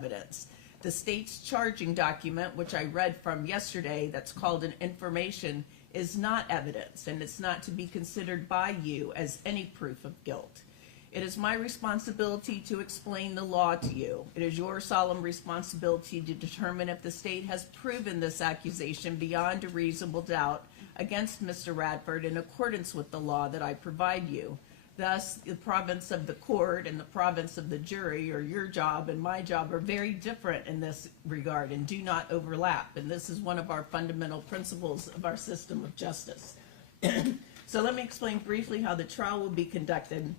evidence. The state's charging document, which I read from yesterday, that's called an information, is not evidence, and it's not to be considered by you as any proof of guilt. It is my responsibility to explain the law to you. It is your solemn responsibility to determine if the state has proven this accusation beyond a reasonable doubt against Mr. Radford in accordance with the law that I provide you. Thus, the province of the court and the province of the jury, or your job and my job, are very different in this regard and do not overlap. And this is one of our fundamental principles of our system of justice. So let me explain briefly how the trial will be conducted.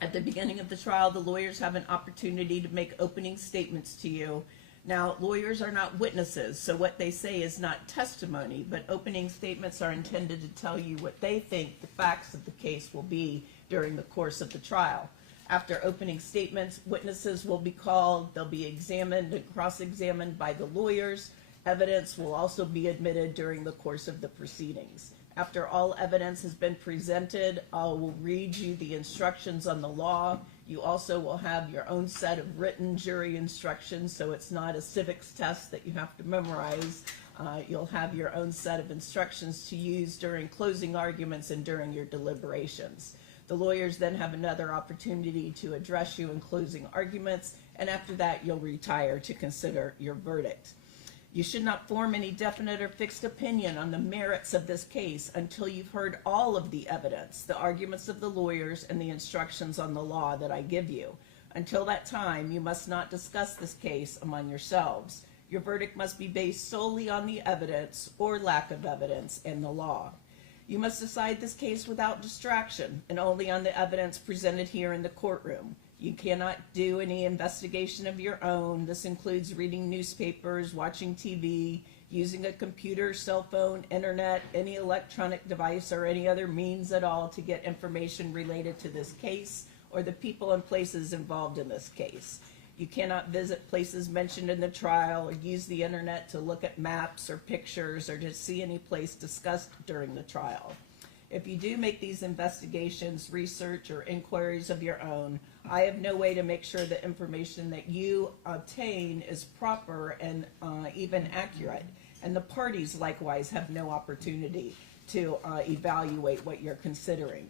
At the beginning of the trial, the lawyers have an opportunity to make opening statements to you. Now, lawyers are not witnesses, so what they say is not testimony, but opening statements are intended to tell you what they think the facts of the case will be during the course of the trial. After opening statements, witnesses will be called, they'll be examined and cross-examined by the lawyers. Evidence will also be admitted during the course of the proceedings. After all evidence has been presented, I will read you the instructions on the law. You also will have your own set of written jury instructions, so it's not a civics test that you have to memorize. You'll have your own set of instructions to use during closing arguments and during your deliberations. The lawyers then have another opportunity to address you in closing arguments, and after that you'll retire to consider your verdict. You should not form any definite or fixed opinion on the merits of this case until you've heard all of the evidence, the arguments of the lawyers, and the instructions on the law that I give you. Until that time, you must not discuss this case among yourselves. Your verdict must be based solely on the evidence or lack of evidence in the law. You must decide this case without distraction and only on the evidence presented here in the courtroom. You cannot do any investigation of your own. This includes reading newspapers, watching TV, using a computer, cell phone, internet, any electronic device, or any other means at all to get information related to this case or the people and places involved in this case. You cannot visit places mentioned in the trial or use the internet to look at maps or pictures or to see any place discussed during the trial. If you do make these investigations, research, or inquiries of your own, I have no way to make sure the information that you obtain is proper and even accurate. And the parties likewise have no opportunity to evaluate what you're considering.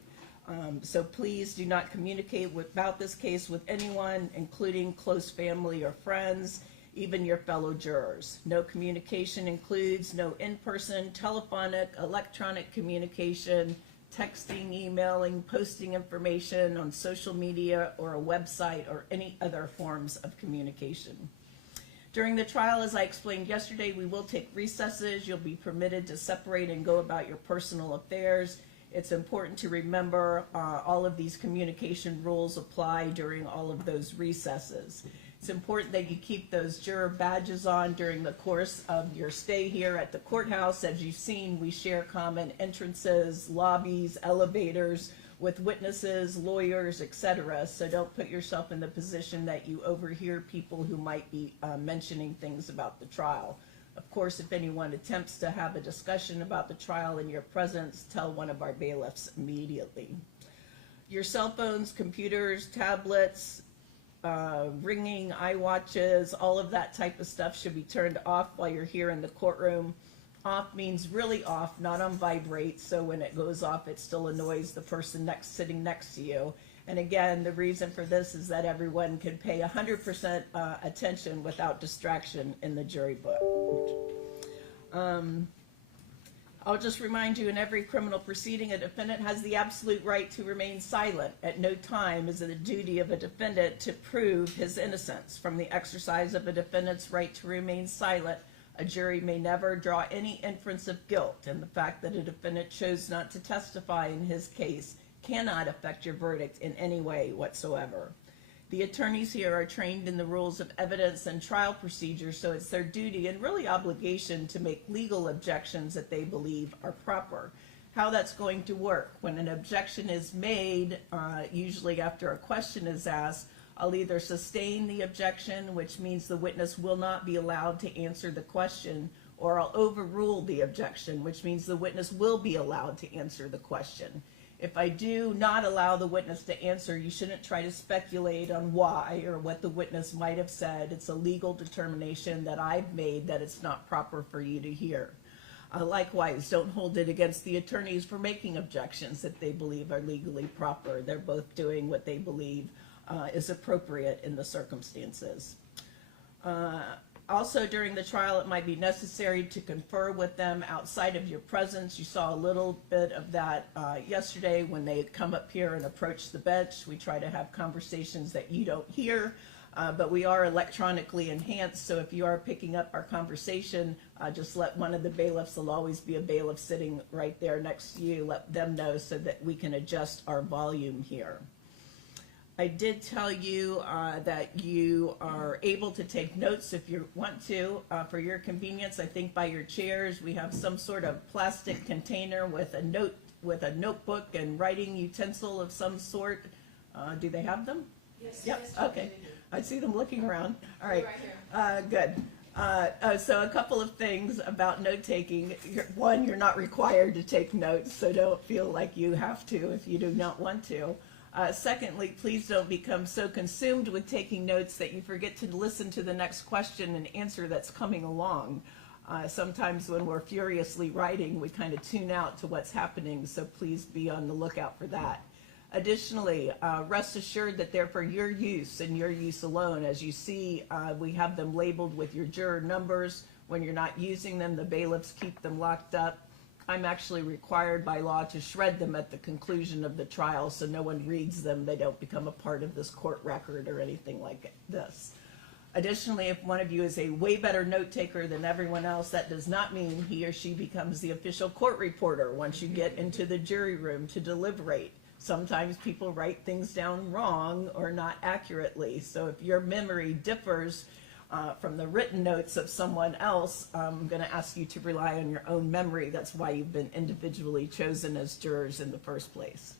So please do not communicate about this case with anyone, including close family or friends, even your fellow jurors. No communication includes no in-person, telephonic, electronic communication, texting, emailing, posting information on social media or a website or any other forms of communication. During the trial, as I explained yesterday, we will take recesses. You'll be permitted to separate and go about your personal affairs. It's important to remember all of these communication rules apply during all of those recesses. It's important that you keep those juror badges on during the course of your stay here at the courthouse. As you've seen, we share common entrances, lobbies, elevators with witnesses, lawyers, etc. So don't put yourself in the position that you overhear people who might be mentioning things about the trial. Of course, if anyone attempts to have a discussion about the trial in your presence, tell one of our bailiffs immediately. Your cell phones, computers, tablets, ringing, iWatches, all of that type of stuff should be turned off while you're here in the courtroom. Off means really off, not on vibrate, so when it goes off it still annoys the person sitting next to you. And again, the reason for this is that everyone can pay 100% attention without distraction in the jury book. I'll just remind you, in every criminal proceeding, a defendant has the absolute right to remain silent. At no time is it a duty of a defendant to prove his innocence. From the exercise of a defendant's right to remain silent, a jury may never draw any inference of guilt, and the fact that a defendant chose not to testify in his case cannot affect your verdict in any way whatsoever. The attorneys here are trained in the rules of evidence and trial procedures, so it's their duty and really obligation to make legal objections that they believe are proper. How that's going to work: when an objection is made, usually after a question is asked, I'll either sustain the objection, which means the witness will not be allowed to answer the question, or I'll overrule the objection, which means the witness will be allowed to answer the question. If I do not allow the witness to answer, you shouldn't try to speculate on why or what the witness might have said. It's a legal determination that I've made that it's not proper for you to hear. Likewise, don't hold it against the attorneys for making objections that they believe are legally proper. They're both doing what they believe is appropriate in the circumstances. Also, during the trial, it might be necessary to confer with them outside of your presence. You saw a little bit of that yesterday when they had come up here and approached the bench. We try to have conversations that you don't hear, but we are electronically enhanced, so if you are picking up our conversation, just let one of the bailiffs, there'll always be a bailiff sitting right there next to you, let them know so that we can adjust our volume here. I did tell you that you are able to take notes if you want to. For your convenience, I think by your chairs we have some sort of plastic container with a notebook and writing utensil of some sort. Do they have them? Yes. Yep. Yes, Okay. I see them looking around. All right. Right Good. So a couple of things about note taking. One, you're not required to take notes, so don't feel like you have to if you do not want to. Secondly, please don't become so consumed with taking notes that you forget to listen to the next question and answer that's coming along. Sometimes when we're furiously writing, we kind of tune out to what's happening, so please be on the lookout for that. Additionally, rest assured that they're for your use and your use alone. As you see, we have them labeled with your juror numbers. When you're not using them, the bailiffs keep them locked up. I'm actually required by law to shred them at the conclusion of the trial so no one reads them. They don't become a part of this court record or anything like this. Additionally, if one of you is a way better note taker than everyone else, that does not mean he or she becomes the official court reporter once you get into the jury room to deliberate. Sometimes people write things down wrong or not accurately. So if your memory differs from the written notes of someone else, I'm going to ask you to rely on your own memory. That's why you've been individually chosen as jurors in the first place.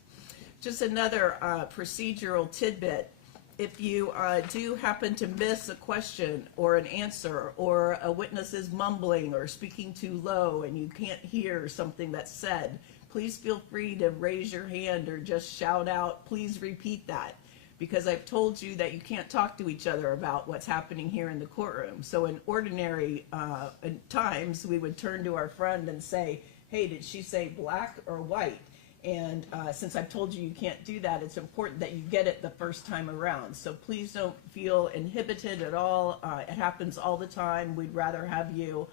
Just another procedural tidbit. If you do happen to miss a question or an answer, or a witness is mumbling or speaking too low and you can't hear something that's said, please feel free to raise your hand or just shout out, please repeat that. Because I've told you that you can't talk to each other about what's happening here in the courtroom. So in ordinary times, we would turn to our friend and say, hey, did she say black or white? And since I've told you you can't do that, it's important that you get it the first time around. So please don't feel inhibited at all. It happens all the time. We'd rather have you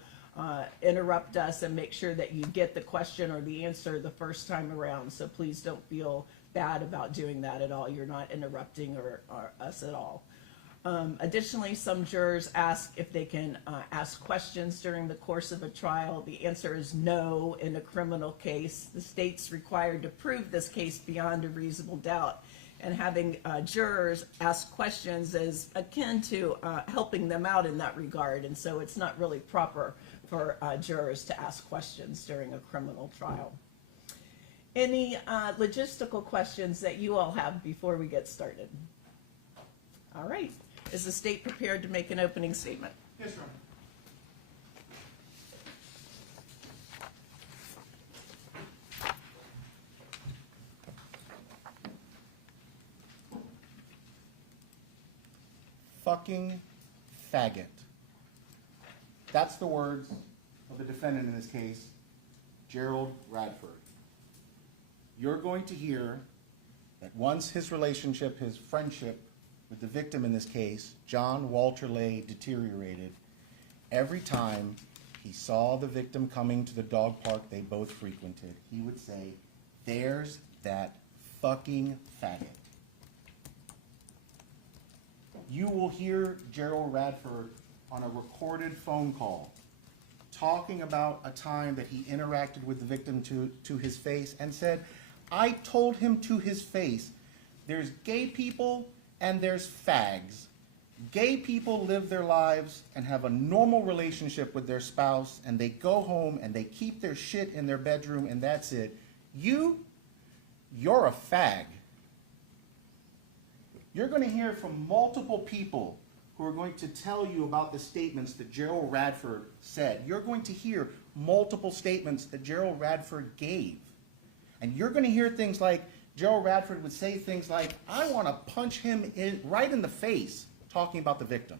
interrupt us and make sure that you get the question or the answer the first time around. So please don't feel bad about doing that at all. You're not interrupting or us at all. Additionally, some jurors ask if they can ask questions during the course of a trial. The answer is no in a criminal case. The state's required to prove this case beyond a reasonable doubt. And having jurors ask questions is akin to helping them out in that regard. And so it's not really proper for jurors to ask questions during a criminal trial. Any logistical questions that you all have before we get started? All right. Is the state prepared to make an opening statement? Yes, Your Honor. Fucking faggot. That's the words of the defendant in this case, Gerald Radford. You're going to hear that once his relationship, his friendship with the victim in this case, John Walter Lay, deteriorated, every time he saw the victim coming to the dog park they both frequented, he would say, there's that fucking faggot. You will hear Gerald Radford on a recorded phone call talking about a time that he interacted with the victim to his face and said, I told him to his face, there's gay people and there's fags. Gay people live their lives and have a normal relationship with their spouse, and they go home and they keep their shit in their bedroom and that's it. You're a fag. You're going to hear from multiple people who are going to tell you about the statements that Gerald Radford said. You're going to hear multiple statements that Gerald Radford gave. And you're going to hear things like Gerald Radford would say things like, I want to punch him right in the face, talking about the victim.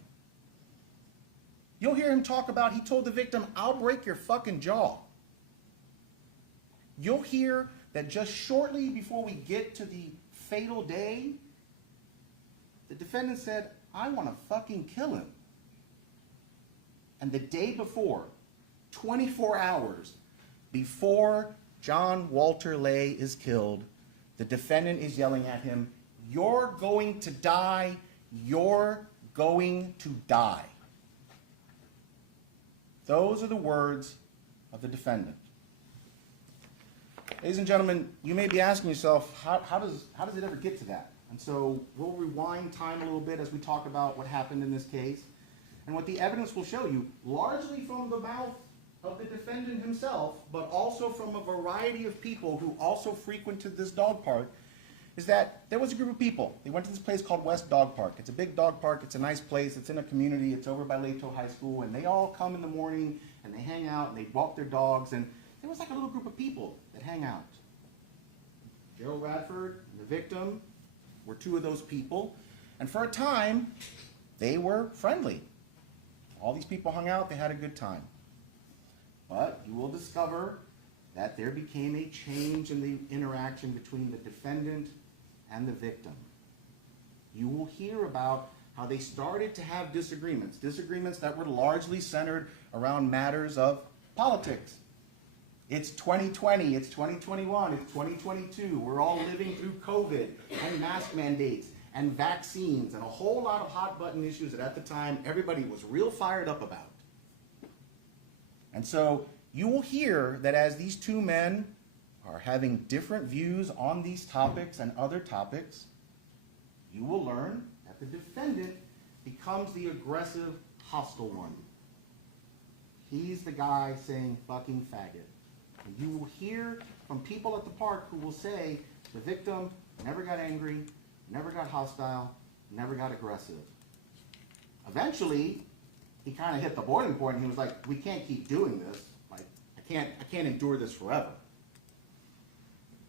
You'll hear him talk about, he told the victim, I'll break your fucking jaw. You'll hear that just shortly before we get to the fatal day, the defendant said, I want to fucking kill him. And the day before, 24 hours before John Walter Lay is killed, the defendant is yelling at him, you're going to die, you're going to die. Those are the words of the defendant. Ladies and gentlemen, you may be asking yourself, how does it ever get to that? And so we'll rewind time a little bit as we talk about what happened in this case and what the evidence will show you, largely from the mouth of the defendant himself, but also from a variety of people who also frequented this dog park, is that there was a group of people. They went to this place called West Dog Park. It's a big dog park. It's a nice place. It's in a community. It's over by Lato High School. And they all come in the morning, and they hang out, and they walk their dogs. And there was like a little group of people that hang out. Gerald Radford and the victim were two of those people. And for a time, they were friendly. All these people hung out. They had a good time. But you will discover that there became a change in the interaction between the defendant and the victim. You will hear about how they started to have disagreements that were largely centered around matters of politics. It's 2020, it's 2021, it's 2022. We're all living through COVID and mask mandates and vaccines and a whole lot of hot button issues that at the time everybody was real fired up about. And so you will hear that as these two men are having different views on these topics and other topics, you will learn that the defendant becomes the aggressive, hostile one. He's the guy saying fucking faggot. And you will hear from people at the park who will say the victim never got angry, never got hostile, never got aggressive. Eventually, he kind of hit the boiling point and he was like, we can't keep doing this. Like, I can't endure this forever.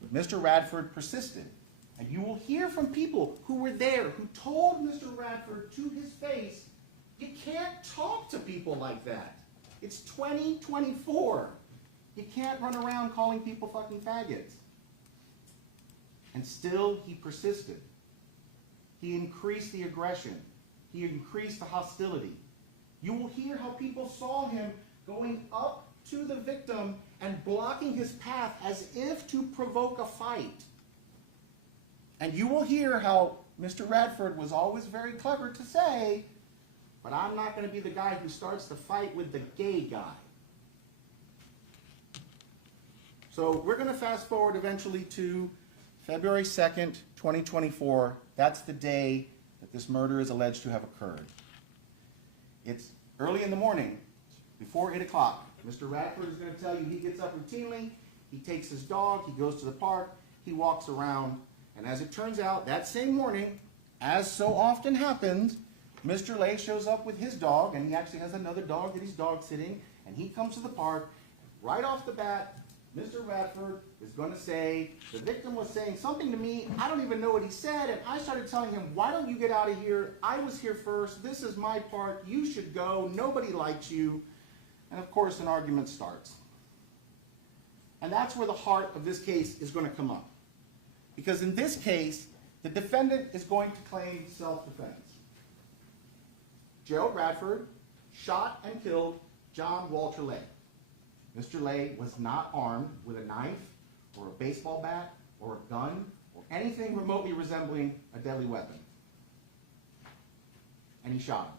But Mr. Radford persisted. And you will hear from people who were there, who told Mr. Radford to his face, you can't talk to people like that. It's 2024. You can't run around calling people fucking faggots. And still, he persisted. He increased the aggression. He increased the hostility. You will hear how people saw him going up to the victim and blocking his path as if to provoke a fight. And you will hear how Mr. Radford was always very clever to say, but I'm not going to be the guy who starts the fight with the gay guy. So we're going to fast forward eventually to February 2nd, 2024. That's the day that this murder is alleged to have occurred. It's early in the morning, before 8 o'clock. Mr. Radford is going to tell you he gets up routinely, he takes his dog, he goes to the park, he walks around, and as it turns out, that same morning, as so often happens, Mr. Lay shows up with his dog, and he actually has another dog that he's dog sitting, and he comes to the park. Right off the bat, Mr. Radford is going to say, the victim was saying something to me, I don't even know what he said, and I started telling him, why don't you get out of here? I was here first, this is my park, you should go, nobody likes you. And of course, an argument starts. And that's where the heart of this case is going to come up. Because in this case, the defendant is going to claim self-defense. Gerald Radford shot and killed John Walter Lay. Mr. Lay was not armed with a knife or a baseball bat or a gun or anything remotely resembling a deadly weapon. And he shot him.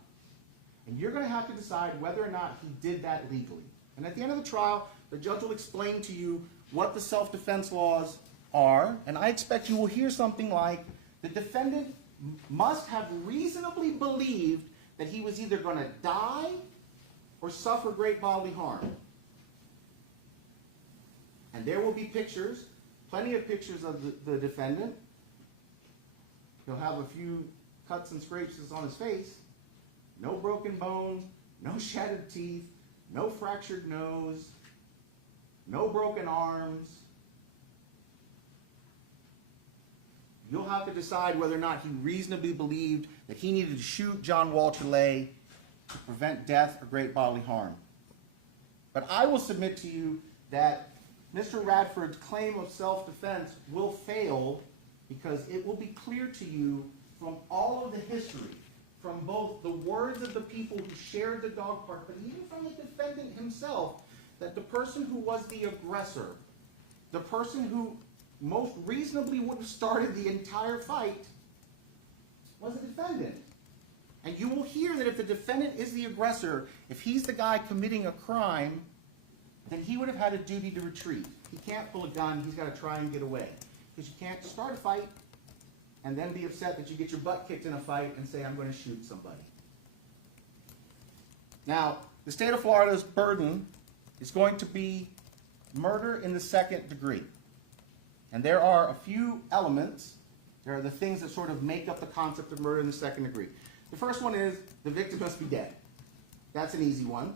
And you're going to have to decide whether or not he did that legally. And at the end of the trial, the judge will explain to you what the self-defense laws are, and I expect you will hear something like, the defendant must have reasonably believed that he was either going to die or suffer great bodily harm. And there will be pictures, plenty of pictures of the defendant. He'll have a few cuts and scrapes on his face. No broken bones, no shattered teeth, no fractured nose, no broken arms. You'll have to decide whether or not he reasonably believed that he needed to shoot John Walter Lay to prevent death or great bodily harm. But I will submit to you that Mr. Radford's claim of self-defense will fail because it will be clear to you from all of the history, from both the words of the people who shared the dog park, but even from the defendant himself, that the person who was the aggressor, the person who most reasonably would have started the entire fight, was the defendant. And you will hear that if the defendant is the aggressor, if he's the guy committing a crime, then he would have had a duty to retreat. He can't pull a gun, he's got to try and get away. Because you can't start a fight and then be upset that you get your butt kicked in a fight and say, I'm going to shoot somebody. Now, the state of Florida's burden is going to be murder in the second degree. And there are a few elements. There are the things that sort of make up the concept of murder in the second degree. The first one is the victim must be dead. That's an easy one.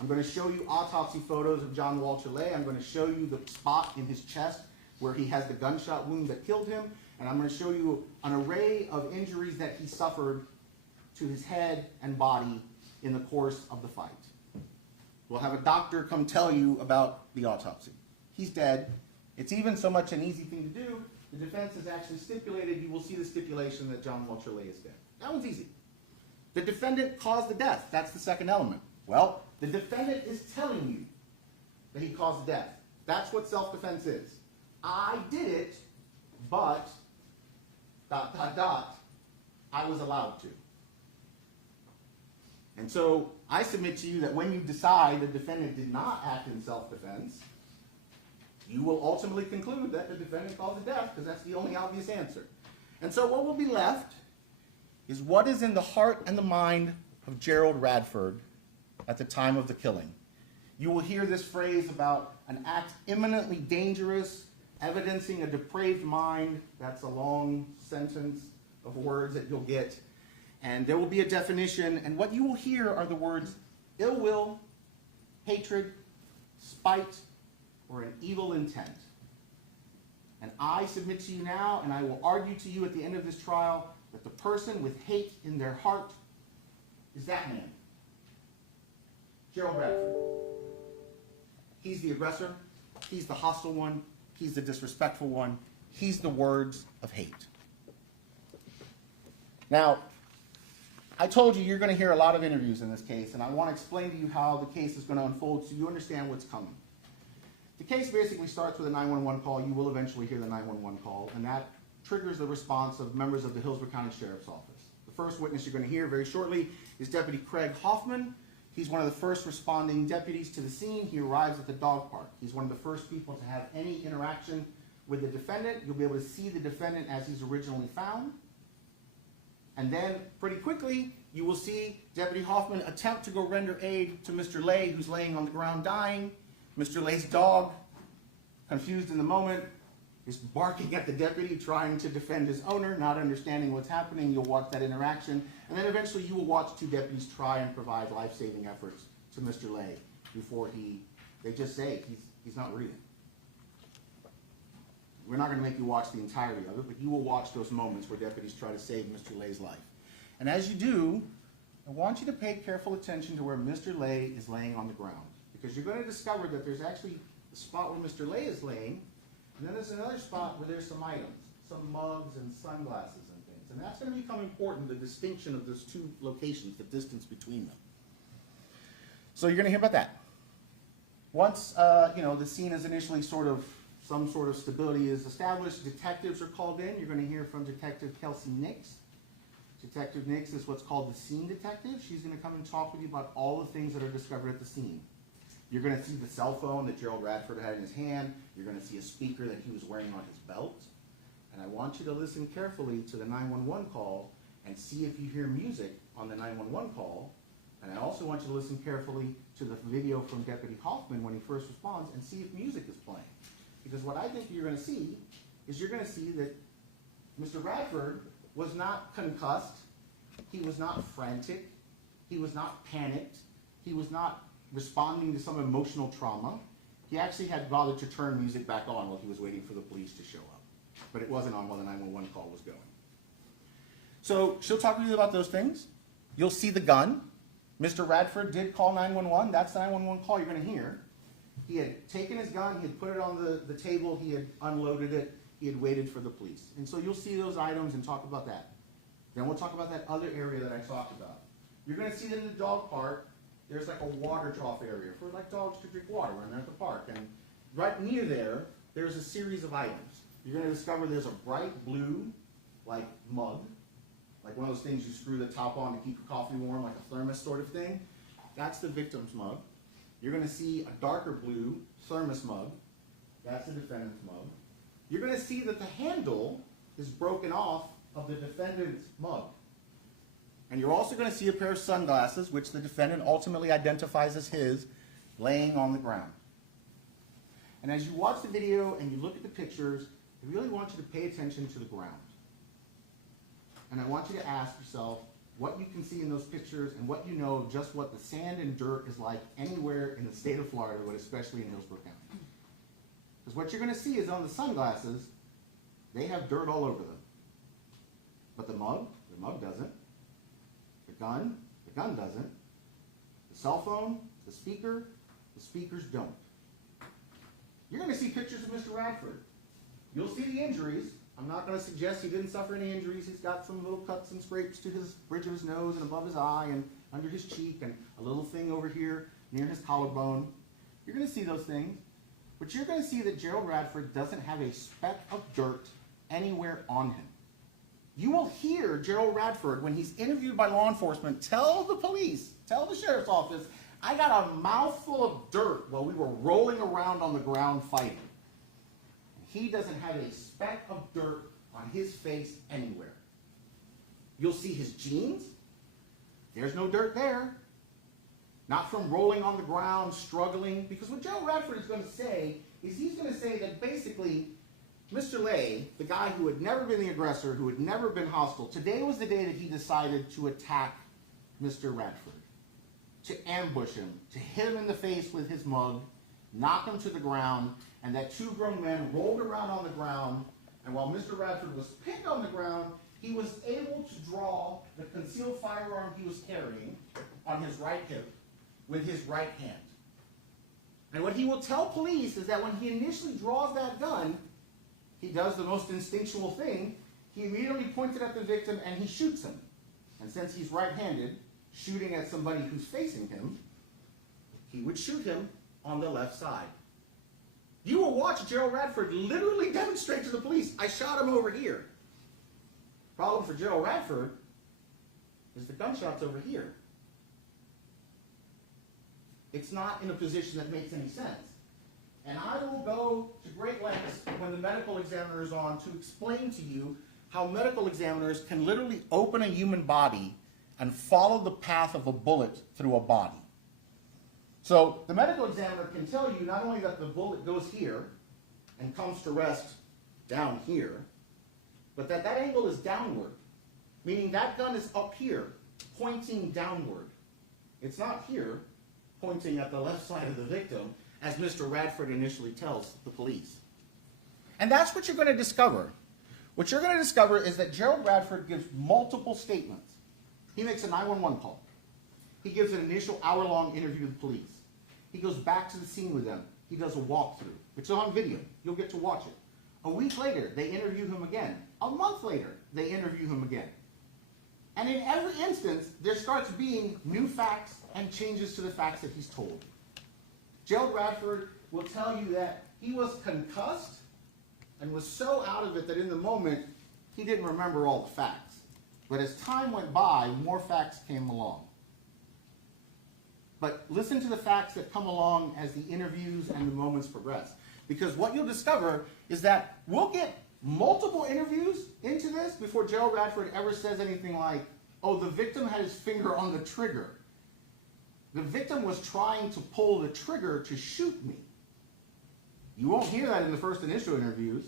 I'm going to show you autopsy photos of John Walter Lay. I'm going to show you the spot in his chest where he has the gunshot wound that killed him. And I'm going to show you an array of injuries that he suffered to his head and body in the course of the fight. We'll have a doctor come tell you about the autopsy. He's dead. It's even so much an easy thing to do, the defense has actually stipulated, you will see the stipulation that John Walter Lay is dead. That one's easy. The defendant caused the death. That's the second element. Well, the defendant is telling you that he caused the death. That's what self-defense is. I did it, but ... I was allowed to. And so I submit to you that when you decide the defendant did not act in self-defense, you will ultimately conclude that the defendant caused the death because that's the only obvious answer. And so what will be left is what is in the heart and the mind of Gerald Radford at the time of the killing. You will hear this phrase about an act imminently dangerous, evidencing a depraved mind. That's a long sentence of words that you'll get. And there will be a definition, and what you will hear are the words ill will, hatred, spite, or an evil intent. And I submit to you now, and I will argue to you at the end of this trial, that the person with hate in their heart is that man, Gerald Radford. He's the aggressor, he's the hostile one, he's the disrespectful one, he's the words of hate. Now, I told you you're going to hear a lot of interviews in this case, and I want to explain to you how the case is going to unfold so you understand what's coming. The case basically starts with a 911 call. You will eventually hear the 911 call, and that triggers the response of members of the Hillsborough County Sheriff's Office. The first witness you're going to hear very shortly is Deputy Craig Hoffman. He's one of the first responding deputies to the scene. He arrives at the dog park. He's one of the first people to have any interaction with the defendant. You'll be able to see the defendant as he's originally found. And then, pretty quickly, you will see Deputy Hoffman attempt to go render aid to Mr. Lay, who's laying on the ground dying. Mr. Lay's dog, confused in the moment, is barking at the deputy, trying to defend his owner, not understanding what's happening. You'll watch that interaction. And then eventually you will watch two deputies try and provide life-saving efforts to Mr. Lay before they just say he's not breathing. We're not going to make you watch the entirety of it, but you will watch those moments where deputies try to save Mr. Lay's life. And as you do, I want you to pay careful attention to where Mr. Lay is laying on the ground, because you're going to discover that there's actually a spot where Mr. Lay is laying, and then there's another spot where there's some items, some mugs and sunglasses and things. And that's going to become important, the distinction of those two locations, the distance between them. So you're going to hear about that. Once the scene is initially some sort of stability is established, detectives are called in. You're going to hear from Detective Kelsey Nix. Detective Nix is what's called the scene detective. She's going to come and talk with you about all the things that are discovered at the scene. You're going to see the cell phone that Gerald Radford had in his hand. You're going to see a speaker that he was wearing on his belt. And I want you to listen carefully to the 911 call and see if you hear music on the 911 call. And I also want you to listen carefully to the video from Deputy Hoffman when he first responds and see if music is playing. Because what I think you're going to see is you're going to see that Mr. Radford was not concussed. He was not frantic. He was not panicked. He was not responding to some emotional trauma. He actually had bothered to turn music back on while he was waiting for the police to show up. but it wasn't on while the 911 call was going. So she'll talk to you about those things. You'll see the gun. Mr. Radford did call 911. That's the 911 call you're going to hear. He had taken his gun, he had put it on the table, he had unloaded it, he had waited for the police. And so you'll see those items and talk about that. Then we'll talk about that other area that I talked about. You're going to see that in the dog park, there's like a water trough area for like dogs to drink water when they're at the park. And right near there, there's a series of items. You're going to discover there's a bright blue, like mug, like one of those things you screw the top on to keep your coffee warm, like a thermos sort of thing. That's the victim's mug. You're going to see a darker blue thermos mug. That's the defendant's mug. You're going to see that the handle is broken off of the defendant's mug. And you're also going to see a pair of sunglasses, which the defendant ultimately identifies as his, laying on the ground. And as you watch the video and you look at the pictures, I really want you to pay attention to the ground. And I want you to ask yourself what you can see in those pictures and what you know of just what the sand and dirt is like anywhere in the state of Florida, but especially in Hillsborough County. Because what you're going to see is on the sunglasses, they have dirt all over them. But the mug doesn't. The gun doesn't. The cell phone, the speakers don't. You're going to see pictures of Mr. Radford. You'll see the injuries. I'm not going to suggest he didn't suffer any injuries. He's got some little cuts and scrapes to his bridge of his nose and above his eye and under his cheek and a little thing over here near his collarbone. You're going to see those things. But you're going to see that Gerald Radford doesn't have a speck of dirt anywhere on him. You will hear Gerald Radford, when he's interviewed by law enforcement, tell the police, tell the sheriff's office, I got a mouthful of dirt while we were rolling around on the ground fighting. He doesn't have a speck of dirt on his face anywhere. You'll see his jeans. There's no dirt there. Not from rolling on the ground, struggling. Because what Gerald Radford is going to say is he's going to say that basically Mr. Lay, the guy who had never been the aggressor, who had never been hostile, today was the day that he decided to attack Mr. Radford, to ambush him, to hit him in the face with his mug, knock him to the ground, and that two grown men rolled around on the ground, and while Mr. Radford was pinned on the ground, he was able to draw the concealed firearm he was carrying on his right hip with his right hand. And what he will tell police is that when he initially draws that gun, he does the most instinctual thing. He immediately points it at the victim and he shoots him. And since he's right-handed, shooting at somebody who's facing him, he would shoot him on the left side. You will watch Gerald Radford literally demonstrate to the police, I shot him over here. Problem for Gerald Radford is the gunshot's over here. It's not in a position that makes any sense. And I will go to great lengths when the medical examiner is on to explain to you how medical examiners can literally open a human body and follow the path of a bullet through a body. So the medical examiner can tell you not only that the bullet goes here and comes to rest down here, but that that angle is downward, meaning that gun is up here, pointing downward. It's not here, pointing at the left side of the victim, as Mr. Radford initially tells the police. And that's what you're going to discover. What you're going to discover is that Gerald Radford gives multiple statements. He makes a 911 call. He gives an initial hour-long interview with the police. He goes back to the scene with them. He does a walkthrough. It's on video. You'll get to watch it. A week later, they interview him again. A month later, they interview him again. And in every instance, there starts being new facts and changes to the facts that he's told. Gerald Radford will tell you that he was concussed and was so out of it that in the moment, he didn't remember all the facts. But as time went by, more facts came along. But listen to the facts that come along as the interviews and the moments progress. Because what you'll discover is that we'll get multiple interviews into this before Gerald Radford ever says anything like, oh, the victim had his finger on the trigger. The victim was trying to pull the trigger to shoot me. You won't hear that in the first initial interviews.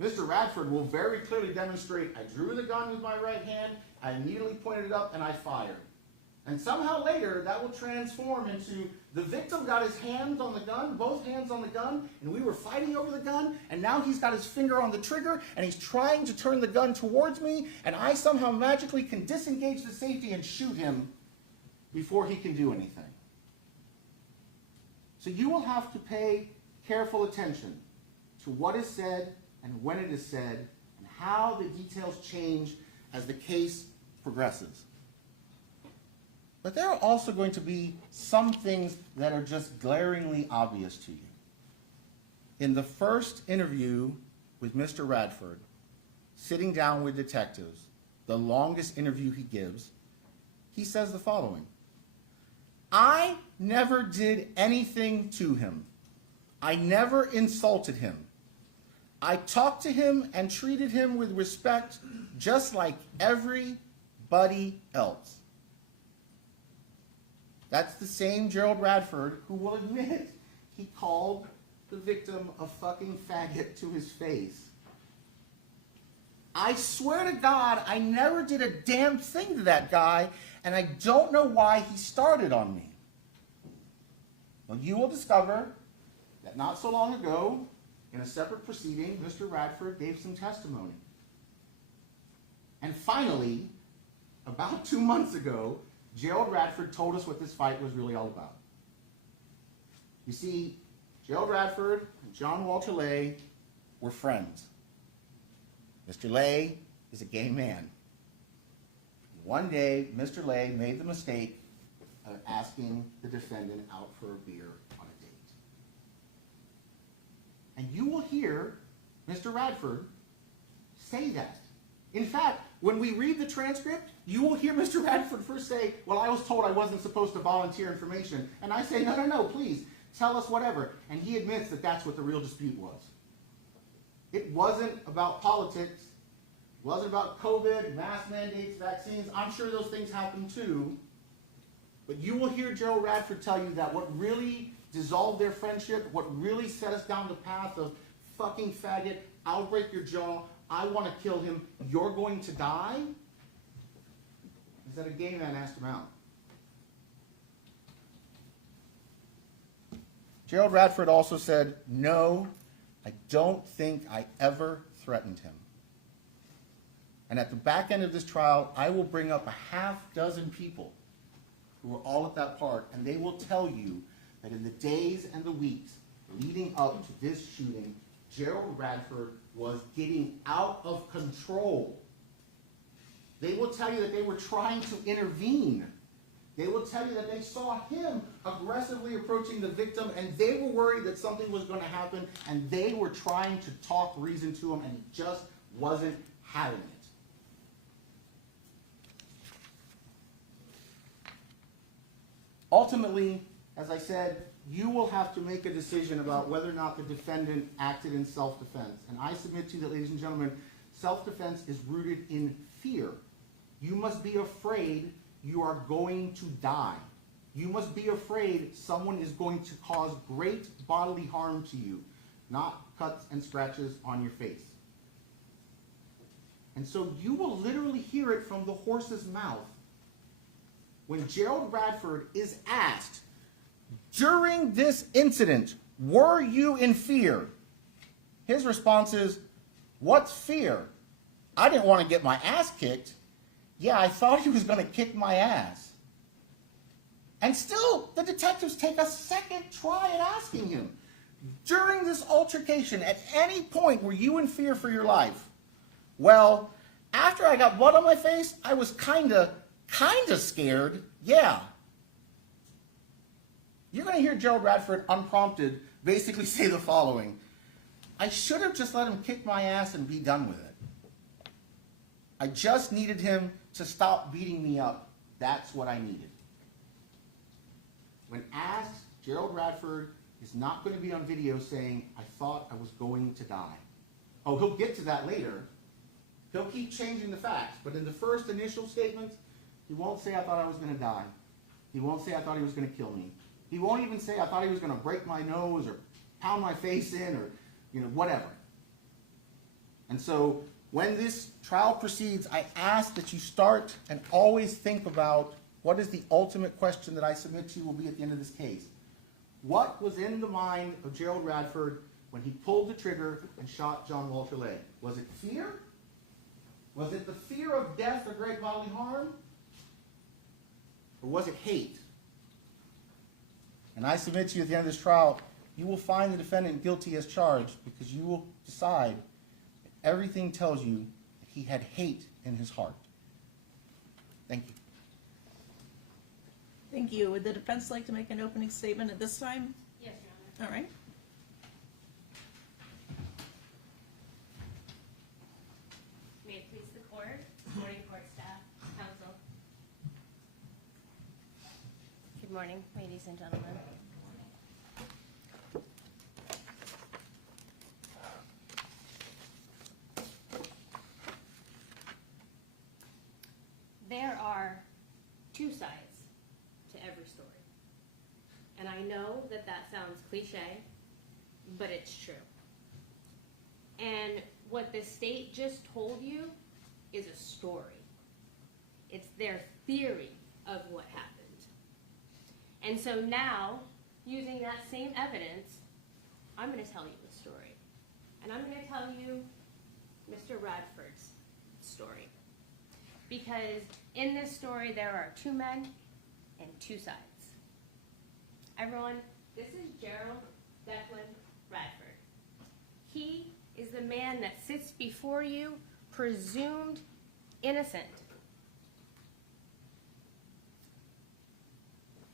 Mr. Radford will very clearly demonstrate, I drew the gun with my right hand, I immediately pointed it up, and I fired. And somehow later, that will transform into the victim got his hands on the gun, both hands on the gun, and we were fighting over the gun, and now he's got his finger on the trigger, and he's trying to turn the gun towards me, and I somehow magically can disengage the safety and shoot him before he can do anything. So you will have to pay careful attention to what is said and when it is said, and how the details change as the case progresses. But there are also going to be some things that are just glaringly obvious to you. In the first interview with Mr. Radford, sitting down with detectives, the longest interview he gives, he says the following: I never did anything to him. I never insulted him. I talked to him and treated him with respect just like everybody else. That's the same Gerald Radford who will admit he called the victim a fucking faggot to his face. I swear to God, I never did a damn thing to that guy, and I don't know why he started on me. Well, you will discover that not so long ago, in a separate proceeding, Mr. Radford gave some testimony. And finally, about 2 months ago, Gerald Radford told us what this fight was really all about. You see, Gerald Radford and John Walter Lay were friends. Mr. Lay is a gay man. One day, Mr. Lay made the mistake of asking the defendant out for a beer on a date. And you will hear Mr. Radford say that. In fact, when we read the transcript, you will hear Mr. Radford first say, well, I was told I wasn't supposed to volunteer information. And I say, no, please, tell us whatever. And he admits that that's what the real dispute was. It wasn't about politics. It wasn't about COVID, mask mandates, vaccines. I'm sure those things happen too. But you will hear Gerald Radford tell you that what really dissolved their friendship, what really set us down the path of fucking faggot, I'll break your jaw, I want to kill him, you're going to die, is that a gay man asked him out. Gerald Radford also said, no, I don't think I ever threatened him. And at the back end of this trial, I will bring up a half dozen people who were all at that part, and they will tell you that in the days and the weeks leading up to this shooting, Gerald Radford was getting out of control. They will tell you that they were trying to intervene. They will tell you that they saw him aggressively approaching the victim, and they were worried that something was going to happen, and they were trying to talk reason to him, and he just wasn't having it. Ultimately, as I said, you will have to make a decision about whether or not the defendant acted in self-defense. And I submit to you that, ladies and gentlemen, self-defense is rooted in fear. You must be afraid you are going to die. You must be afraid someone is going to cause great bodily harm to you, not cuts and scratches on your face. And so you will literally hear it from the horse's mouth when Gerald Radford is asked, during this incident, were you in fear? His response is, what's fear? I didn't want to get my ass kicked. Yeah, I thought he was going to kick my ass. And still, the detectives take a second try at asking him, during this altercation, at any point were you in fear for your life? Well, after I got blood on my face, I was kinda scared, yeah. You're going to hear Gerald Radford, unprompted, basically say the following: I should have just let him kick my ass and be done with it. I just needed him to stop beating me up. That's what I needed. When asked, Gerald Radford is not going to be on video saying, I thought I was going to die. Oh, he'll get to that later. He'll keep changing the facts, but in the first initial statements, he won't say, I thought I was going to die. He won't say, I thought he was going to kill me. He won't even say, I thought he was going to break my nose or pound my face in or, whatever. And so when this trial proceeds, I ask that you start and always think about What is the ultimate question that I submit to you will be at the end of this case? What was in the mind of Gerald Radford when he pulled the trigger and shot John Walter Lay? Was it fear? Was it the fear of death or great bodily harm? Or was it hate? And I submit to you at the end of this trial, you will find the defendant guilty as charged because you will decide that everything tells you that he had hate in his heart. Thank you. Thank you. Would the defense like to make an opening statement at this time? Yes, Your Honor. All right. May it please the court, morning court staff, counsel. Good morning, ladies and gentlemen. There are two sides to every story. And I know that that sounds cliche, but it's true. And what the state just told you is a story. It's their theory of what happened. And so now, using that same evidence, I'm going to tell you a story. And I'm going to tell you Mr. Radford's story. Because in this story, there are two men and two sides. Everyone, this is Gerald Declan Radford. He is the man that sits before you, presumed innocent.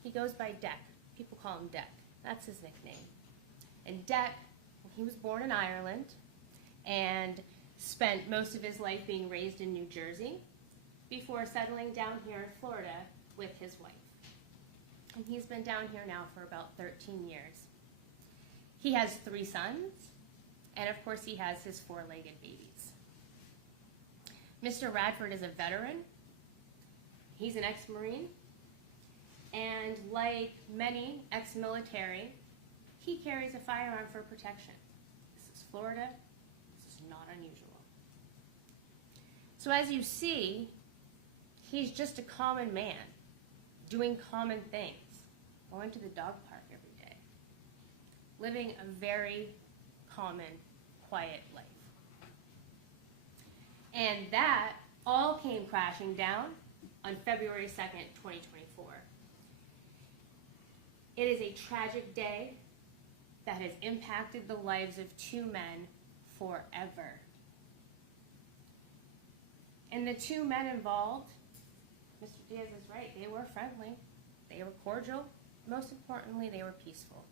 He goes by Deck. People call him Deck. That's his nickname. And Deck, he was born in Ireland and spent most of his life being raised in New Jersey before settling down here in Florida with his wife. And he's been down here now for about 13 years. He has 3 sons, and of course he has his 4-legged babies. Mr. Radford is a veteran. He's an ex-Marine. And like many ex-military, he carries a firearm for protection. This is Florida. This is not unusual. So as you see, he's just a common man, doing common things, going to the dog park every day, living a very common, quiet life. And that all came crashing down on February 2nd, 2024. It is a tragic day that has impacted the lives of 2 men forever. And the 2 men involved, Mr. Diaz is right, they were friendly, they were cordial, most importantly, they were peaceful.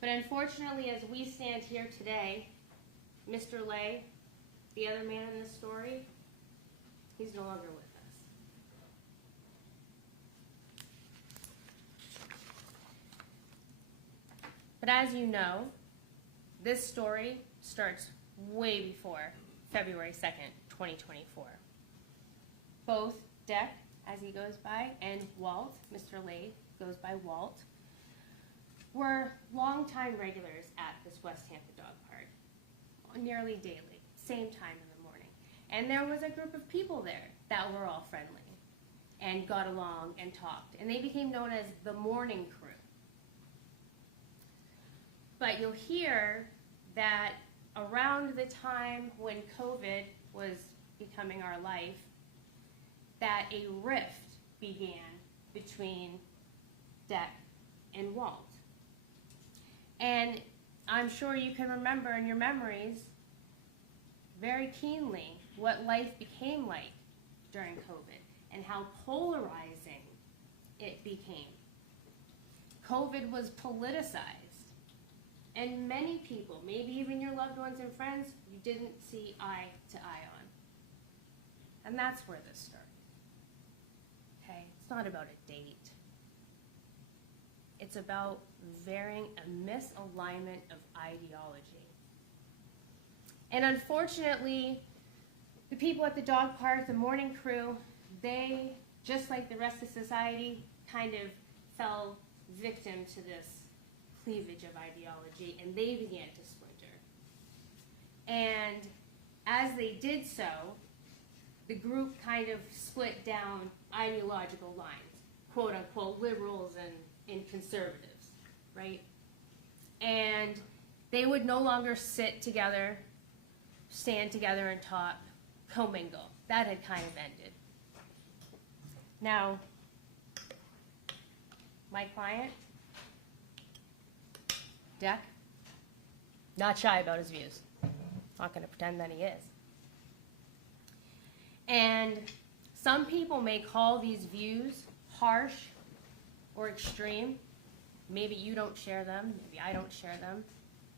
But unfortunately, as we stand here today, Mr. Lay, the other man in this story, he's no longer with us. But as you know, this story starts way before February 2nd, 2024. Both Deck, as he goes by, and Walt, Mr. Lay goes by Walt, were longtime regulars at this West Tampa dog park, nearly daily, same time in the morning. And there was a group of people there that were all friendly and got along and talked. And they became known as the morning crew. But you'll hear that around the time when COVID was becoming our life, that a rift began between Deck and Walt. And I'm sure you can remember in your memories very keenly what life became like during COVID and how polarizing it became. COVID was politicized. And many people, maybe even your loved ones and friends, you didn't see eye to eye on. And that's where this started. Okay? It's not about a date. It's about varying a misalignment of ideology. And unfortunately, the people at the dog park, the morning crew, they, just like the rest of society, kind of fell victim to this cleavage of ideology, and they began to splinter. And as they did so, the group kind of split down ideological lines, quote unquote, liberals and conservatives, right? And they would no longer sit together, stand together and talk, commingle. That had kind of ended. Now, my client, Deck, not shy about his views. Not going to pretend that he is. And some people may call these views harsh or extreme. Maybe you don't share them, maybe I don't share them,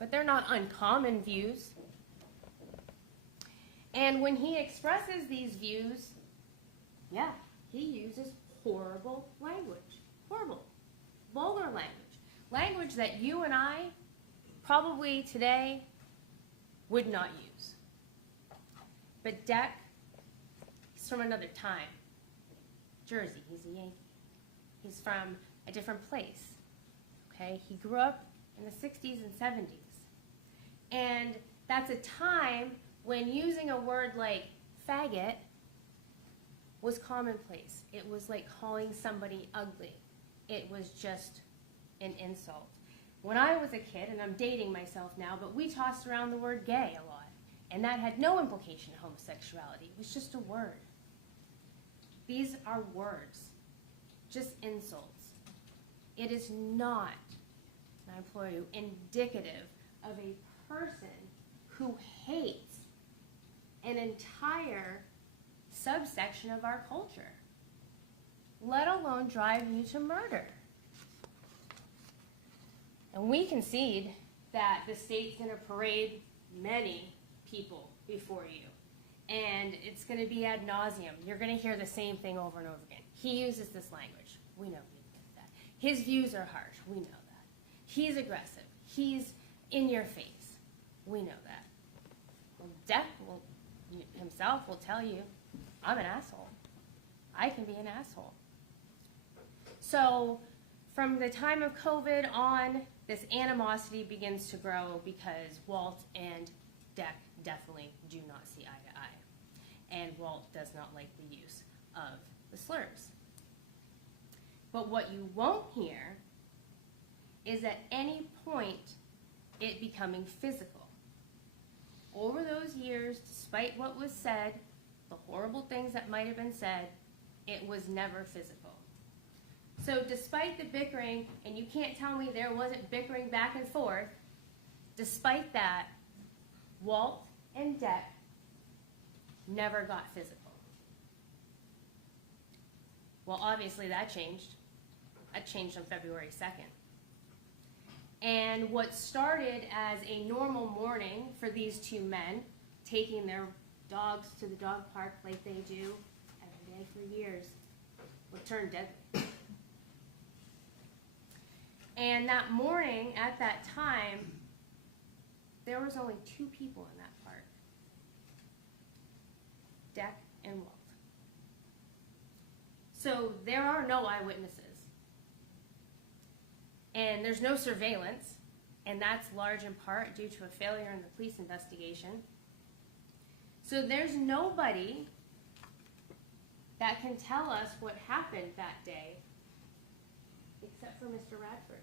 but they're not uncommon views. And when he expresses these views, yeah, he uses horrible language. Horrible. Vulgar language. Language that you and I probably today would not use. But Deck, he's from another time. Jersey, he's a Yankee. He's from a different place. Okay, he grew up in the 60s and 70s. And that's a time when using a word like faggot was commonplace. It was like calling somebody ugly. It was just an insult. When I was a kid, and I'm dating myself now, but we tossed around the word gay a lot. And that had no implication of homosexuality. It was just a word. These are words, just insults. It is not, and I implore you, indicative of a person who hates an entire subsection of our culture, let alone drive you to murder. And we concede that the state's going to parade many people before you. And it's going to be ad nauseum. You're going to hear the same thing over and over again. He uses this language. We know he does that. His views are harsh. We know that. He's aggressive. He's in your face. We know that. Well, Deck himself will tell you, I'm an asshole. I can be an asshole. So from the time of COVID on, this animosity begins to grow because Walt and Deck definitely do not see eye to eye. And Walt does not like the use of the slurs. But what you won't hear is at any point it becoming physical. Over those years, despite what was said, the horrible things that might have been said, it was never physical. So despite the bickering, and you can't tell me there wasn't bickering back and forth, despite that, Walt and Deck never got physical. Well, obviously that changed. That changed on February 2nd. And what started as a normal morning for these two men, taking their dogs to the dog park like they do every day for years, would turn deadly. And that morning, at that time, there was only two people in that park. Deck and Walt. So there are no eyewitnesses. And there's no surveillance, and that's large in part due to a failure in the police investigation. So there's nobody that can tell us what happened that day except for Mr. Radford.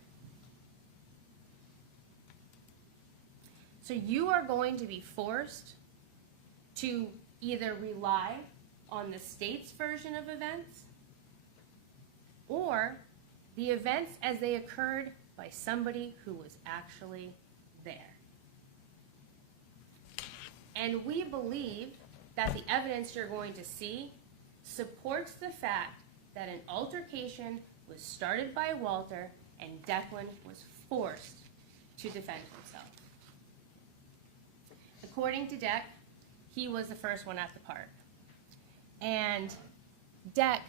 So you are going to be forced to either rely on the state's version of events or the events as they occurred by somebody who was actually there. And we believe that the evidence you're going to see supports the fact that an altercation was started by Walter and Declan was forced to defend himself. According to Deck, he was the first one at the park. And Deck,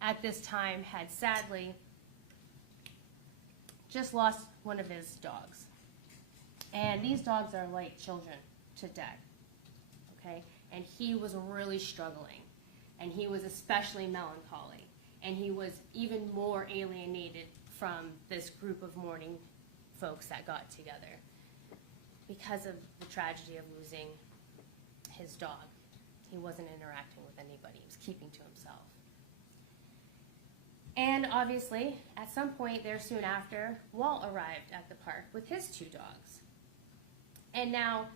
at this time, had sadly just lost one of his dogs. And these dogs are like children to Deck, okay? And he was really struggling. And he was especially melancholy. And he was even more alienated from this group of mourning folks that got together because of the tragedy of losing his dog. He wasn't interacting with anybody. He was keeping to himself. And obviously, at some point there soon after, Walt arrived at the park with his 2 dogs. And now,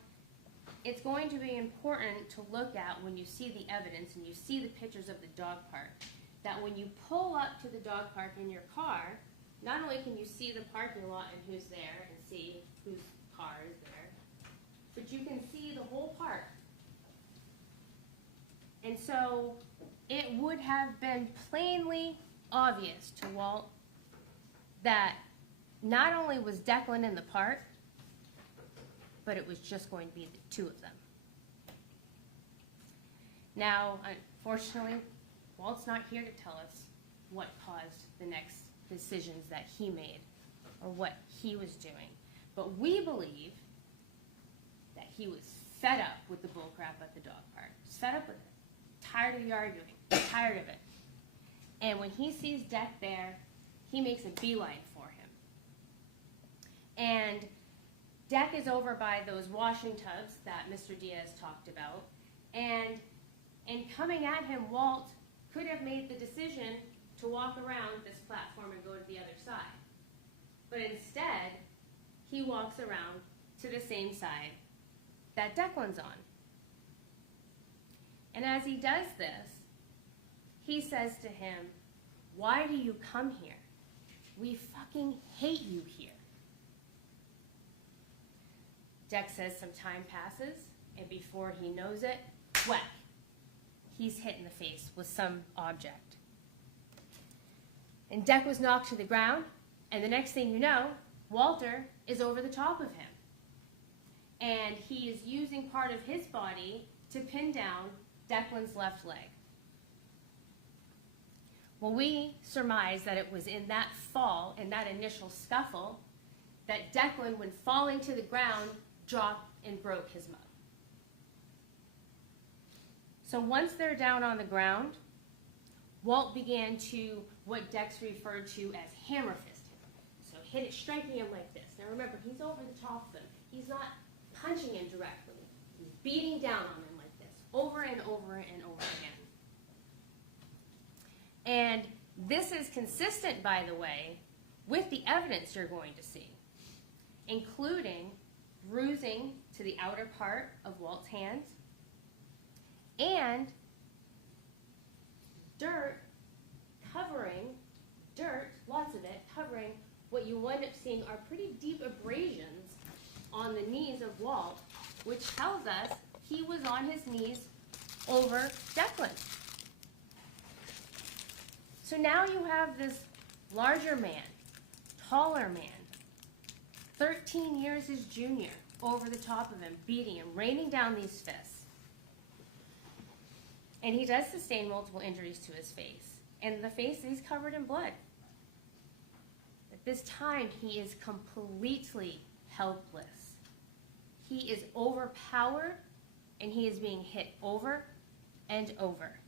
it's going to be important to look at when you see the evidence and you see the pictures of the dog park, that when you pull up to the dog park in your car, not only can you see the parking lot and who's there and see whose car is there, but you can see the whole park. And so it would have been plainly obvious to Walt that not only was Declan in the park, but it was just going to be the 2 of them. Now, unfortunately, Walt's not here to tell us what caused the next decisions that he made or what he was doing. But we believe that he was fed up with the bullcrap at the dog park. He's fed up with it. Tired of the arguing. Tired of it. And when he sees Deck there, he makes a beeline for him. And Deck is over by those washing tubs that Mr. Diaz talked about. And in coming at him, Walt could have made the decision to walk around this platform and go to the other side. But instead, he walks around to the same side that Declan's on. And as he does this, he says to him, "Why do you come here? We fucking hate you here." Deck says some time passes, and before he knows it, whack, he's hit in the face with some object. And Deck was knocked to the ground, and the next thing you know, Walter is over the top of him. And he is using part of his body to pin down Declan's left leg. Well, we surmise that it was in that fall, in that initial scuffle, that Declan, when falling to the ground, dropped and broke his mug. So once they're down on the ground, Walt began to, what Dex referred to as hammer fist him. So hit it, striking him like this. Now remember, he's over the top of him. He's not punching him directly. He's beating down on him like this, over and over and over again. And this is consistent, by the way, with the evidence you're going to see, including bruising to the outer part of Walt's hands and lots of it, covering what you wind up seeing are pretty deep abrasions on the knees of Walt, which tells us he was on his knees over Declan. So now you have this larger man, taller man, 13 years his junior, over the top of him, beating him, raining down these fists. And he does sustain multiple injuries to his face. And the face is covered in blood. At this time, he is completely helpless. He is overpowered, and he is being hit over and over.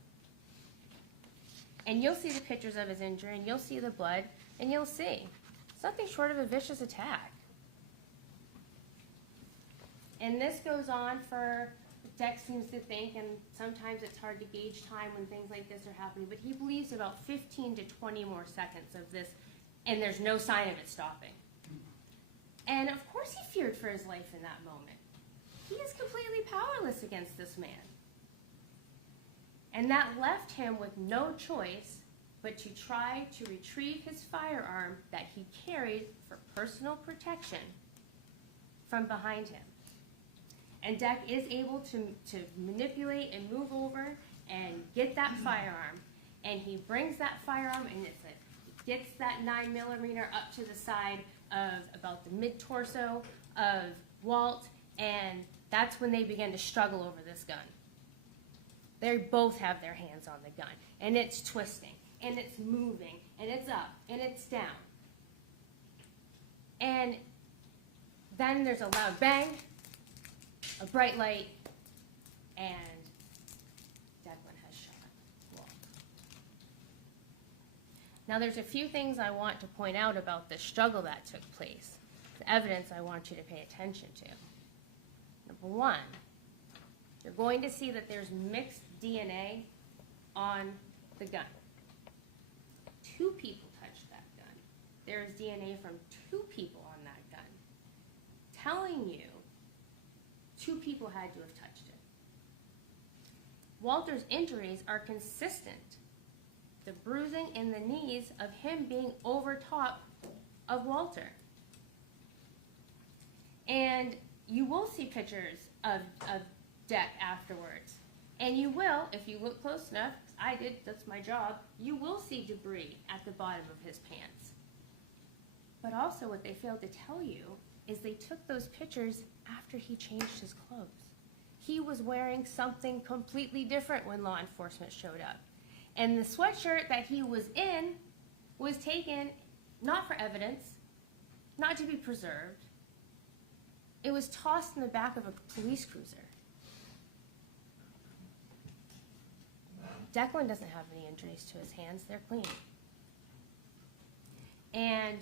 And you'll see the pictures of his injury, and you'll see the blood, and you'll see it's nothing short of a vicious attack. And this goes on for, Dex seems to think, and sometimes it's hard to gauge time when things like this are happening, but he believes about 15 to 20 more seconds of this, and there's no sign of it stopping. And of course he feared for his life in that moment. He is completely powerless against this man. And that left him with no choice but to try to retrieve his firearm that he carried for personal protection from behind him. And Deck is able to manipulate and move over and get that firearm. And he brings that firearm and he gets that 9mm up to the side of about the mid-torso of Walt, and that's when they begin to struggle over this gun. They both have their hands on the gun, and it's twisting, and it's moving, and it's up, and it's down. And then there's a loud bang, a bright light, and Declan has shot Walt. Now there's a few things I want to point out about the struggle that took place, the evidence I want you to pay attention to. Number one, you're going to see that there's mixed DNA on the gun. 2 people touched that gun. There is DNA from 2 people on that gun, telling you 2 people had to have touched it. Walter's injuries are consistent. The bruising in the knees of him being over top of Walter. And you will see pictures of Deck afterwards. And you will, if you look close enough, I did, that's my job, you will see debris at the bottom of his pants. But also what they failed to tell you is they took those pictures after he changed his clothes. He was wearing something completely different when law enforcement showed up. And the sweatshirt that he was in was taken not for evidence, not to be preserved. It was tossed in the back of a police cruiser. Declan doesn't have any injuries to his hands. They're clean. And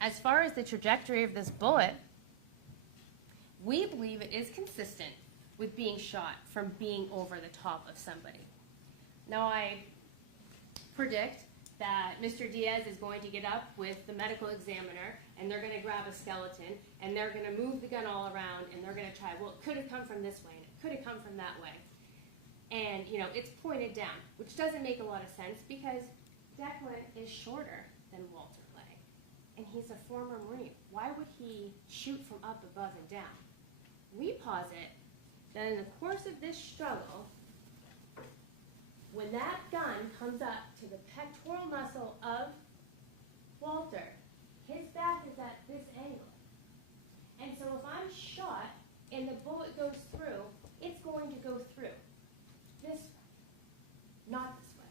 as far as the trajectory of this bullet, we believe it is consistent with being shot from being over the top of somebody. Now, I predict that Mr. Diaz is going to get up with the medical examiner, and they're going to grab a skeleton, and they're going to move the gun all around, and they're going to try, well, it could have come from this way, and it could have come from that way. And, you know, it's pointed down, which doesn't make a lot of sense because Declan is shorter than Walter Clay, and he's a former Marine. Why would he shoot from up above and down? We posit that in the course of this struggle, when that gun comes up to the pectoral muscle of Walter, his back is at this angle. And so if I'm shot and the bullet goes through, it's going to go through this way, not this way.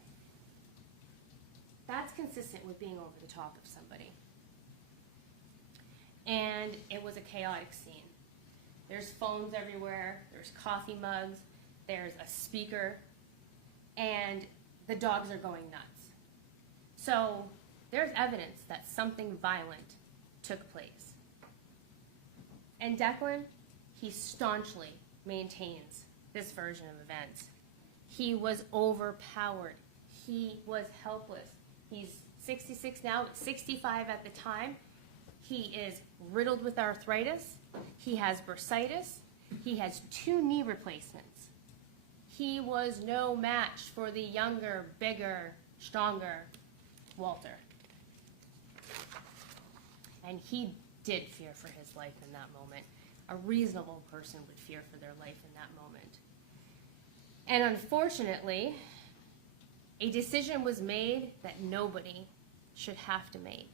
That's consistent with being over the top of somebody. And it was a chaotic scene. There's phones everywhere, there's coffee mugs, there's a speaker, and the dogs are going nuts. So there's evidence that something violent took place. And Declan, he staunchly maintains this version of events. He was overpowered. He was helpless. He's 66 now, 65 at the time. He is riddled with arthritis. He has bursitis. He has 2 knee replacements. He was no match for the younger, bigger, stronger Walter. And he did fear for his life in that moment. A reasonable person would fear for their life in that moment. And unfortunately, a decision was made that nobody should have to make.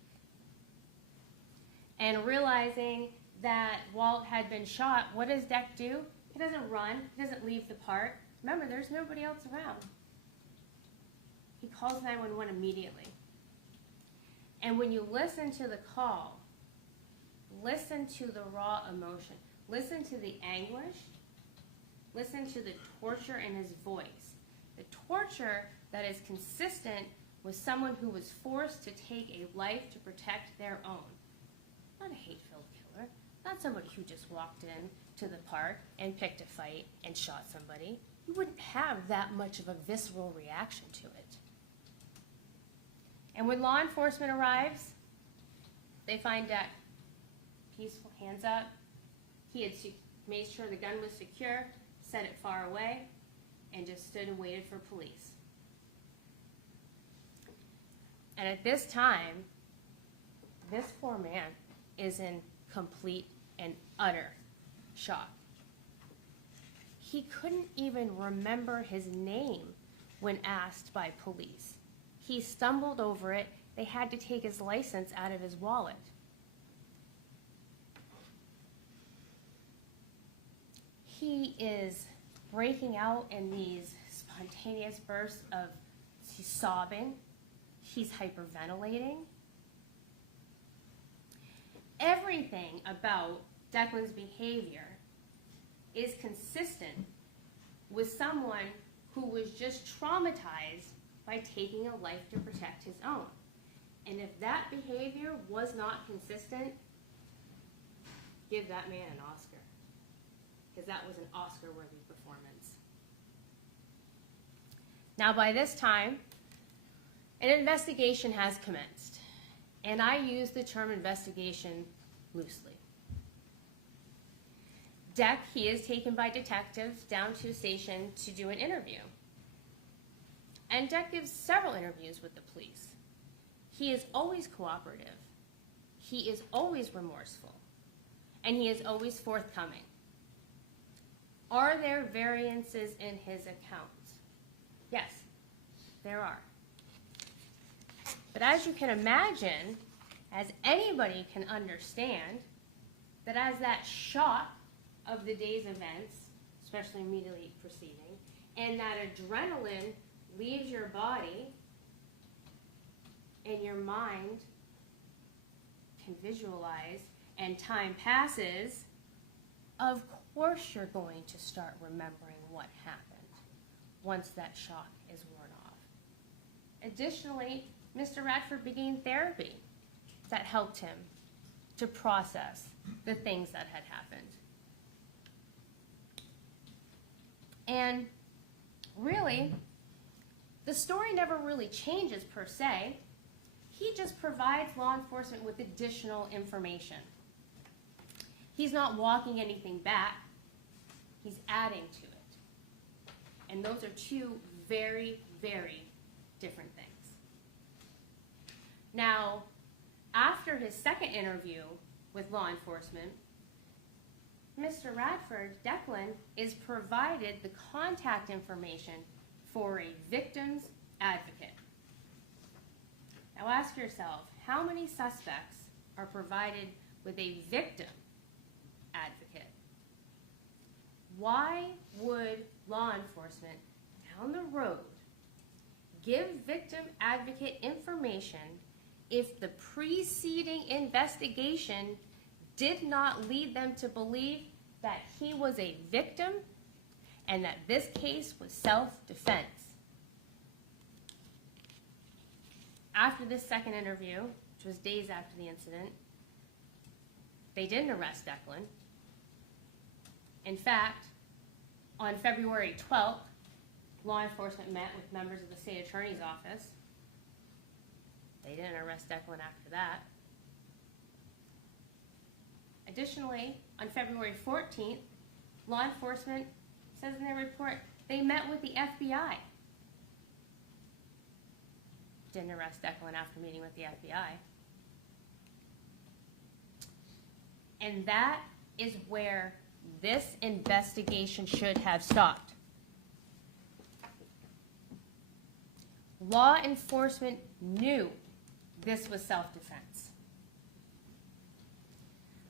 And realizing that Walt had been shot, what does Deck do? He doesn't run. He doesn't leave the park. Remember, there's nobody else around. He calls 911 immediately. And when you listen to the call, listen to the raw emotion. Listen to the anguish. Listen to the torture in his voice. The torture that is consistent with someone who was forced to take a life to protect their own. Not a hate-filled killer. Not somebody who just walked in to the park and picked a fight and shot somebody. You wouldn't have that much of a visceral reaction to it. And when law enforcement arrives, they find Deck peaceful, hands up. He had made sure the gun was secure, set it far away, and just stood and waited for police. And at this time, this poor man is in complete and utter shock. He couldn't even remember his name when asked by police. He stumbled over it. They had to take his license out of his wallet. He is breaking out in these spontaneous bursts of he's sobbing. He's hyperventilating. Everything about Declan's behavior is consistent with someone who was just traumatized by taking a life to protect his own. And if that behavior was not consistent, give that man an Oscar. because that was an Oscar-worthy performance. Now, by this time, an investigation has commenced, and I use the term investigation loosely. Deck, he is taken by detectives down to a station to do an interview. And Deck gives several interviews with the police. He is always cooperative. He is always remorseful. And he is always forthcoming. Are there variances in his account? Yes, there are. But as you can imagine, as anybody can understand, that as that shock of the day's events, especially immediately preceding, and that adrenaline leaves your body and your mind can visualize and time passes, of course you're going to start remembering what happened once that shock is worn off. Additionally, Mr. Radford began therapy that helped him to process the things that had happened. And really, the story never really changes per se. He just provides law enforcement with additional information. He's not walking anything back. He's adding to it. And those are two very, very different things. Now, after his second interview with law enforcement, Mr. Radford, Declan, is provided the contact information for a victim's advocate. Now ask yourself, how many suspects are provided with a victim advocate? Why would law enforcement down the road give victim advocate information if the preceding investigation did not lead them to believe that he was a victim and that this case was self-defense? After this second interview, which was days after the incident, they didn't arrest Declan. In fact, on February 12th, law enforcement met with members of the state attorney's office. They didn't arrest Declan after that. Additionally, on February 14th, law enforcement says in their report they met with the FBI. Didn't arrest Declan after meeting with the FBI. And that is where this investigation should have stopped. Law enforcement knew this was self-defense.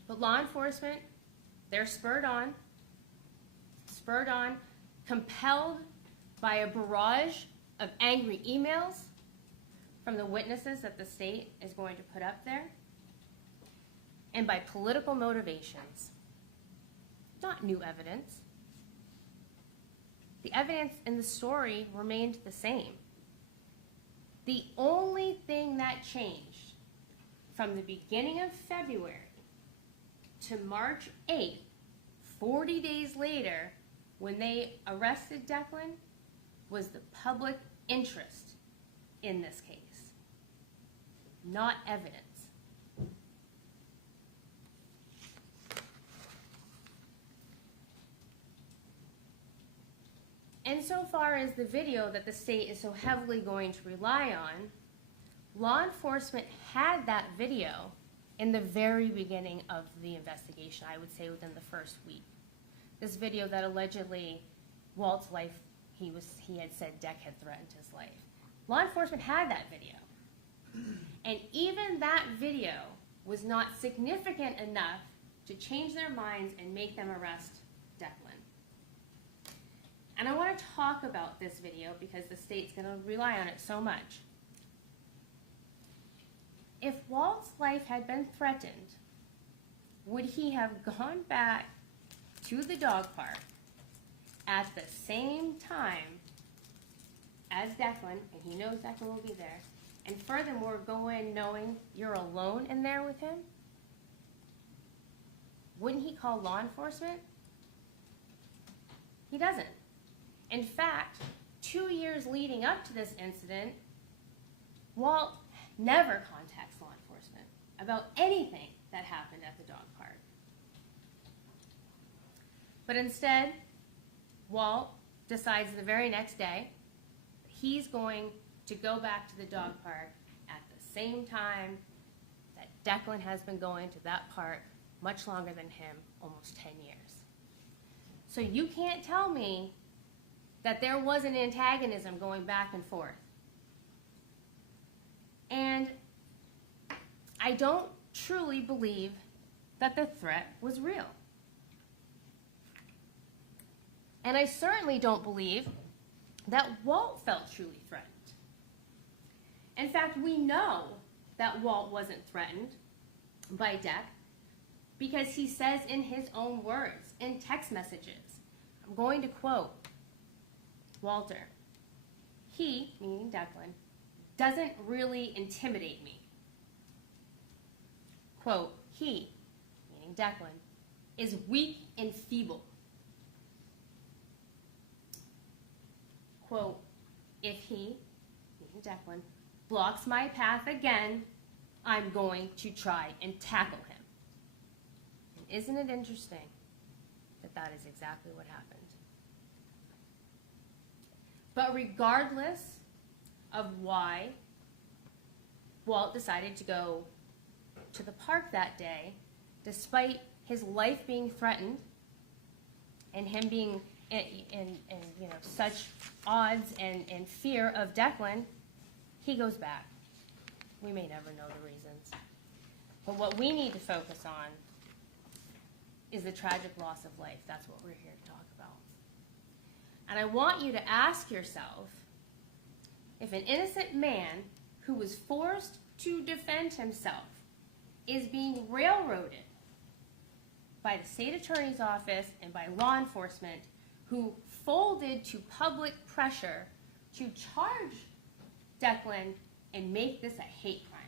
But law enforcement, they're spurred on, compelled by a barrage of angry emails from the witnesses that the state is going to put up there, and by political motivations, not new evidence. The evidence in the story remained the same. The only thing that changed from the beginning of February to March 8th, 40 days later, when they arrested Declan, was the public interest in this case, not evidence. Insofar as the video that the state is so heavily going to rely on, law enforcement had that video in the very beginning of the investigation, I would say within the first week. This video that allegedly Walt's life, he had said Deck had threatened his life. Law enforcement had that video. And even that video was not significant enough to change their minds and make them arrest Declan. And I want to talk about this video because the state's going to rely on it so much. If Walt's life had been threatened, would he have gone back to the dog park at the same time as Declan, and he knows Declan will be there, and furthermore go in knowing you're alone in there with him? Wouldn't he call law enforcement? He doesn't. In fact, 2 years leading up to this incident, Walt never contacts law enforcement about anything that happened at the dog park. But instead, Walt decides the very next day that he's going to go back to the dog park at the same time that Declan has been going to that park much longer than him, almost 10 years. So you can't tell me that there was an antagonism going back and forth. And I don't truly believe that the threat was real. And I certainly don't believe that Walt felt truly threatened. In fact, we know that Walt wasn't threatened by Deck because he says in his own words, in text messages, I'm going to quote Walter, he, meaning Declan, doesn't really intimidate me. Quote, he, meaning Declan, is weak and feeble. Quote, if he, meaning Declan, blocks my path again, I'm going to try and tackle him. And isn't it interesting that that is exactly what happened? But regardless of why Walt decided to go to the park that day, despite his life being threatened and him being in such odds and fear of Declan, he goes back. We may never know the reasons. But what we need to focus on is the tragic loss of life. That's what we're here to talk about. And I want you to ask yourself, if an innocent man who was forced to defend himself is being railroaded by the state attorney's office and by law enforcement who folded to public pressure to charge Declan and make this a hate crime.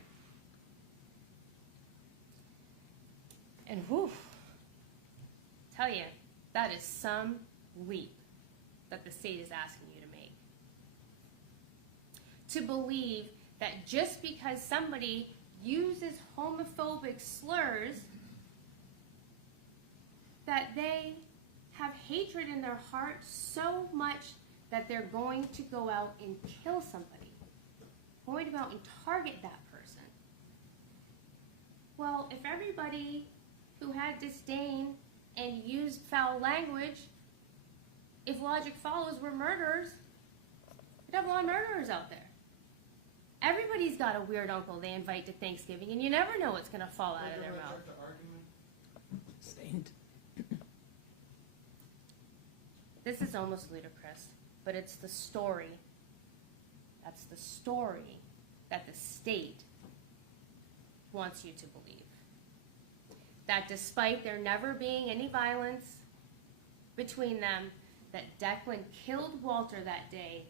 And whew, tell you, that is some leap that the state is asking you to make. To believe that just because somebody uses homophobic slurs, that they have hatred in their heart so much that they're going to go out and kill somebody, going to go out and target that person. Well, if everybody who had disdain and used foul language, if logic follows, were murderers, we'd have a lot of murderers out there. Everybody's got a weird uncle they invite to Thanksgiving, and you never know what's going to fall out of their mouth. Sustained. This is almost ludicrous, but it's the story. That's the story that the state wants you to believe. That despite there never being any violence between them, that Declan killed Walter that day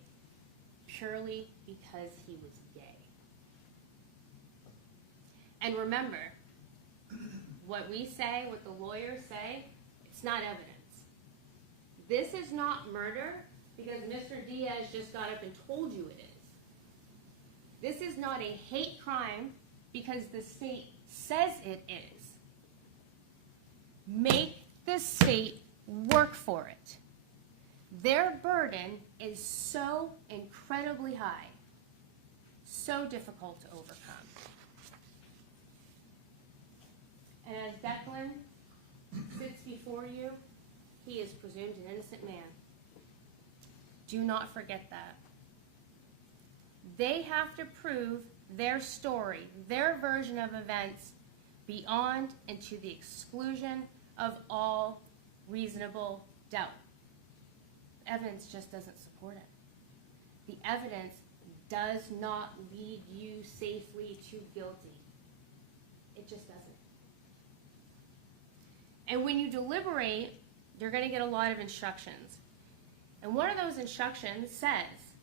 purely because he was gay. And remember, what we say, what the lawyers say, it's not evidence. This is not murder because Mr. Diaz just got up and told you it is. This is not a hate crime because the state says it is. Make the state work for it. Their burden is so incredibly high, so difficult to overcome. And as Declan sits before you, he is presumed an innocent man. Do not forget that. They have to prove their story, their version of events, beyond and to the exclusion of all reasonable doubt. Evidence just doesn't support it. The evidence does not lead you safely to guilty. It just doesn't. And when you deliberate, you're going to get a lot of instructions. And one of those instructions says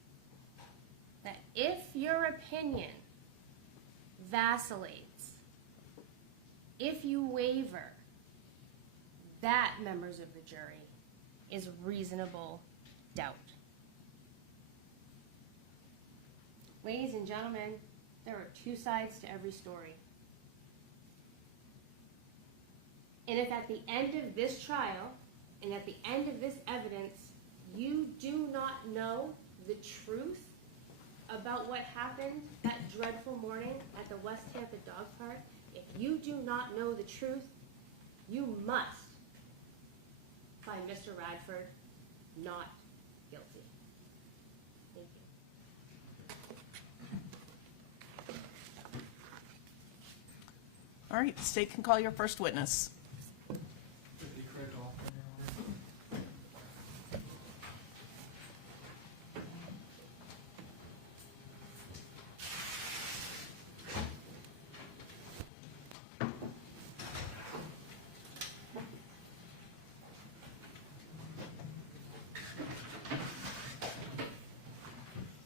that if your opinion vacillates, if you waver, that, members of the jury, is reasonable doubt. Ladies and gentlemen, there are two sides to every story. And if at the end of this trial, and at the end of this evidence, you do not know the truth about what happened that dreadful morning at the West Tampa Dog Park, if you do not know the truth, you must find Mr. Radford not guilty. Thank you. All right, the state can call your first witness.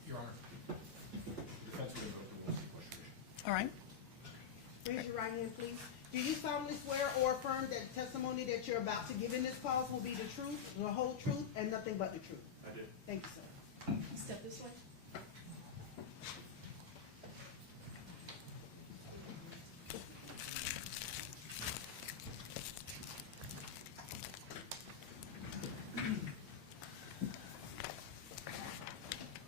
Your Honor, defense will invoke the rules of questioning. All right. Raise your right hand, please. Do you solemnly swear or affirm that the testimony that you're about to give in this cause will be the truth, the whole truth, and nothing but the truth? I do. Thank you, sir. Step this way.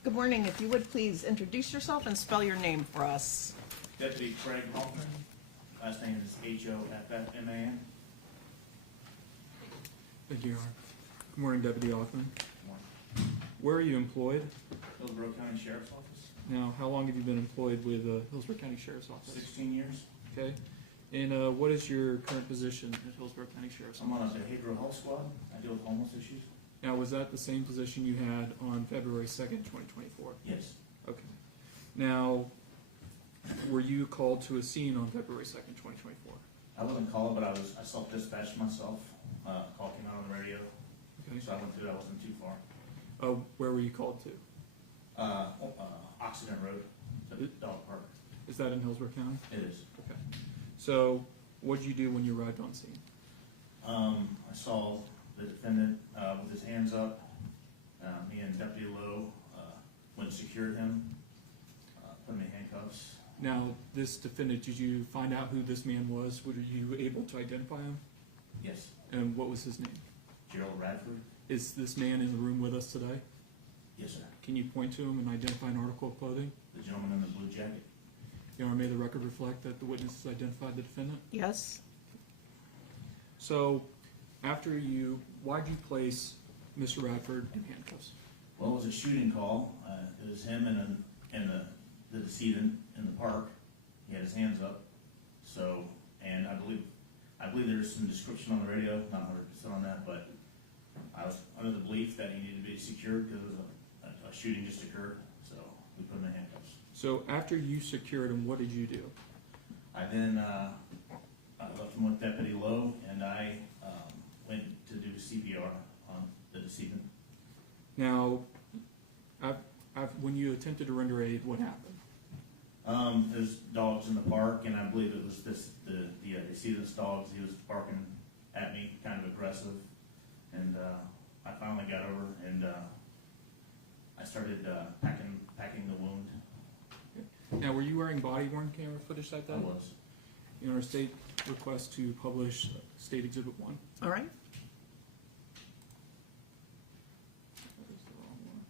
Good morning. If you would please introduce yourself and spell your name for us. Deputy Craig Hoffman, last name is Hoffman. Thank you, Your Honor. Good morning, Deputy Hoffman. Where are you employed? Hillsborough County Sheriff's Office, Now, how long have you been employed with Hillsborough County Sheriff's Office? 16 years. Okay. And what is your current position at Hillsborough County Sheriff's I'm on a Office? behavioral health squad. I deal with homeless issues. Now, was that the same position you had on February 2nd, 2024? Yes, Okay. Now, were you called to a scene on February 2nd, 2024? I wasn't called, but I self-dispatched myself. Call came out on the radio, Okay. so I went through. I wasn't too far. Where were you called to? Occident Road to the dog park. Is that in Hillsborough County? It is. Okay. So, what did you do when you arrived on scene? I saw the defendant with his hands up. Me and Deputy Lowe went and secured him, put him in handcuffs. Now, this defendant, did you find out who this man was? Were you able to identify him? Yes, And what was his name? Gerald Radford. Is this man in the room with us today? Yes, sir. Can you point to him and identify an article of clothing? The gentleman in the blue jacket. Your Honor, may the record reflect that the witness has identified the defendant? Yes. So, why'd you place Mr. Radford in handcuffs? Well, it was a shooting call. It was him and the decedent in the park. He had his hands up. So, and I believe there's some description on the radio, not 100% on that, but I was under the belief that he needed to be secured because a shooting just occurred. So we put him in handcuffs. So, after you secured him, what did you do? I then I left him with Deputy Lowe, and I went to do CPR on the decedent. Now, when you attempted to render aid, what happened? There's dogs in the park, and I believe it was the decedent's dogs. He was barking at me, kind of aggressive, and I finally got over and I started packing the wound. Now, were you wearing body-worn camera footage that day? I was. Your Honor, state request to publish State Exhibit 1. All right. That is the wrong one.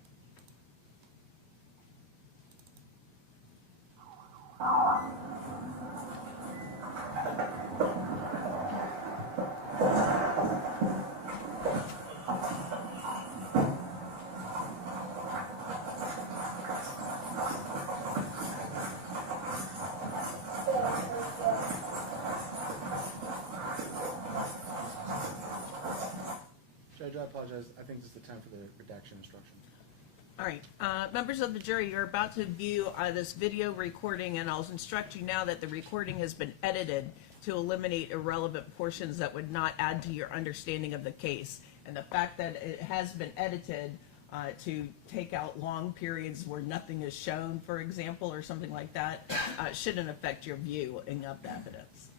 Judge, I apologize. I think this is the time for the redaction instructions. All right, members of the jury, you're about to view this video recording, and I'll instruct you now that the recording has been edited to eliminate irrelevant portions that would not add to your understanding of the case. And the fact that it has been edited to take out long periods where nothing is shown, for example, or something like that, shouldn't affect your viewing of the evidence.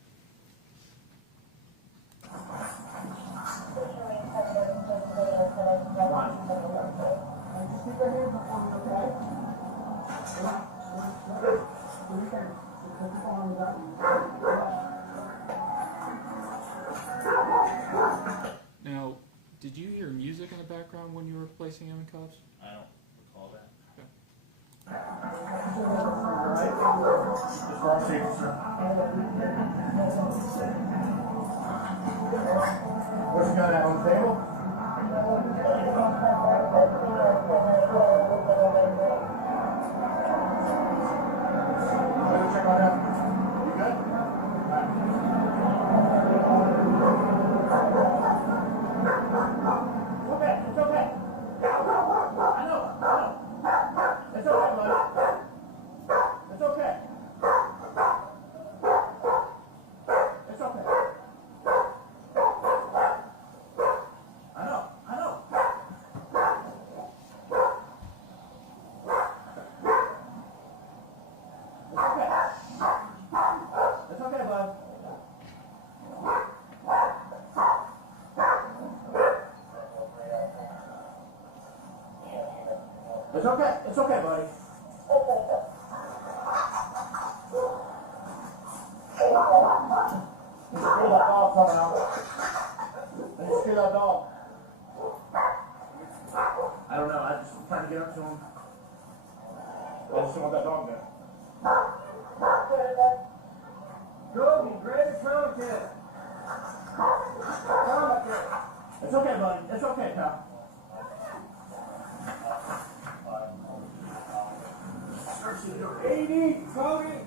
Picturing evidence Now, did you hear music in the background when you were placing him in cuffs? I don't recall that. Just for our safety, sir. What's got that on the table? Let me check on that. You good? Okay, it's okay. I know. It's okay, buddy. It's okay. It's okay. I know. It's okay. It's okay, bud. It's okay. It's okay, buddy. Scare that dog somehow. I just scare that dog. I don't know. I just trying to get up to him. I just don't want that dog there. Go, grab your trunk kid. It's okay, buddy. It's okay, pal. You're 80, Cody.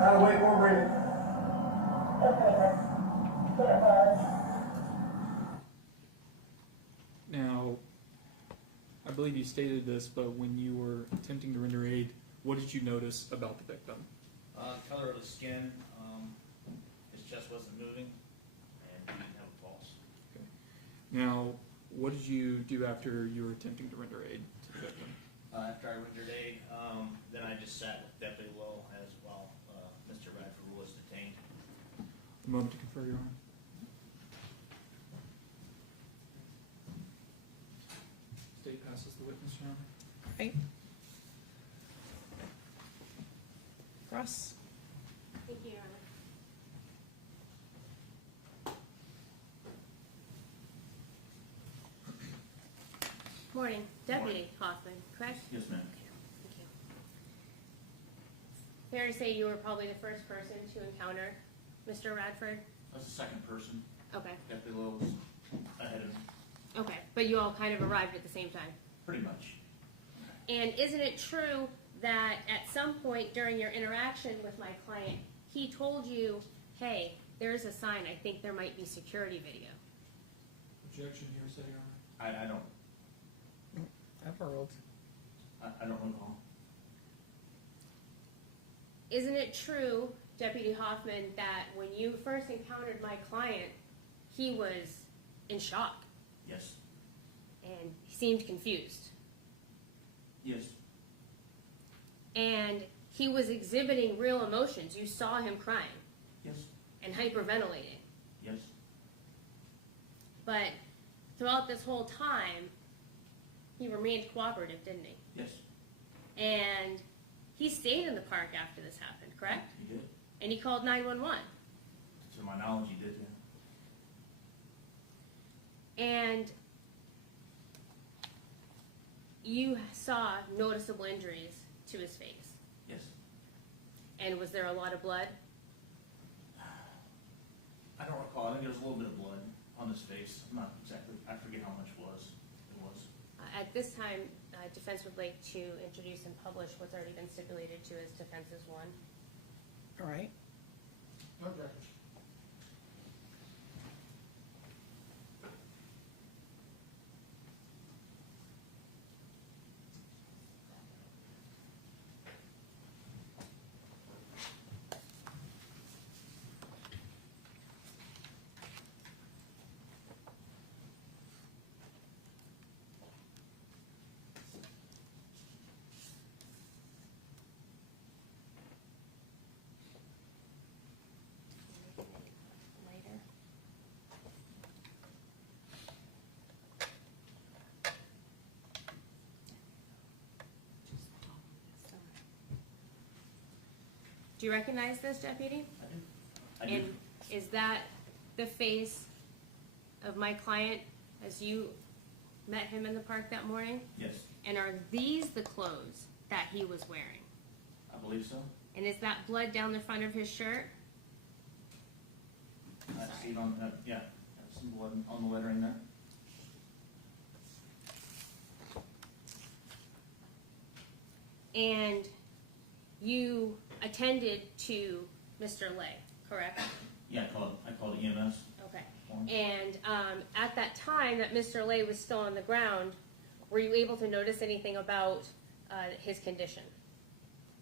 Not awake or breathing. Now, I believe you stated this, but when you were attempting to render aid, what did you notice about the victim? Color of the skin, his chest wasn't moving, and he didn't have a pulse. Now, what did you do after you were attempting to render aid to the victim? After I rendered aid, then I just sat with Deputy Lowe as well. Mr. Radford was detained. A moment to confer, Your Honor. State passes the witness, Your Honor. Right. Russ? Thank you, Your Honor. Morning, Deputy Hoffman, correct? Yes, ma'am. Thank you. Fair to say you were probably the first person to encounter Mr. Radford? That's the second person. Okay, Deputy Lowe was ahead of me, okay, but you all kind of arrived at the same time. pretty much. And isn't it true that at some point during your interaction with my client, he told you, hey, there's a sign, I think there might be security video? Objection, hearsay, Your Honor. I don't, Overruled. I don't recall. Isn't it true, Deputy Hoffman, that when you first encountered my client, he was in shock Yes. and he seemed confused? Yes. And he was exhibiting real emotions. You saw him crying Yes. and hyperventilating. Yes. But throughout this whole time, he remained cooperative, didn't he? Yes. And he stayed in the park after this happened, correct? He did. And he called 911. To my knowledge, he did, yeah. And you saw noticeable injuries to his face. Yes. And was there a lot of blood? I don't recall. I think there was a little bit of blood on his face. I'm not exactly, I forget how much it was. At this time, defense would like to introduce and publish what's already been stipulated to as defenses one. All right. No objection. Later. Do you recognize this, deputy? I do. And is that the face of my client as you met him in the park that morning? Yes, And are these the clothes that he was wearing? I believe so. And is that blood down the front of his shirt? I see it on, yeah, there's some blood on the lettering there. And you attended to Mr. Lay, correct? Yeah, I called EMS. Okay. One. And at that time that Mr. Lay was still on the ground, were you able to notice anything about his condition?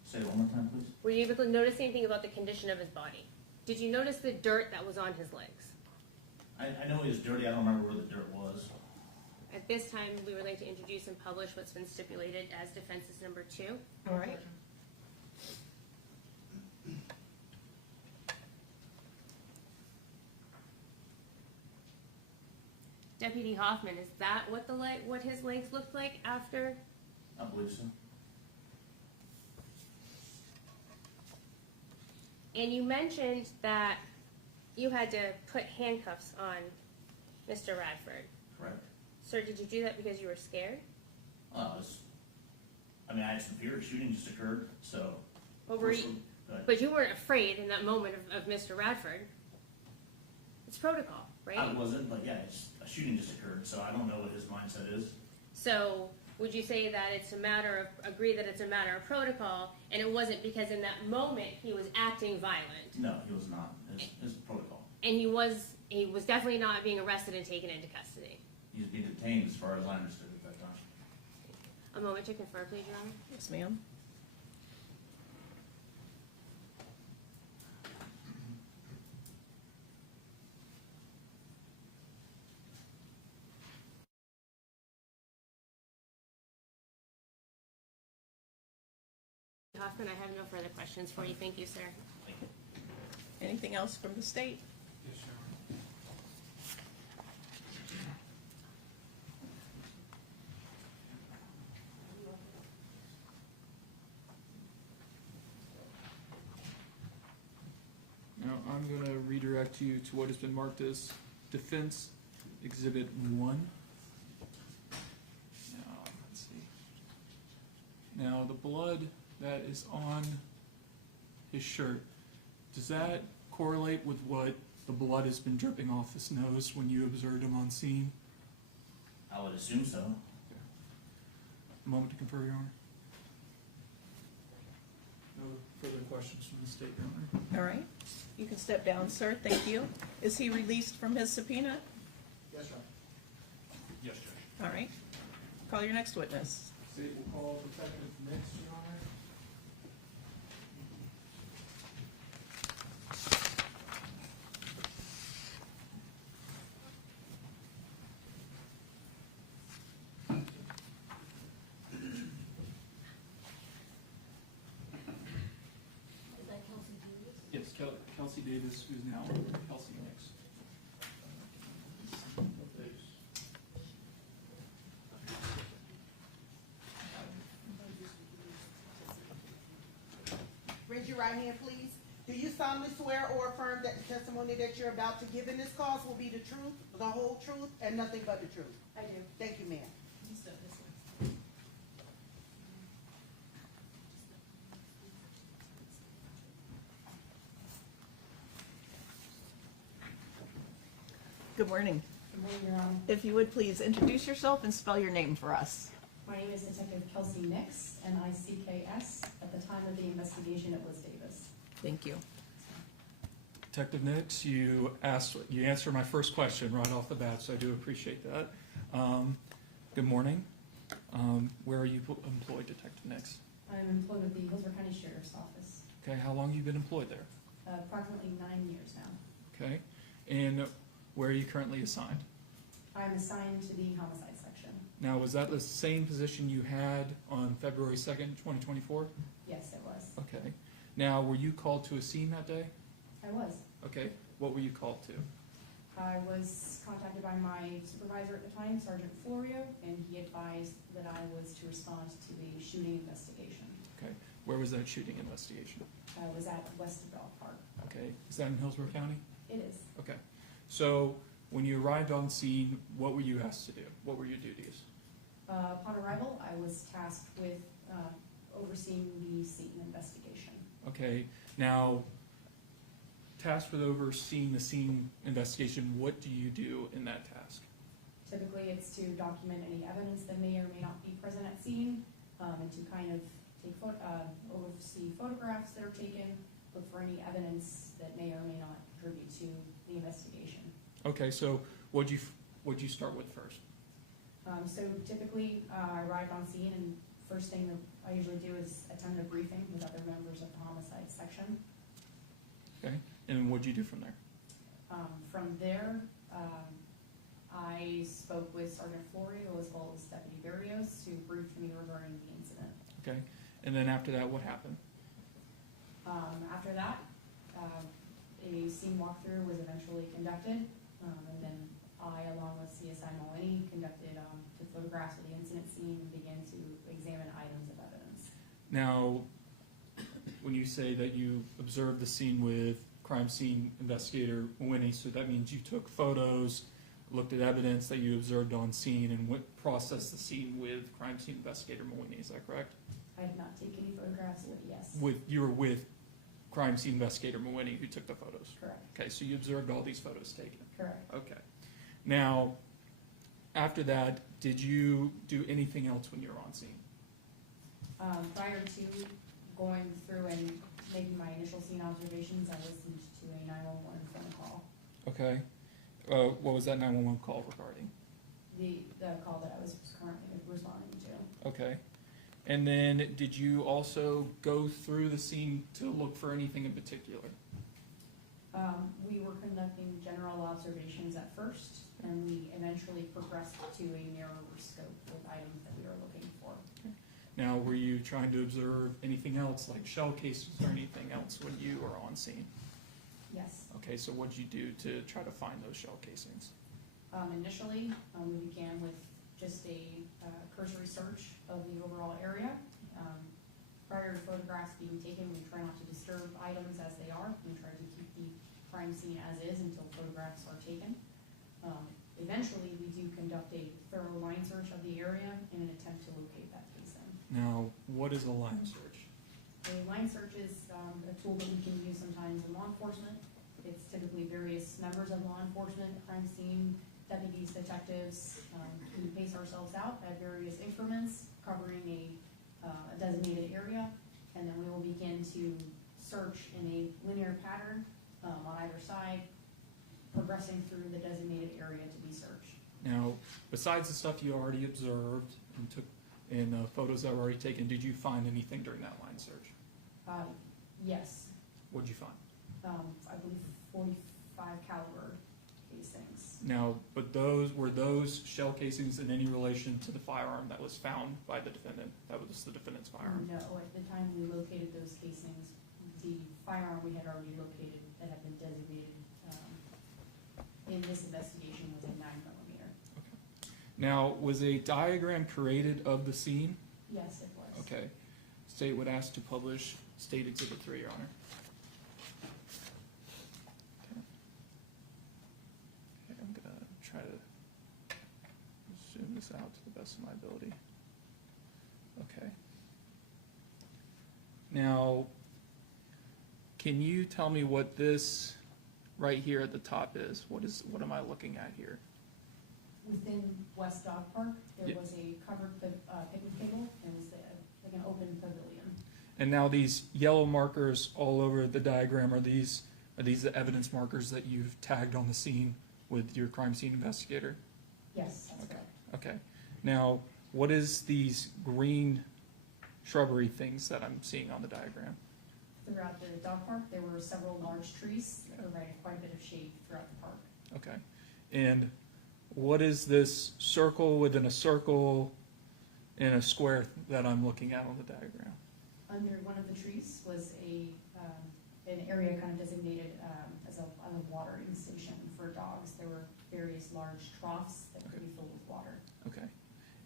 Say it one more time, please. Were you able to notice anything about the condition of his body? Did you notice the dirt that was on his legs? I know he was dirty, I don't remember where the dirt was. At this time, we would like to introduce and publish what's been stipulated as defenses number 2. All right. Deputy Hoffman, is that what his legs looked like after? I believe so. And you mentioned that you had to put handcuffs on Mr. Radford. Correct. Sir, did you do that because you were scared? I mean, I had some fear, shooting just occurred, so. But, but you weren't afraid in that moment of Mr. Radford. It's protocol, right? I wasn't, but yeah, a shooting just occurred, so I don't know what his mindset is. So would you say that it's a matter of, agree that it's a matter of protocol, and it wasn't because in that moment he was acting violent? No, he was not. It's protocol. And he was definitely not being arrested and taken into custody. He was being detained as far as I understood at that time. A moment to confer, please, Your Honor. Yes, ma'am. Hoffman, I have no further questions for you. Thank you, sir. Anything else from the state? Yes, Your Honor. Now, I'm going to redirect you to what has been marked as Defense Exhibit 1. Now, let's see. Now, the blood that is on his shirt, does that correlate with what the blood has been dripping off his nose when you observed him on scene? I would assume so. A moment to confer, Your Honor. No further questions from the state, Your Honor. All right. You can step down, sir. Thank you. Is he released from his subpoena? Yes, sir. Yes, Judge. All right. Call your next witness. State will call Detective Nix, Your Honor. Yes, Kelsey Davis, who's now Kelsey Nix. Raise your right hand, please. Do you solemnly swear or affirm that the testimony that you're about to give in this cause will be the truth, the whole truth, and nothing but the truth? I do. Thank you, ma'am. Good morning. Good morning, Your Honor. If you would please introduce yourself and spell your name for us. My name is Detective Kelsey Nix, N-I-C-K-S. At the time of the investigation, it was Davis. Thank you. Detective Nix, you answered my first question right off the bat, so I do appreciate that. Good morning. Where are you employed, Detective Nix? I'm employed with the Hillsborough County Sheriff's Office, Okay, how long have you been employed there? approximately 9 years now. Okay, and where are you currently assigned? I'm assigned to the homicide section. Now, was that the same position you had on February 2nd, 2024? Yes, it was. Okay. Now, were you called to a scene that day? I was. Okay, what were you called to? I was contacted by my supervisor at the time, Sergeant Florio, and he advised that I was to respond to a shooting investigation. Okay, where was that shooting investigation? I was at West Dog Park. Okay, is that in Hillsborough County? It is. Okay, so when you arrived on scene, what were you asked to do? What were your duties? Upon arrival, I was tasked with overseeing the scene investigation. Okay, now, tasked with overseeing the scene investigation, what do you do in that task? Typically, it's to document any evidence that may or may not be present at scene, and to kind of oversee photographs that are taken, look for any evidence that may or may not contribute to the investigation. Okay, so what'd you start with first? So typically, I arrived on scene, and first thing that I usually do is attend a briefing with other members of the homicide section. Okay, and what'd you do from there? From there, I spoke with Sergeant Florio as well as Deputy Barrios, who briefed me regarding the incident. Okay, and then after that, what happened? After that, a scene walkthrough was eventually conducted, and then I, along with CSI Mullaney, conducted the photographs of the incident scene and began to examine items of evidence. Now, when you say that you observed the scene with crime scene investigator Winnie, so that means you took photos, looked at evidence that you observed on scene, and processed the scene with crime scene investigator Winnie, is that correct? I did not take any photographs, but yes, You were with crime scene investigator Winnie who took the photos? correct, Okay, so you observed all these photos taken? correct. Okay. Now, after that, did you do anything else when you were on scene? Prior to going through and making my initial scene observations, I listened to a 911 phone call. Okay. What was that 911 call regarding? The call that I was currently responding to. Okay. And then did you also go through the scene to look for anything in particular? We were conducting general observations at first, and we eventually progressed to a narrower scope with items that we were looking for. Now, were you trying to observe anything else, like shell cases or anything else when you were on scene? Yes. Okay, so what did you do to try to find those shell casings? Initially, we began with just a cursory search of the overall area. Prior to photographs being taken, we try not to disturb items as they are. We try to keep the crime scene as is until photographs are taken. Eventually, we do conduct a thorough line search of the area in an attempt to locate that casing. Now, what is a line search? A line search is a tool that we can use sometimes in law enforcement. It's typically various members of law enforcement, crime scene, deputies, detectives, who pace ourselves out at various increments, covering a designated area, and then we will begin to search in a linear pattern on either side, progressing through the designated area to be searched. Now, besides the stuff you already observed and took in photos that were already taken, did you find anything during that line search? Yes, What'd you find? I believe 45 caliber casings. Now, but were those shell casings in any relation to the firearm that was found by the defendant? That was the defendant's firearm? No, at the time we located those casings, the firearm we had already located that had been designated in this investigation was a 9mm. Now, was a diagram created of the scene? Yes, it was. Okay. State would ask to publish State Exhibit 3, Your Honor. Okay, I'm gonna try to zoom this out to the best of my ability. Okay. Now, can you tell me what this right here at the top is? What am I looking at here? Within West Dog Park, there Yeah. was a covered picnic table, and it was like an open pavilion. And now these yellow markers all over the diagram, are these the evidence markers that you've tagged on the scene with your crime scene investigator? Yes, that's correct. Okay. Now, what is these green shrubbery things that I'm seeing on the diagram? Throughout the dog park, there were several large trees that provided quite a bit of shade throughout the park. Okay. And what is this circle within a circle in a square that I'm looking at on the diagram? Under one of the trees was an area kind of designated as a watering station for dogs. There were various large troughs that could be filled with water. Okay.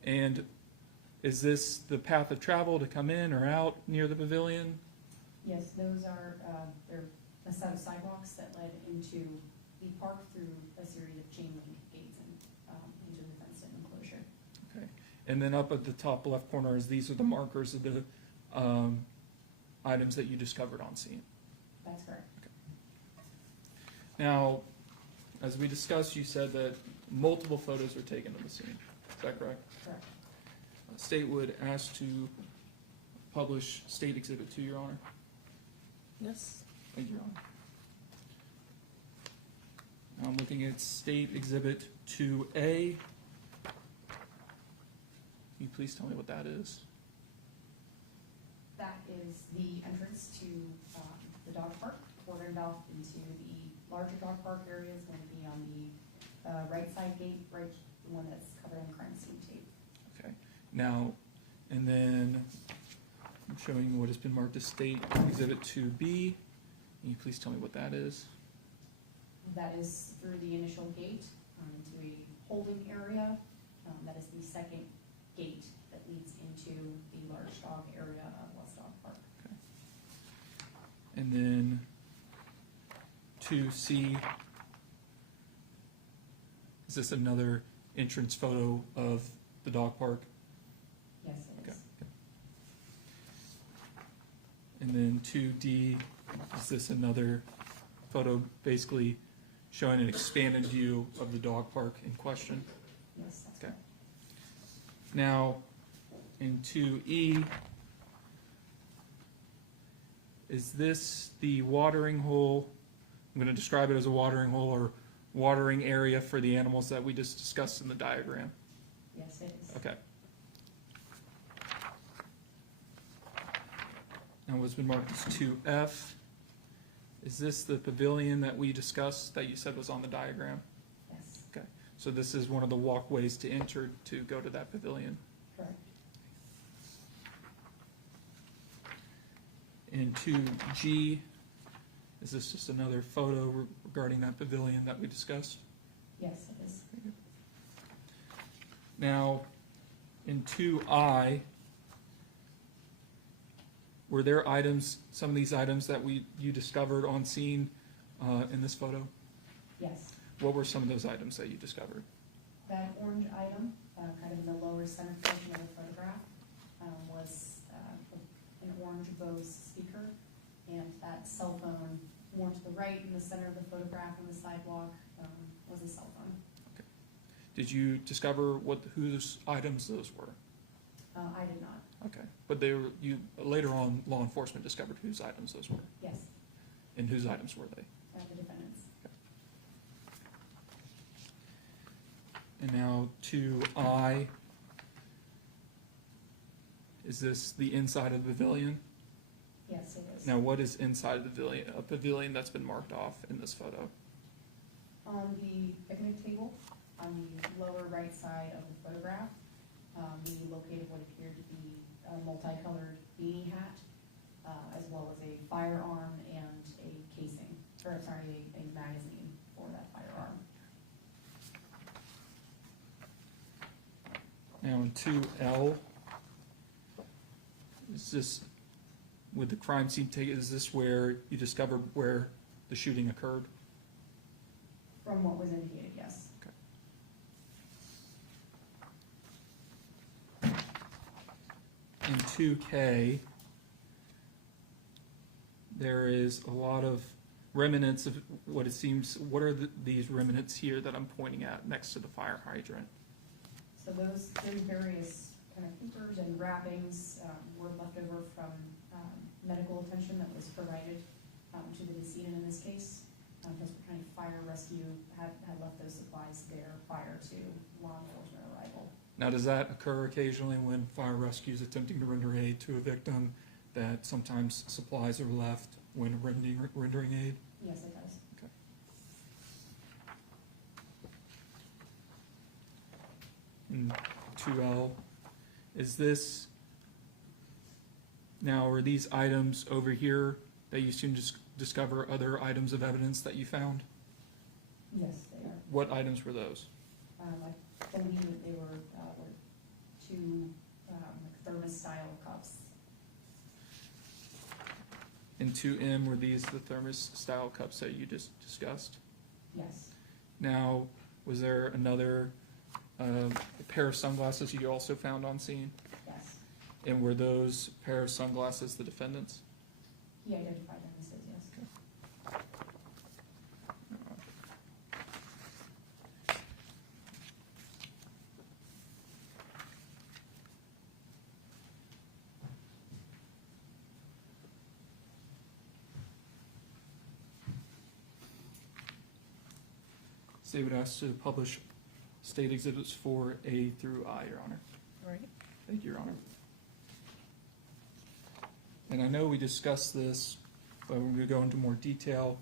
And is this the path of travel to come in or out near the pavilion? Yes, those are, they're a set of sidewalks that led into the park through a series of chain link gates and into the fenced in enclosure. Okay. And then up at the top left corner is these are the markers of the items that you discovered on scene. That's correct. Now, as we discussed, you said that multiple photos were taken of the scene. Is that correct? Correct. State would ask to publish State Exhibit 2, Your Honor. Yes. Thank you, Your Honor. Now I'm looking at State Exhibit 2A. Can you please tell me what that is? That is the entrance to the dog park. We're going to off into the larger dog park area is going to be on the right side gate, right, the one that's covered in crime scene tape. Okay. Now, and then I'm showing you what has been marked as State Exhibit 2B. Can you please tell me what that is? That is through the initial gate into a holding area. That is the second gate that leads into the large dog area of West Dog Park. And then 2C, is this another entrance photo of the dog park? Yes, it Okay. is. And then 2D, is this another photo basically showing an expanded view of the dog park in question? Yes, that's Okay. correct. Now, in 2E, is this the watering hole? I'm going to describe it as a watering hole or watering area for the animals that we just discussed in the diagram. Yes, it is. Okay. Now what's been marked as 2F, is this the pavilion that we discussed that you said was on the diagram? Yes, Okay, so this is one of the walkways to enter to go to that pavilion. correct. In 2G, is this just another photo regarding that pavilion that we discussed? Yes, it is. Now, in 2I, were there items, some of these items that you discovered on scene in this photo? Yes. What were some of those items that you discovered? That orange item, kind of in the lower center portion of the photograph, was an orange Bose speaker, and that cell phone more to the right in the center of the photograph on the sidewalk was a cell phone. Did you discover whose items those were? I did not. Okay, but they were, later on, law enforcement discovered whose items those were, Yes, and whose items were they? the defendants. And now 2I, is this the inside of the pavilion? Yes, it is. Now, what is inside of the pavilion, a pavilion that's been marked off in this photo? On the picnic table, on the lower right side of the photograph, we located what appeared to be a multicolored beanie hat, as well as a firearm and a casing, or sorry, a magazine for that firearm. Now in 2L, is this, with the crime scene taken, is this where you discovered where the shooting occurred? From what was indicated, yes. In 2K, there is a lot of remnants of what it seems, what are these remnants here that I'm pointing at next to the fire hydrant? So those various kind of papers and wrappings were left over from medical attention that was provided to the decedent in this case. Because County Fire Rescue had left those supplies there prior to law enforcement arrival. Now, does that occur occasionally when fire rescue is attempting to render aid to a victim, that sometimes supplies are left when rendering aid? Yes, it does. Okay. And 2L, is this, now are these items over here that you soon discover other items of evidence that you found? Yes, they are. What items were those? I believe that they were two like thermos-style cups. In 2M, were these the thermos-style cups that you just discussed? Yes, Now, was there another pair of sunglasses you also found on scene? yes. And were those pair of sunglasses the defendant's? He identified them as his, yes. State would ask to publish state exhibits 4A through I, Your Honor. Right. Thank you, Your Honor. And I know we discussed this, but we're going to go into more detail.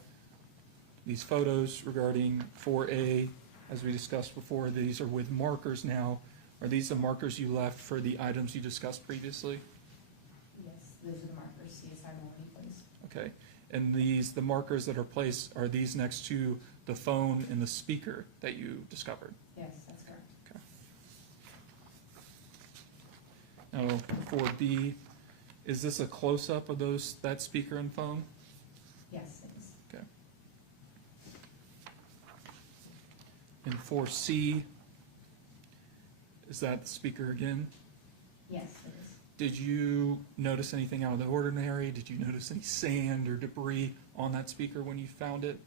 These photos regarding 4A, as we discussed before, these are with markers now. Are these the markers you left for the items you discussed previously? Yes, those are the markers CSI Maloney placed. Okay. And the markers that are placed, are these next to the phone and the speaker that you discovered? Yes, that's correct. Okay. Now, for B, is this a close-up of that speaker and phone? Yes, it is. Okay. And for C, is that the speaker again? Yes, it is. Did you notice anything out of the ordinary? Did you notice any sand or debris on that speaker when you found it?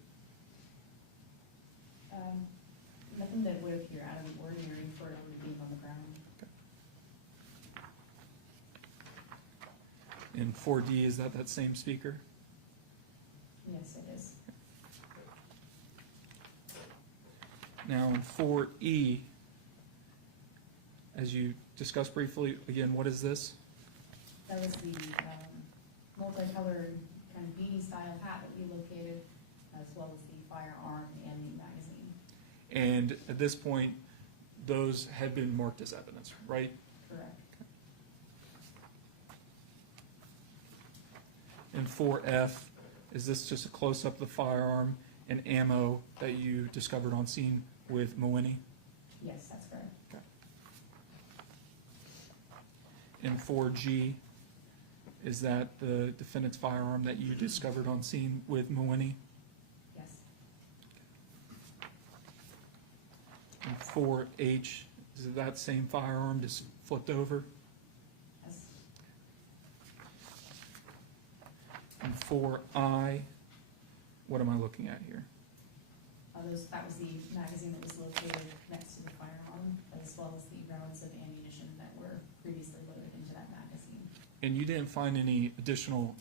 Nothing that would appear out of the ordinary for it only being on the ground. And 4D, is that same speaker? Yes, it is. Now, in 4E, as you discussed briefly, again, what is this? That was the multicolored kind of beanie style hat that we located, as well as the firearm and the magazine. And at this point, those had been marked as evidence, right? Correct. And 4F, is this just a close-up of the firearm and ammo that you discovered on scene with Moini? Yes, that's correct. And 4G, is that the defendant's firearm that you discovered on scene with Moini? Yes. And 4H, is it that same firearm just flipped over? Yes. And 4I, what am I looking at here? That was the magazine that was located next to the firearm, as well as the rounds of ammunition that were previously loaded into that magazine. And you didn't find any additional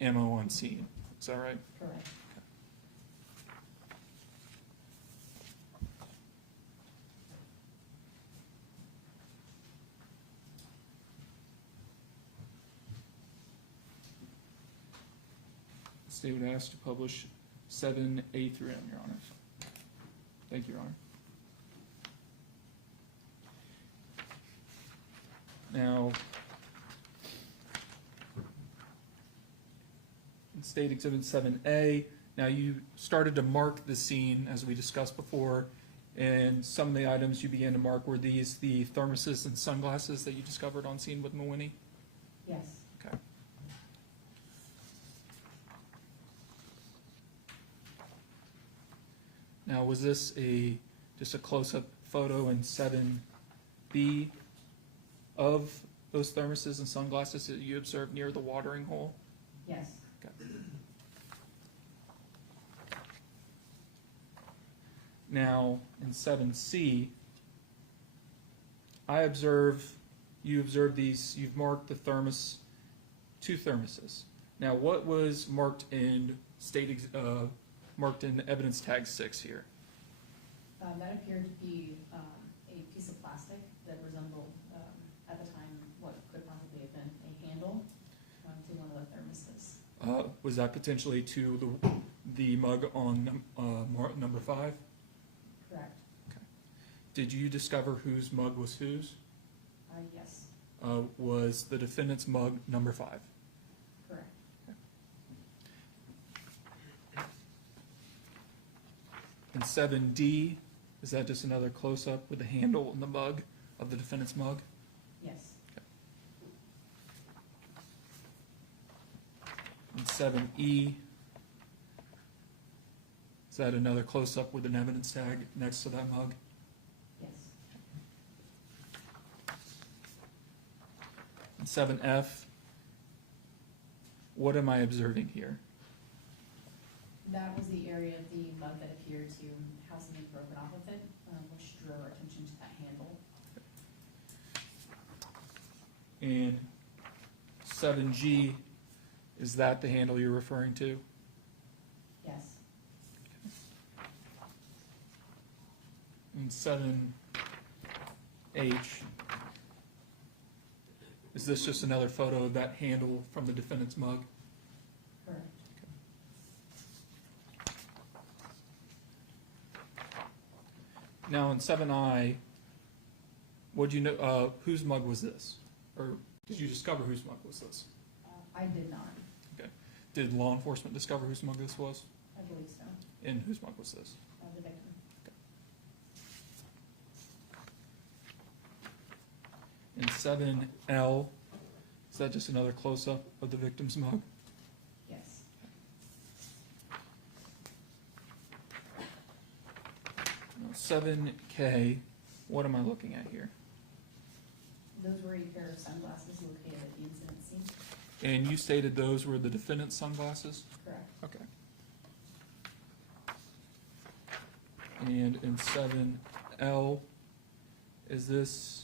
ammo on scene, is that right? Correct. The state would ask to publish 7A through M, Your Honor. Thank you, Your Honor. Now, in State Exhibit 7A, now you started to mark the scene, as we discussed before, and some of the items you began to mark, were these the thermoses and sunglasses that you discovered on scene with Moini? Yes. Okay. Now, was this just a close-up photo in 7B of those thermoses and sunglasses that you observed near the watering hole? Yes. Okay. Now, in 7C, you observe these, you've marked the thermos, 2 thermoses. Now, what was marked in marked in evidence tag 6 here? That appeared to be a piece of plastic that resembled, at the time, what could possibly have been a handle to one of the thermoses. Was that potentially to the mug on number 5? Correct. Did you discover whose mug was whose? Yes, Was the defendant's mug number 5? correct. And 7D, is that just another close-up with the handle and the mug of the defendant's mug? Yes, And 7E, is that another close-up with an evidence tag next to that mug? yes. And 7F, what am I observing here? That was the area of the mug that appeared to have something broken off of it, which drew our attention to that handle. And 7G, is that the handle you're referring to? Yes, And 7H, is this just another photo of that handle from the defendant's mug? correct. Now in 7I, what'd you know, whose mug was this? Or did you discover whose mug was this? I did not. Okay. Did law enforcement discover whose mug this was? I believe so. And whose mug was this? The victim. And 7L, is that just another close-up of the victim's mug? Yes. Now, 7K, what am I looking at here? Those were a pair of sunglasses located at the incident scene. And you stated those were the defendant's sunglasses? Correct. Okay. And in 7L, is this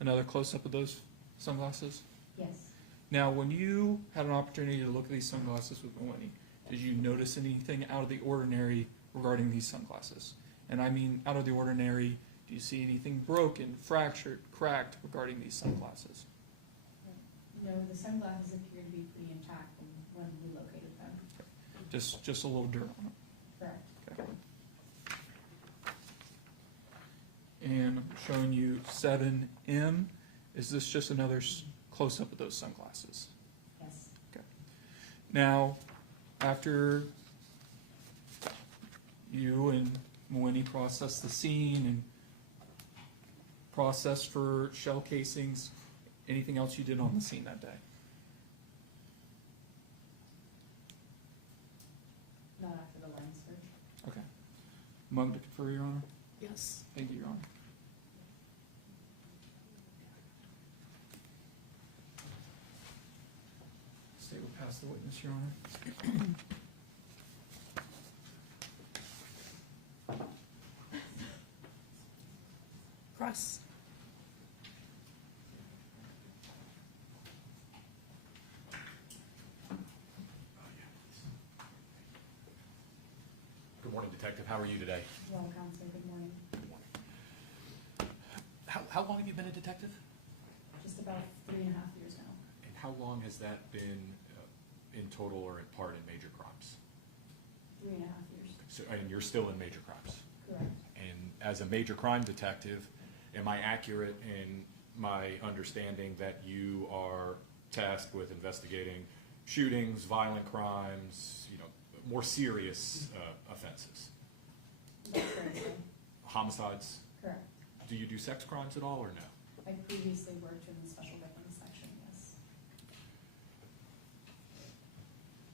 another close-up of those sunglasses? Yes. Now, when you had an opportunity to look at these sunglasses with Melanie, did you notice anything out of the ordinary regarding these sunglasses? And I mean out of the ordinary, do you see anything broken, fractured, cracked regarding these sunglasses? No, the sunglasses appear to be pretty intact when we located them. Just a little dirt on them. Correct. Okay. And I'm showing you 7M. Is this just another close-up of those sunglasses? Yes. Now, after you and Moeni processed the scene and processed for shell casings, anything else you did on the scene that day? Not after the line search. Okay. Mug to confer, Your Honor? Yes. Thank you, Your Honor. State will pass the witness, Your Honor. Cross. Good morning, Detective. How are you today? Well, counsel, good morning. How long have you been a detective? Just about 3.5 years now. And how long has that been in total or in part in major crimes? 3.5 years. So, and you're still in major crimes. Correct. And as a major crime detective, am I accurate in my understanding that you are tasked with investigating shootings, violent crimes, more serious offenses? That's correct, sir. Homicides? Correct. Do you do sex crimes at all or no? I previously worked in the special victims section, yes.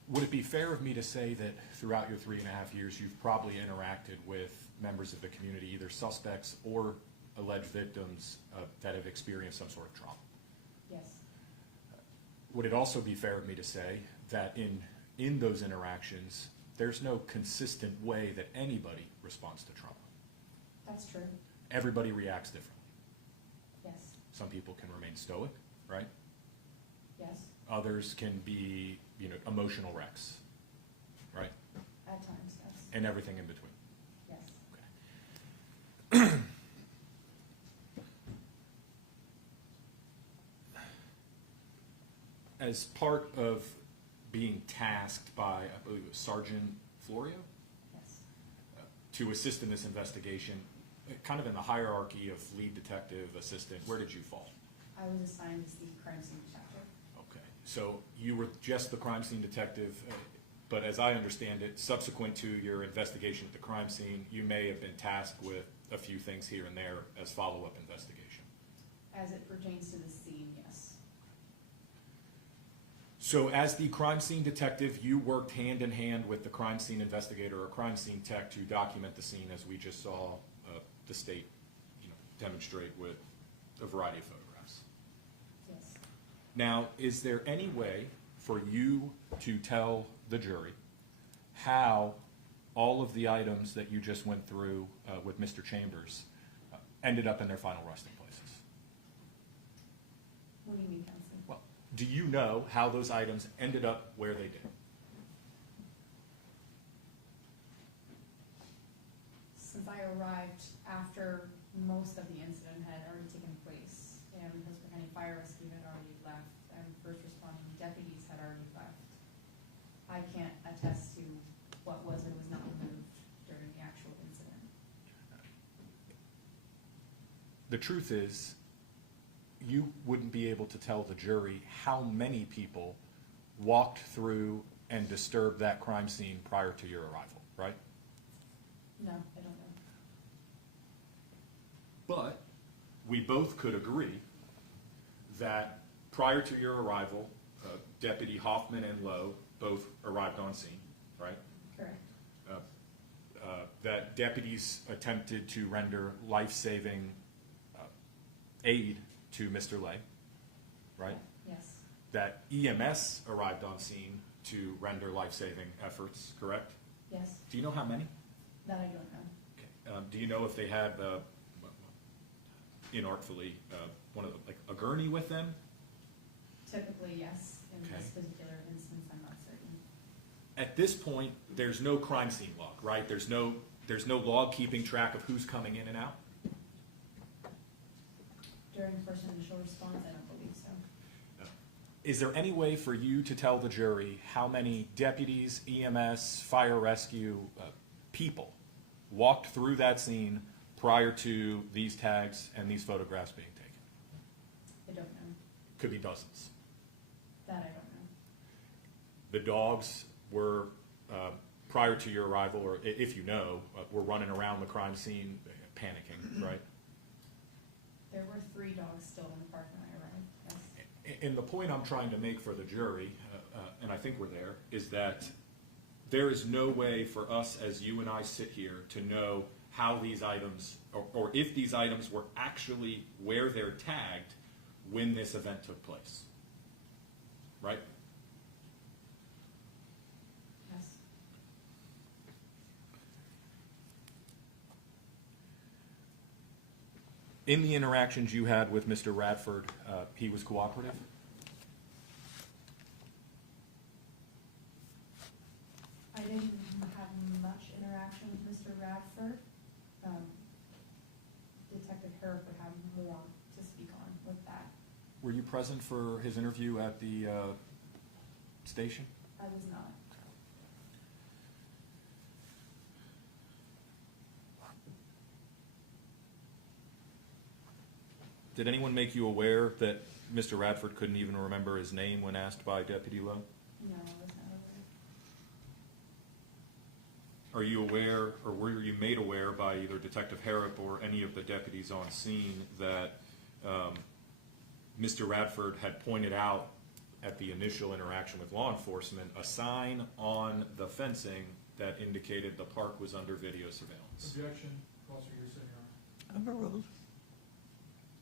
Would it be fair of me to say that throughout your 3.5 years, you've probably interacted with members of the community, either suspects or alleged victims that have experienced some sort of trauma? Yes. Would it also be fair of me to say that in those interactions, there's no consistent way that anybody responds to trauma? That's true, Everybody reacts differently. yes, Some people can remain stoic, right? yes, Others can be, emotional wrecks, right? at times, yes, And everything in between. yes. As part of being tasked by, I believe it was Sergeant Florio, Yes. to assist in this investigation, kind of in the hierarchy of lead detective, assistant, where did you fall? I was assigned as the crime scene detective. Okay, so you were just the crime scene detective, but as I understand it, subsequent to your investigation at the crime scene, you may have been tasked with a few things here and there as follow-up investigation. As it pertains to the scene, yes. So as the crime scene detective, you worked hand in hand with the crime scene investigator or crime scene tech to document the scene, as we just saw the state, demonstrate with a variety of photographs. Yes. Now, is there any way for you to tell the jury how all of the items that you just went through with Mr. Chambers ended up in their final resting places? What do you mean, Counsel? Well, do you know how those items ended up where they did? Since I arrived after most of the incident had already taken place, and Hillsborough County Fire Rescue had already left, and first responding deputies had already left, I can't attest to what was or was not removed during the actual incident. The truth is, you wouldn't be able to tell the jury how many people walked through and disturbed that crime scene prior to your arrival, right? No, I don't know. But we both could agree that prior to your arrival, Deputy Hoffman and Lowe both arrived on scene, right? Correct. That deputies attempted to render life-saving aid to Mr. Lay, right? Yes, That EMS arrived on scene to render life-saving efforts, correct? yes, Do you know how many? that I don't know. Okay. Do you know if they had, inartfully, one of the, like a gurney with them? Typically, yes. In Okay. this particular instance, I'm not certain. At this point, there's no crime scene log, right? There's no log keeping track of who's coming in and out? During first initial response, I don't believe so. Is there any way for you to tell the jury how many deputies, EMS, fire rescue people walked through that scene prior to these tags and these photographs being taken? I don't know. Could be dozens. That I don't know. The dogs were, prior to your arrival, or if you know, were running around the crime scene panicking, right? There were 3 dogs still in the park when I arrived, yes. And the point I'm trying to make for the jury, and I think we're there, is that there is no way for us, as you and I sit here, to know how these items, or if these items were actually where they're tagged when this event took place. Right? Yes. In the interactions you had with Mr. Radford, he was cooperative? I didn't have much interaction with Mr. Radford. Detective Herrick would have more to speak on with that. Were you present for his interview at the station? I was not. Did anyone make you aware that Mr. Radford couldn't even remember his name when asked by Deputy Lowe? No, I was not aware. Are you aware, or were you made aware by either Detective Harrop or any of the deputies on scene that Mr. Radford had pointed out at the initial interaction with law enforcement a sign on the fencing that indicated the park was under video surveillance? Objection, Officer, you're sitting on. Overruled.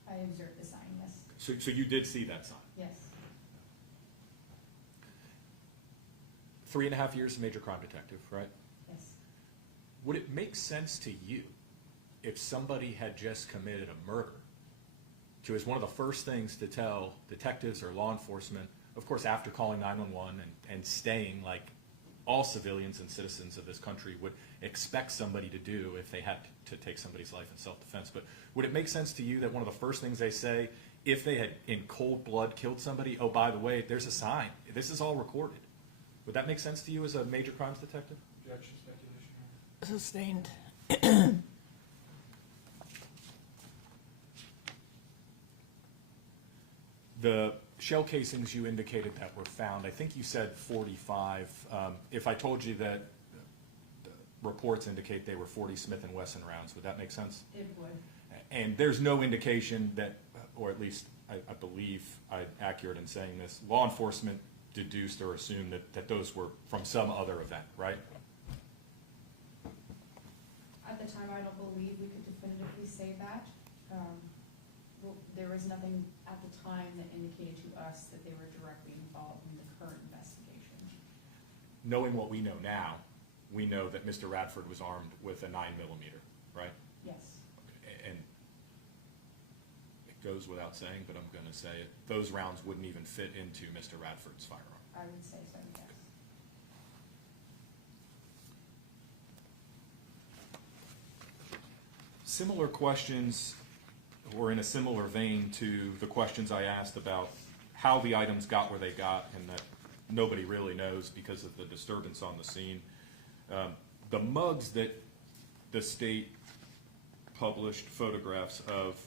I observed the sign, yes. So you did see that sign? Yes. 3.5 years as major crime detective, right? Yes. Would it make sense to you if somebody had just committed a murder, was one of the first things to tell detectives or law enforcement, of course, after calling 911 and staying like all civilians and citizens of this country would expect somebody to do if they had to take somebody's life in self-defense. But would it make sense to you that one of the first things they say, if they had in cold blood killed somebody, oh, by the way, there's a sign. This is all recorded. Would that make sense to you as a major crimes detective? Objection, speculation. Sustained. The shell casings you indicated that were found, I think you said 45. If I told you that the reports indicate they were 40 Smith & Wesson rounds, would that make sense? It would. And there's no indication that, or at least I believe I'm accurate in saying this, law enforcement deduced or assumed that those were from some other event, right? At the time, I don't believe we could definitively say that. Well, there was nothing at the time that indicated to us that they were directly involved in the current investigation. Knowing what we know now, we know that Mr. Radford was armed with a 9mm, right? Yes. And it goes without saying, but I'm going to say it, those rounds wouldn't even fit into Mr. Radford's firearm. I would say so, yes. Similar questions, or in a similar vein to the questions I asked about how the items got where they got, and that nobody really knows because of the disturbance on the scene. The mugs that the state published photographs of,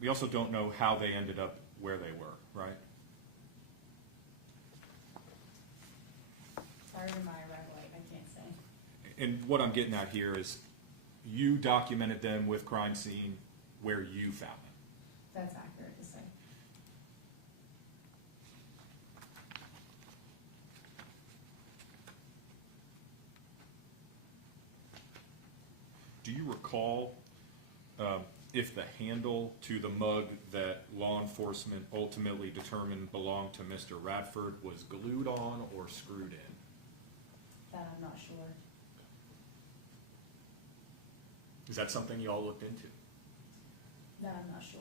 we also don't know how they ended up where they were, right? Sorry to my red light, I can't say. And what I'm getting at here is you documented them with crime scene where you found them. That's accurate to say. Do you recall if the handle to the mug that law enforcement ultimately determined belonged to Mr. Radford was glued on or screwed in? That I'm not sure. Is that something you all looked into? That I'm not sure.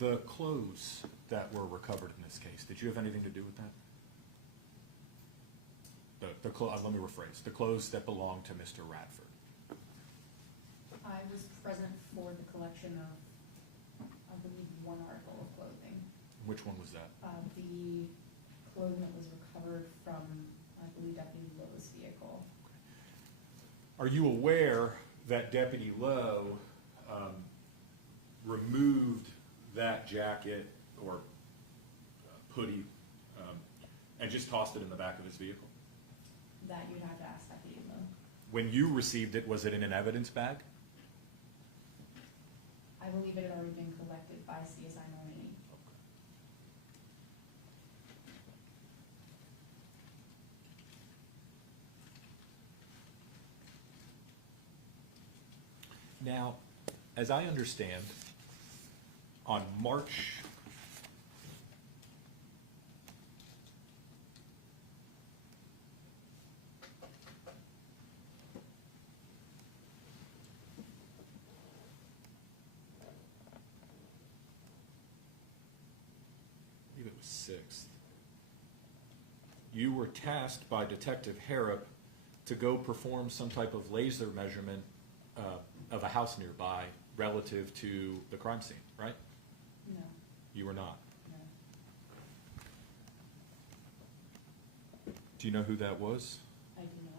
The clothes that were recovered in this case, did you have anything to do with that? Let me rephrase. The clothes that belonged to Mr. Radford. I was present for the collection of, I believe, one article of clothing. Which one was that? The clothing that was recovered from, I believe, Deputy Lowe's vehicle. Are you aware that Deputy Lowe removed that jacket or hoodie and just tossed it in the back of his vehicle? That you'd have to ask Deputy Lowe. When you received it, was it in an evidence bag? I believe it had already been collected by CSI Morini. Now, as I understand, on March I believe it was 6th, you were tasked by Detective Harrop to go perform some type of laser measurement of a house nearby relative to the crime scene, right? No, You were not. no. Do you know who that was? I do not.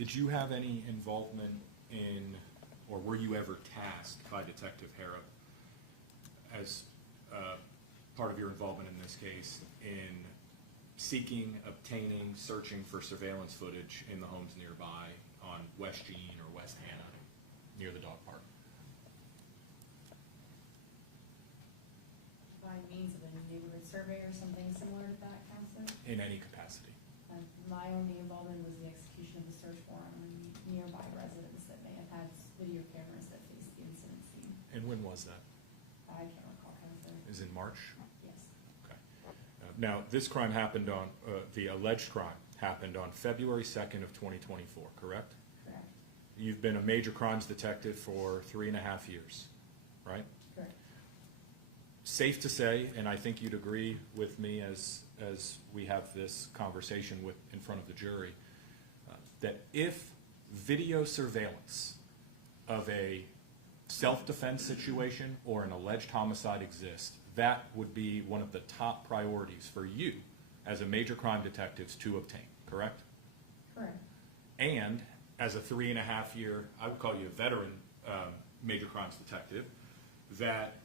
Did you have any involvement in, or were you ever tasked by Detective Harrop as part of your involvement in this case in seeking, obtaining, searching for surveillance footage in the homes nearby on West Jean or West Hannah near the dog park? By means of a neighborhood survey or something similar to that, Counselor? In any capacity? My only involvement was the execution of the search warrant on nearby residents that may have had video cameras that faced the incident scene. And when was that? I can't recall, Counselor. Is in March? Yes. Okay. Now, this crime happened on, the alleged crime happened on February 2nd of 2024, correct? Correct. You've been a major crimes detective for 3.5 years, right? Correct. Safe to say, and I think you'd agree with me as we have this conversation in front of the jury, that if video surveillance of a self-defense situation or an alleged homicide exists, that would be one of the top priorities for you as a major crime detective to obtain, correct? Correct. And as a 3.5 year, I would call you a veteran major crimes detective, that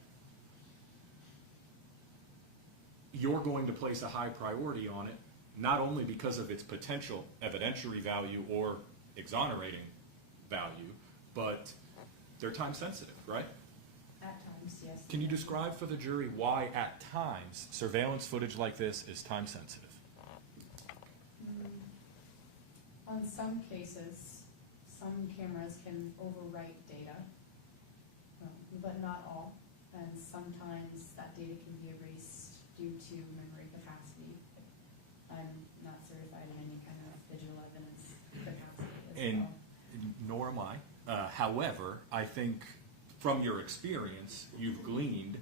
you're going to place a high priority on it, not only because of its potential evidentiary value or exonerating value, but they're time sensitive, right? At times, yes. Can you describe for the jury why at times surveillance footage like this is time sensitive? On some cases, some cameras can overwrite data, but not all. And sometimes that data can be erased due to memory capacity. I'm not certified in any kind of digital evidence capacity as And well. nor am I. However, I think from your experience, you've gleaned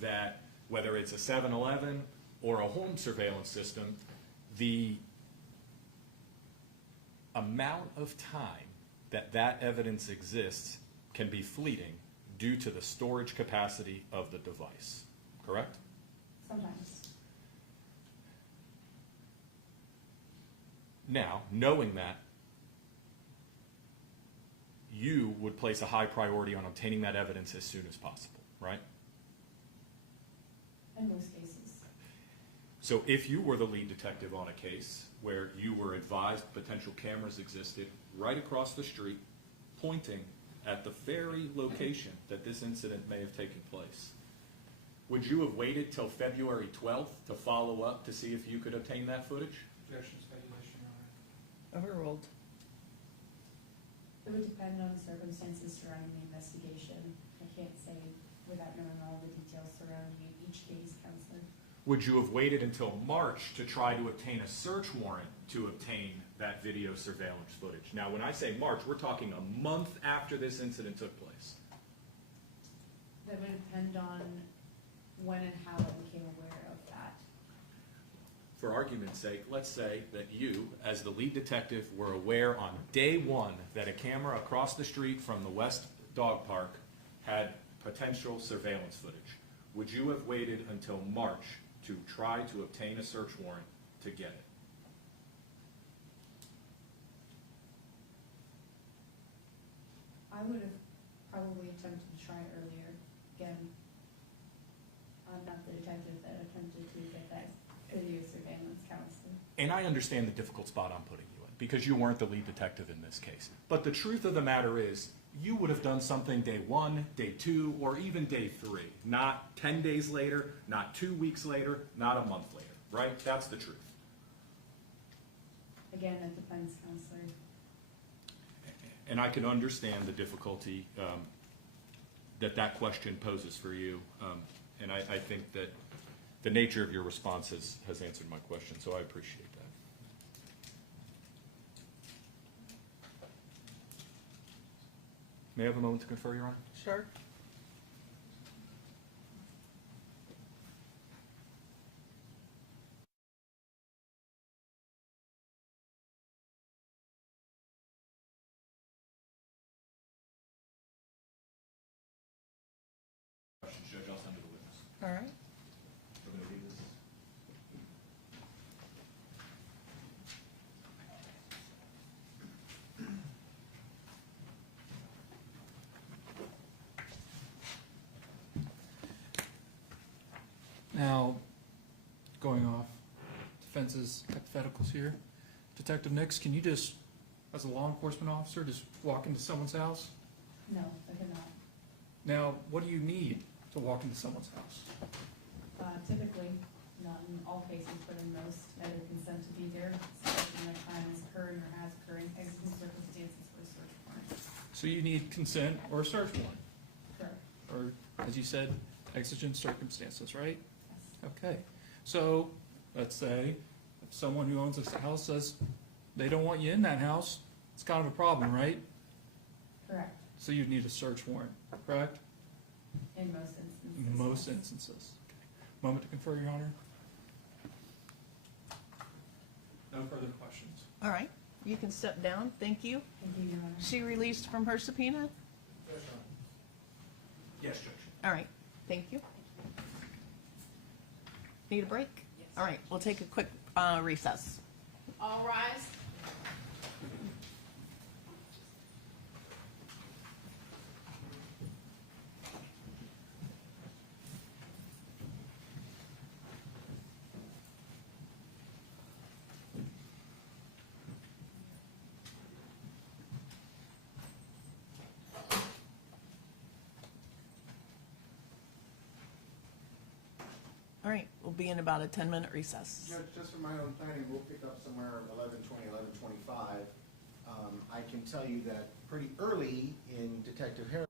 that whether it's a 7-Eleven or a home surveillance system, the amount of time that evidence exists can be fleeting due to the storage capacity of the device, correct? Sometimes. Now, knowing that, you would place a high priority on obtaining that evidence as soon as possible, right? In most cases. So if you were the lead detective on a case where you were advised potential cameras existed right across the street, pointing at the very location that this incident may have taken place, would you have waited till February 12th to follow up to see if you could obtain that footage? Objection, speculation, Your Honor. Overruled. It would depend on the circumstances surrounding the investigation. I can't say without knowing all the details surrounding each case, Counselor. Would you have waited until March to try to obtain a search warrant to obtain that video surveillance footage? Now, when I say March, we're talking a month after this incident took place. That would depend on when and how I became aware of that. For argument's sake, let's say that you, as the lead detective, were aware on day one that a camera across the street from the West Dog Park had potential surveillance footage. Would you have waited until March to try to obtain a search warrant to get it? I would have probably attempted to try earlier. Again, I'm not the detective that attempted to get that video surveillance, Counselor. And I understand the difficult spot I'm putting you in, because you weren't the lead detective in this case. But the truth of the matter is, you would have done something day 1, day 2, or even day 3. Not 10 days later, not 2 weeks later, not a month later, right? That's the truth. Again, it depends, Counselor. And I can understand the difficulty that question poses for you. And I think that the nature of your response has answered my question, so I appreciate that. May I have a moment to confer, Your Honor? Sure. Questions, Judge, I'll send to the witness. All right. We're gonna leave this. Now, going off defense's hypotheticals here, Detective Nix, can you just, as a law enforcement officer, just walk into someone's house? No, I cannot. Now, what do you need to walk into someone's house? Typically, not in all cases, but in most, either consent to be there, especially when a crime is occurring or has occurring, exigent circumstances for a search warrant. So you need consent or a search warrant, Correct. or, as you said, exigent circumstances, right? Yes. Okay, so, let's say, if someone who owns a house says they don't want you in that house, it's kind of a problem, right? Correct. So you'd need a search warrant, correct? In most instances. In most yes. instances. Okay. Moment to confer, Your Honor. No further questions. All right, you can step down. Thank you. Thank you, Your Honor. She released from her subpoena? Yes, Judge. All right, thank you. Need a break? All right, we'll take a quick recess. All rise. All right, we'll be in about a 10-minute recess. Judge, just for my own planning, we'll pick up somewhere 11:20, 11:25. I can tell you that pretty early in Detective Harris'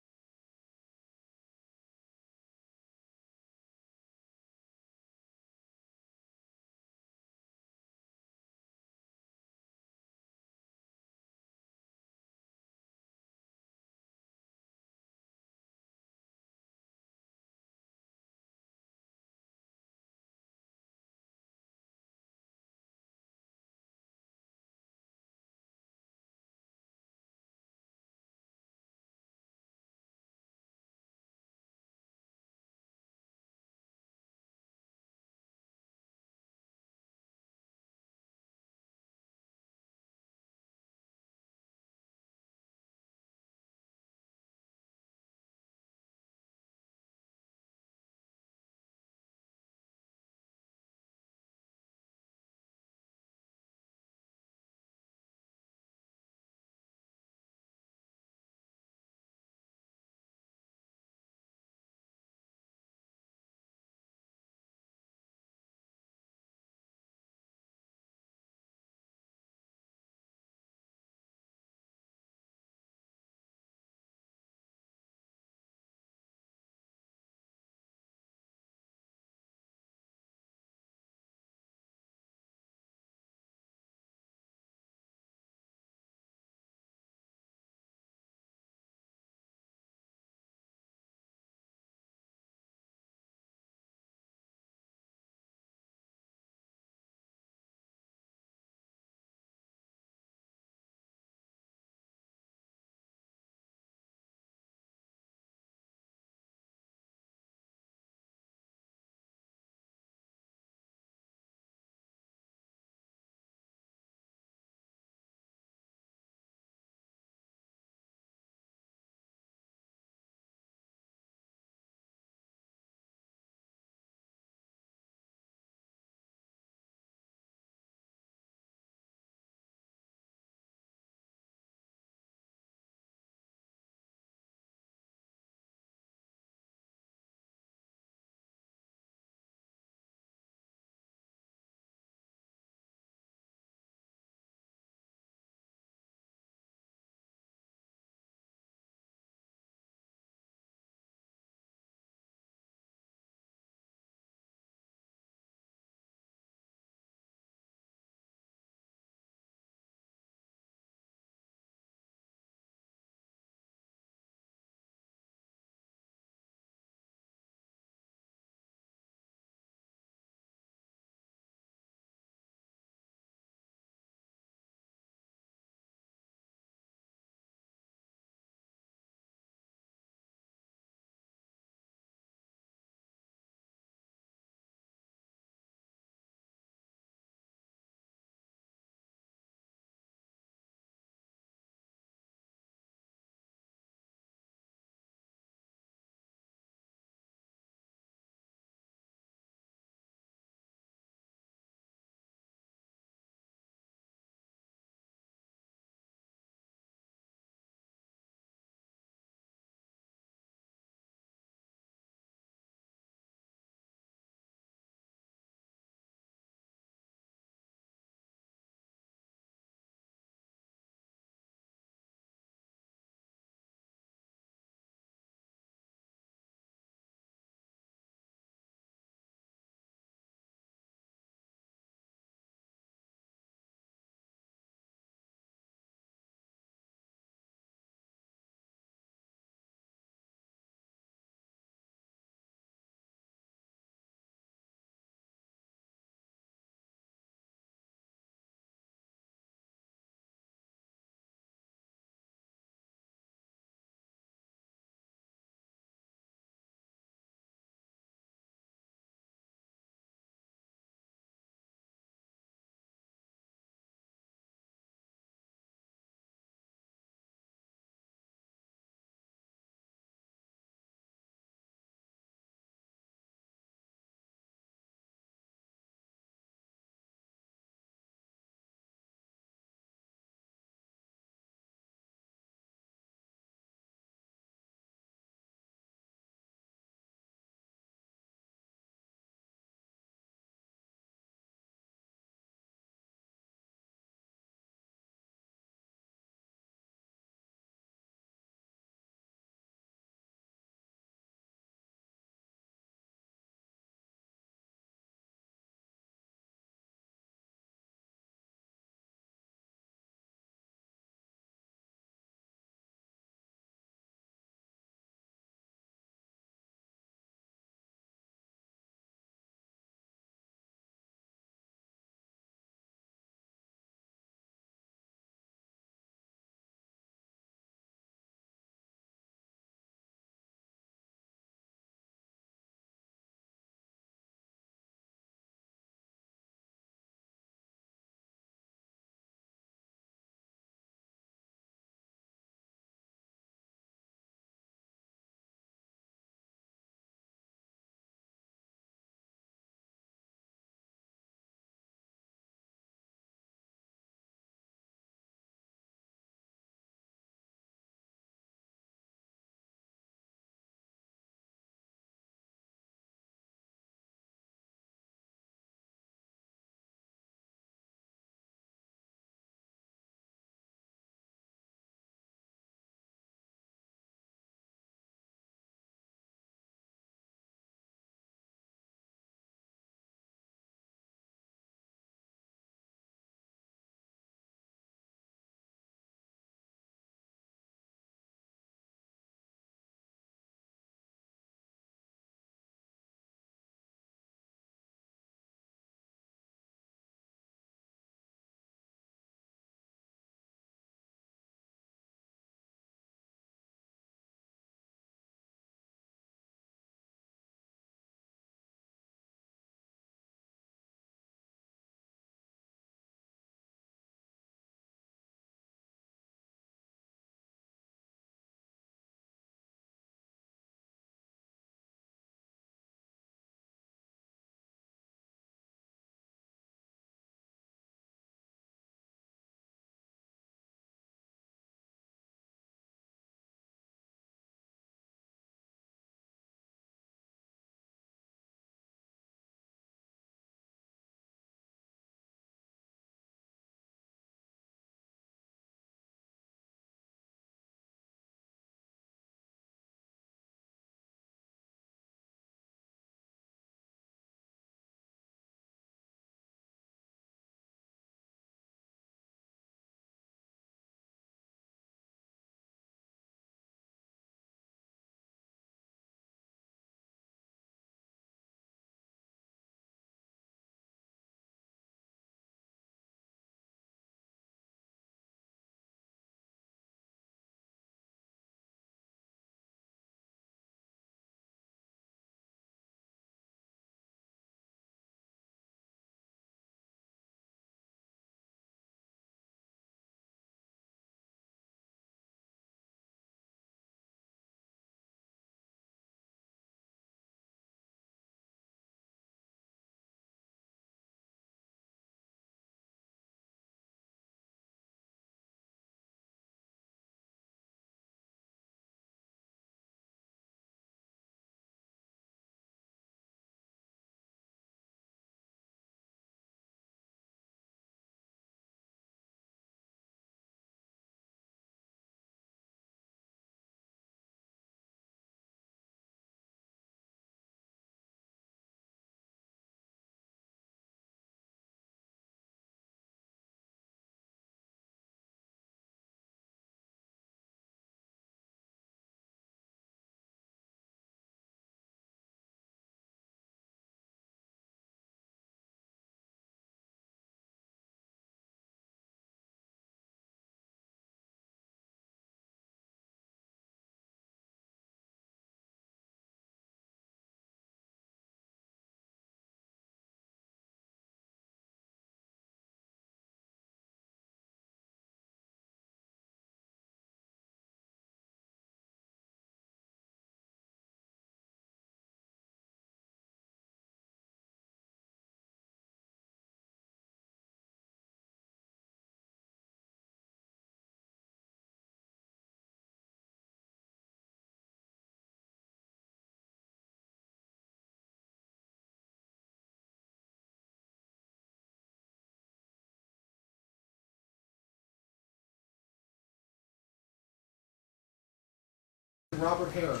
Robert Harris.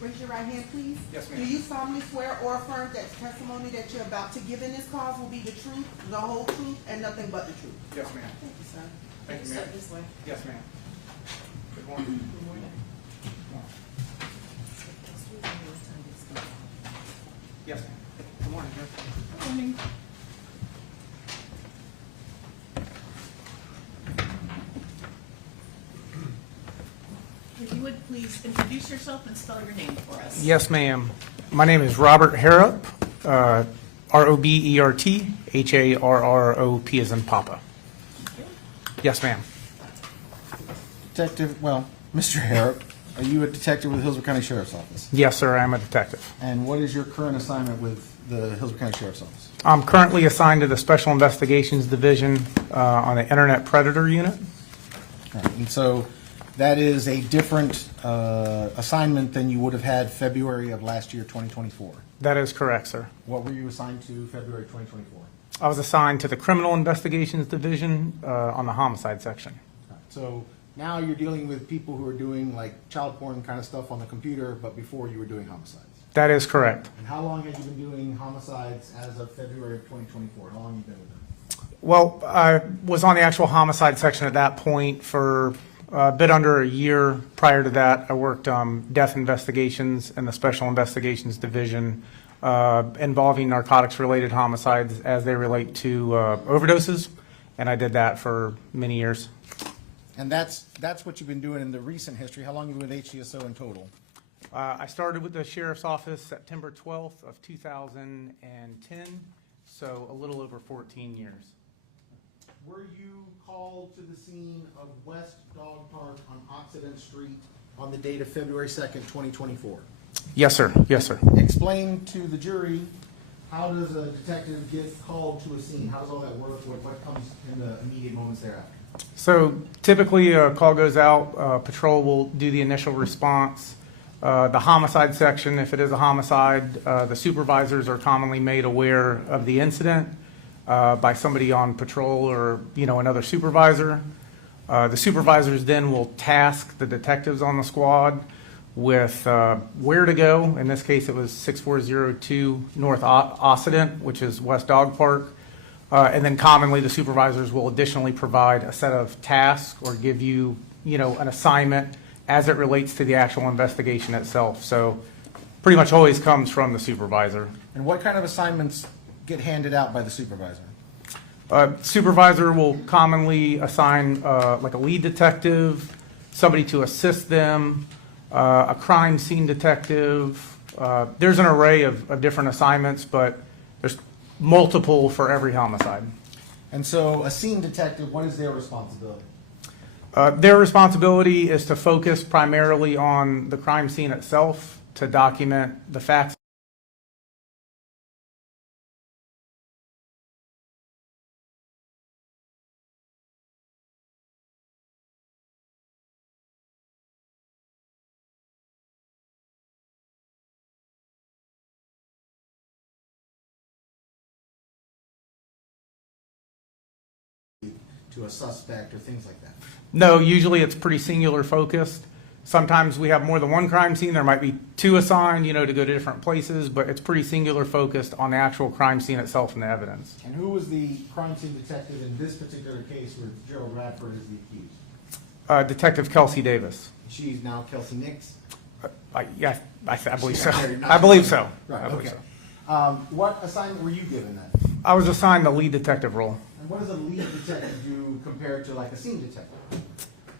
Raise your right hand, please. Yes, ma'am. Do you solemnly swear or affirm that the testimony that you're about to give in this cause will be the truth, the whole truth, and nothing but the truth? Yes, ma'am. Thank you, sir. Thank you, ma'am. Step this way. Yes, ma'am. Good morning. Good morning. Yes, ma'am. Good morning, sir. Morning. If you would please introduce yourself and spell your name for us. Yes, ma'am. My name is Robert Harrop, Robert, Harrop as in Papa. Yes, ma'am. Detective, well, Mr. Harrop, are you a detective with the Hillsborough County Sheriff's Office? Yes, sir, I am a detective. And what is your current assignment with the Hillsborough County Sheriff's Office? I'm currently assigned to the Special Investigations Division on the Internet Predator Unit. All right, and so that is a different assignment than you would have had February of last year, 2024. That is correct, sir. What were you assigned to February 2024? I was assigned to the Criminal Investigations Division on the Homicide Section. All right, so now you're dealing with people who are doing like child porn kind of stuff on the computer, but before you were doing homicides. That is correct. And how long have you been doing homicides as of February of 2024? How long have you been with them? Well, I was on the actual homicide section at that point for a bit under a year. Prior to that, I worked death investigations in the Special Investigations Division involving narcotics-related homicides as they relate to overdoses, and I did that for many years. And that's what you've been doing in the recent history. How long have you been with HCSO in total? I started with the Sheriff's Office September 12th of 2010, so a little over 14 years. Were you called to the scene of West Dog Park on Occident Street on the date of February 2nd, 2024? Yes, sir. Yes, sir. Explain to the jury, how does a detective get called to a scene? How does all that work? What comes in the immediate moments thereafter? So typically a call goes out, patrol will do the initial response. The homicide section, if it is a homicide, the supervisors are commonly made aware of the incident by somebody on patrol or, another supervisor. The supervisors then will task the detectives on the squad with where to go. In this case, it was 6402 North Occident, which is West Dog Park. And then commonly the supervisors will additionally provide a set of tasks or give you, an assignment as it relates to the actual investigation itself. So pretty much always comes from the supervisor. And what kind of assignments get handed out by the supervisor? Supervisor will commonly assign like a lead detective, somebody to assist them, a crime scene detective. There's an array of different assignments, but there's multiple for every homicide. And so a scene detective, what is their responsibility? Their responsibility is to focus primarily on the crime scene itself, to document the facts. To a suspect or things like that? No, usually it's pretty singular focused. Sometimes we have more than one crime scene. There might be two assigned, to go to different places, but it's pretty singular focused on the actual crime scene itself and the evidence. And who was the crime scene detective in this particular case where Gerald Radford is the accused? Detective Kelsey Davis. She's now Kelsey Nix? I believe so. You're not I believe so. Right, I believe okay. so. What assignment were you given then? I was assigned the lead detective role. And what does a lead detective do compared to like a scene detective?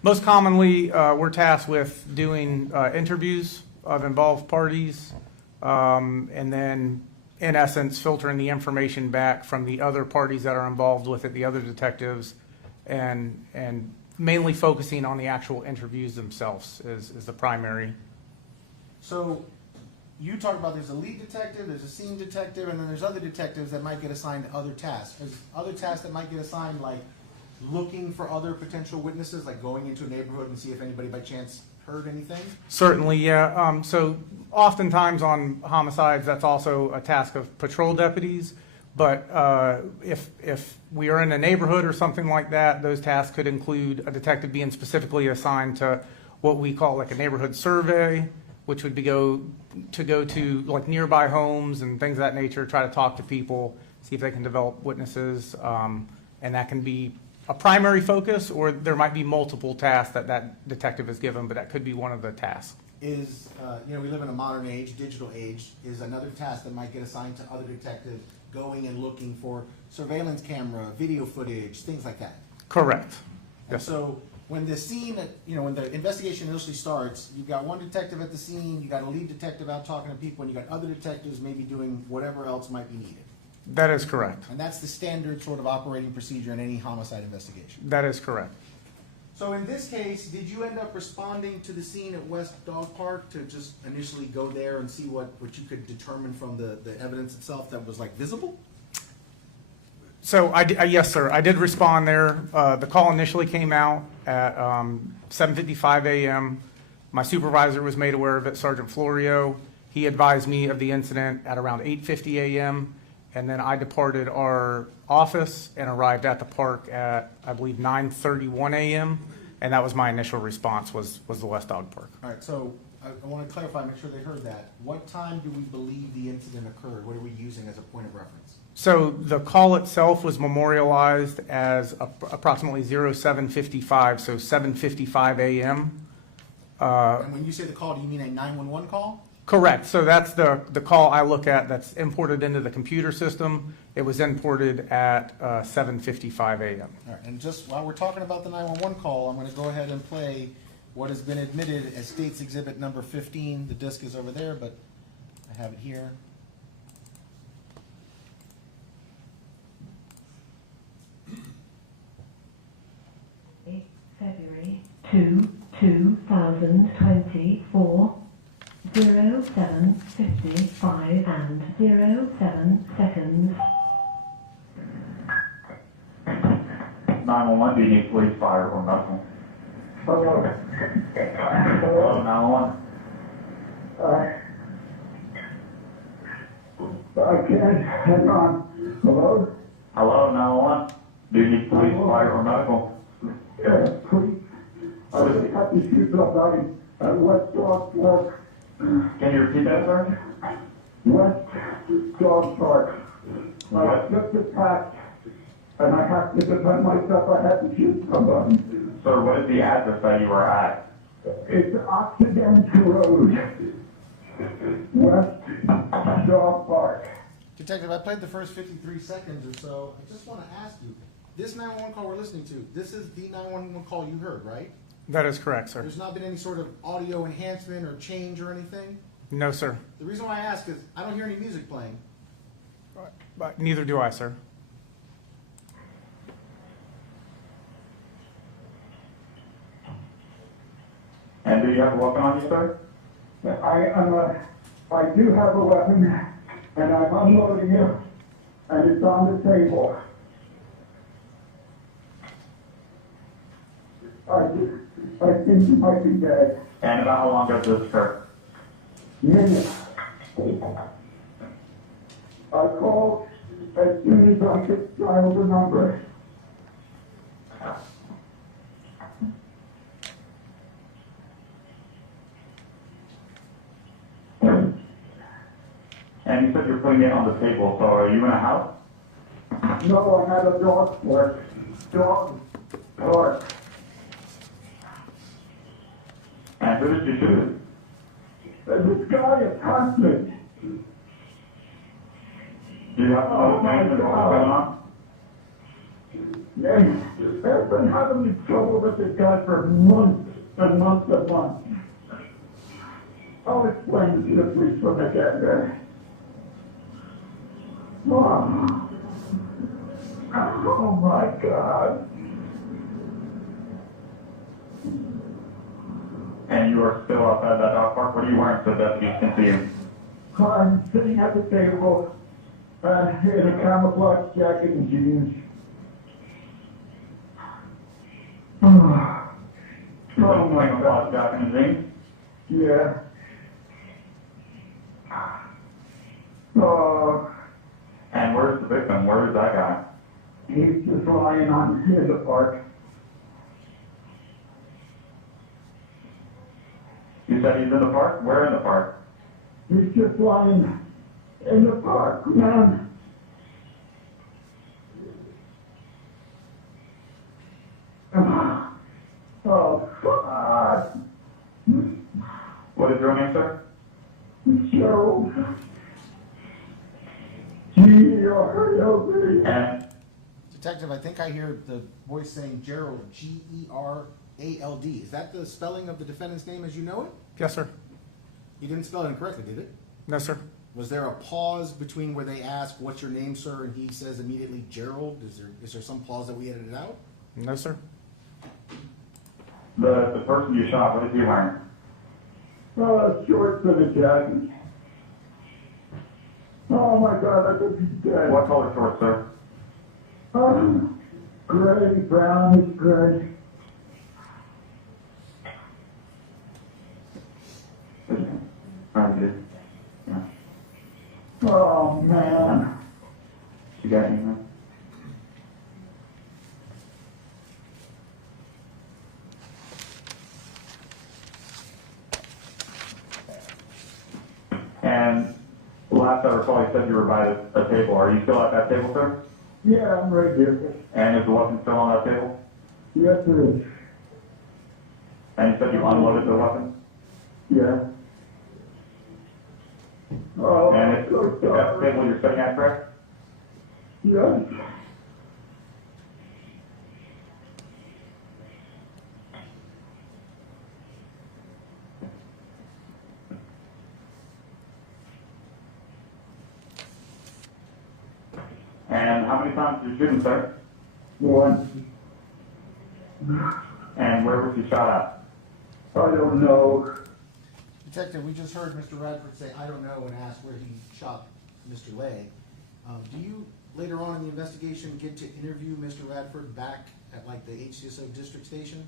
Most commonly, we're tasked with doing interviews of involved parties, and then, in essence, filtering the information back from the other parties that are involved with it, the other detectives, and mainly focusing on the actual interviews themselves is the primary. So you talk about there's a lead detective, there's a scene detective, and then there's other detectives that might get assigned other tasks. There's other tasks that might get assigned like looking for other potential witnesses, like going into a neighborhood and see if anybody by chance heard anything? Certainly, yeah. So oftentimes on homicides, that's also a task of patrol deputies. But if we are in a neighborhood or something like that, those tasks could include a detective being specifically assigned to what we call like a neighborhood survey, which would be go to like nearby homes and things of that nature, try to talk to people, see if they can develop witnesses. And that can be a primary focus, or there might be multiple tasks that detective is given, but that could be one of the tasks. Is, we live in a modern age, digital age, is another task that might get assigned to other detectives going and looking for surveillance camera, video footage, things like that. Correct. And Yes. so when the scene, when the investigation initially starts, you've got one detective at the scene, you got a lead detective out talking to people, and you got other detectives maybe doing whatever else might be needed. That is correct. And that's the standard sort of operating procedure in any homicide investigation. That is correct. So in this case, did you end up responding to the scene at West Dog Park to just initially go there and see what you could determine from the evidence itself that was like visible? So yes, sir, I did respond there. The call initially came out at 7:55 a.m. My supervisor was made aware of it, Sergeant Florio. He advised me of the incident at around 8:50 a.m. And then I departed our office and arrived at the park at, I believe, 9:31 a.m. And that was my initial response, was the West Dog Park. All right, so I want to clarify, make sure they heard that. What time do we believe the incident occurred? What are we using as a point of reference? So the call itself was memorialized as approximately 07:55, so 7:55 a.m. And when you say the call, do you mean a 911 call? Correct. So that's the call I look at that's imported into the computer system. It was imported at 7:55 a.m. All right, and just while we're talking about the 911 call, I'm going to go ahead and play what has been admitted as State's Exhibit number 15. The disc is over there, but I have it here. February 2024, 07:55 and 07 seconds. 911, do you need police, fire, or medical? Hello, 911. I can't, hang on. Hello? Hello, 911. Do you need police, fire, or medical? Please. I just have to shoot somebody at West Dog Park. Can you repeat that, sir? West Dog Park. I was just attacked, and I have to defend myself. I had to shoot somebody. Sir, what is the address that you are at? It's Occidental Road. West Dog Park. Detective, I played the first 53 seconds or so. I just want to ask you, this 911 call we're listening to, this is the 911 call you heard, right? That is correct, sir. There's not been any sort of audio enhancement or change or anything? No, sir. The reason why I ask is I don't hear any music playing. But neither do I, sir. And do you have a weapon on you, sir? I do have a weapon, and I'm unloading it, and it's on the table. I think you might be dead. And about how long does this occur? Minutes. I called as soon as I could dial the number. And you said you're putting it on the table, so are you in a house? No, I'm at a dog park. Dog park. And who did you shoot? This guy attacked me. Do you have to know his name and what's going on? I've been having trouble with this guy for months and months and months. I'll explain to you the police when I get there. Oh my God. And you are still outside that dog park? What are you wearing so deputies can see you? I'm sitting at the table in a camouflage jacket and jeans. Oh my God. Jack and Zing? Yeah. Oh, And where's the victim? Where is that guy? he's just lying in the park. You said he's in the park? Where in the park? He's just lying in the park, man. Oh, God. What is your name, sir? Gerald. G-E-R-A-L-D. And Detective, I think I hear the voice saying Gerald, Gerald. Is that the spelling of the defendant's name as you know it? Yes, sir. You didn't spell it incorrectly, did it? No, sir. Was there a pause between where they ask, "What's your name, sir?" and he says immediately Gerald? Is there some pause that we edited out? No, sir. the person you shot, what is he wearing? Shorts and a jacket. Oh my God, I could be dead. What color shorts, sir? Gray, brownish gray. Yeah. Oh man. You got anything? And last I recall, you said you were by a table. Are you still at that table, sir? Yeah, I'm right here. And is the weapon still on that table? Yes, it is. And you said you unloaded the weapon? Yeah. Oh, And I'm it's so that's the sorry. table you're sitting at, correct? Yes. And how many times did you shoot him, sir? One. And where was he shot at? I don't know. Detective, we just heard Mr. Radford say, "I don't know," and ask where he shot Mr. Lay. Do you, later on in the investigation, get to interview Mr. Radford back at like the HCSO district station?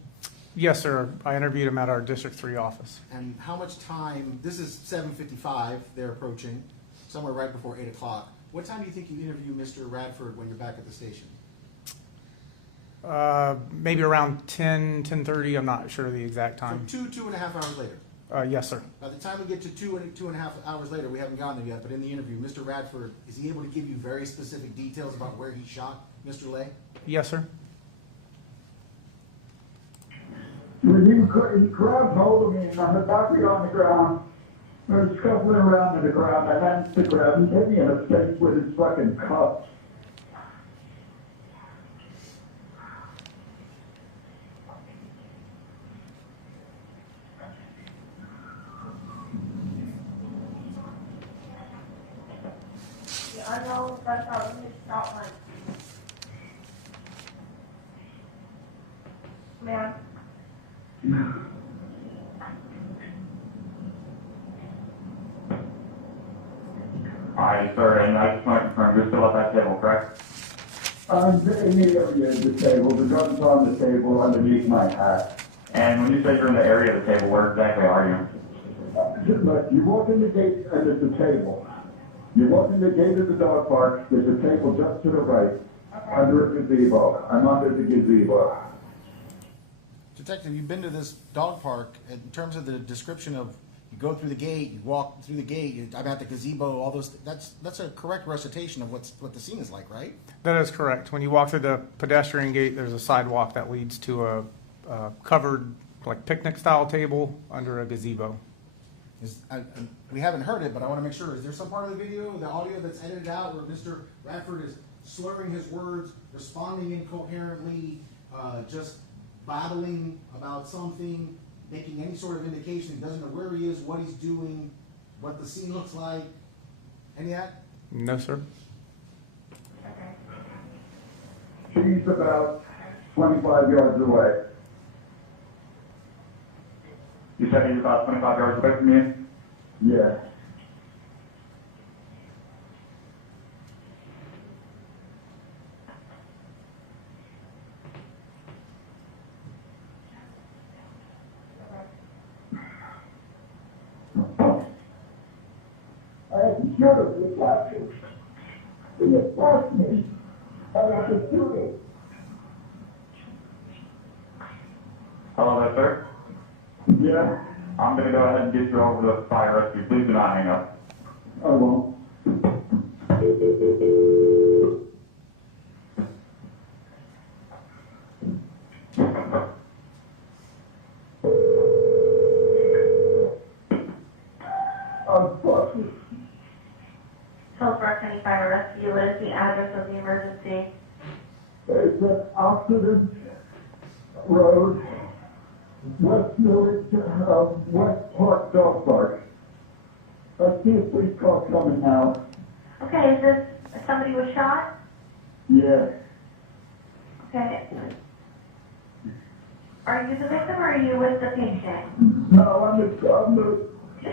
Yes, sir. I interviewed him at our District 3 office. And how much time, this is 7:55, they're approaching, somewhere right before 8 o'clock. What time do you think you interview Mr. Radford when you're back at the station? Maybe around 10:30. I'm not sure the exact So time. 2.5 hours later. Yes, sir. By the time we get to 2.5 hours later, we haven't gotten there yet, but in the interview, Mr. Radford, is he able to give you very specific details about where he shot Mr. Lay? Yes, sir. He grabbed hold of me and I'm about to be on the ground. I was scuffling around on the ground. I managed to grab him, hit me in the face with his fucking cuffs. I know that's how you shot my man. Alright, sir, and I just want to confirm, you're still at that table, correct? I'm in the area of the table. The gun's on the table underneath my hat. And when you say you're in the area of the table, where exactly are you? Look, you walk in the gate and there's a table. You walk in the gate of the dog park, there's a table just to the right, under a gazebo. I'm under the gazebo. Detective, you've been to this dog park. In terms of the description of you go through the gate, you walk through the gate, I'm at the gazebo, all those, that's a correct recitation of what the scene is like, right? That is correct. When you walk through the pedestrian gate, there's a sidewalk that leads to a covered, like picnic-style table under a gazebo. We haven't heard it, but I want to make sure. Is there some part of the video, the audio that's edited out where Mr. Radford is slurring his words, responding incoherently, just babbling about something, making any sort of indication? He doesn't know where he is, what he's doing, what the scene looks like? Any of that? No, sir. She's about 25 yards away. You said he's about 25 yards away from you? Yeah. should have detected. He attacked me, and I could shoot him. Hello there, sir. Yeah, I'm gonna go ahead and get you over to the fire rescue. Please do not hang up. I won't. Unfortunately, Hillsborough County Fire Rescue, what is the address of the emergency? it's at Oxford Road, West Village, West Park Dog Park. I see a police car coming now. Okay, is this, somebody was shot? Yeah, Okay. Are you the victim or are you with the patient? no, I'm the person that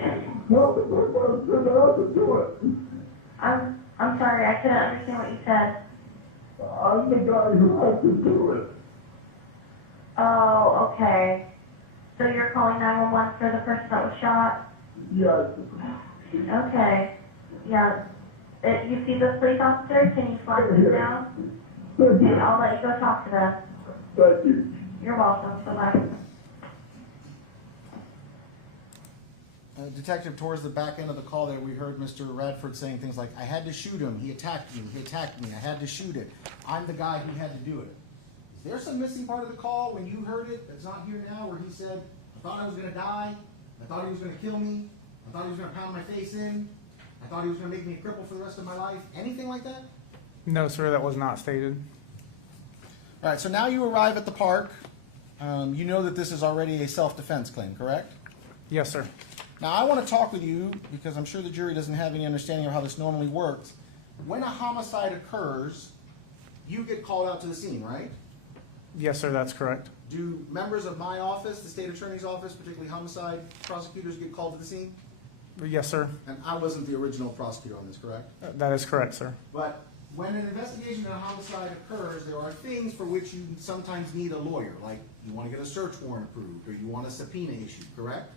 has to do it. I'm sorry, I couldn't understand what you said. I'm the guy who has to do it. Oh, okay. So you're calling 911 for the person that was shot? Yes. Okay. Yeah. You see the police officer? Can you flag them down? Thank Okay, you. I'll let you go talk to them. Thank you. You're welcome. Bye-bye. Detective, towards the back end of the call there, we heard Mr. Radford saying things like, I had to shoot him, he attacked me, I had to shoot it, I'm the guy who had to do it. Is there some missing part of the call when you heard it that's not here now, where he said, I thought I was gonna die, I thought he was gonna kill me, I thought he was gonna pound my face in, I thought he was gonna make me a cripple for the rest of my life, anything like that? No, sir, that was not stated. All right, so now you arrive at the park. You know that this is already a self-defense claim, correct? Yes, sir. Now, I want to talk with you, because I'm sure the jury doesn't have any understanding of how this normally works. When a homicide occurs, you get called out to the scene, right? Yes, sir, that's correct. Do members of my office, the state attorney's office, particularly homicide prosecutors, get called to the scene? Yes, sir. And I wasn't the original prosecutor on this, correct? That is correct, sir. But when an investigation of a homicide occurs, there are things for which you sometimes need a lawyer, like you want to get a search warrant approved, or you want a subpoena issued, correct?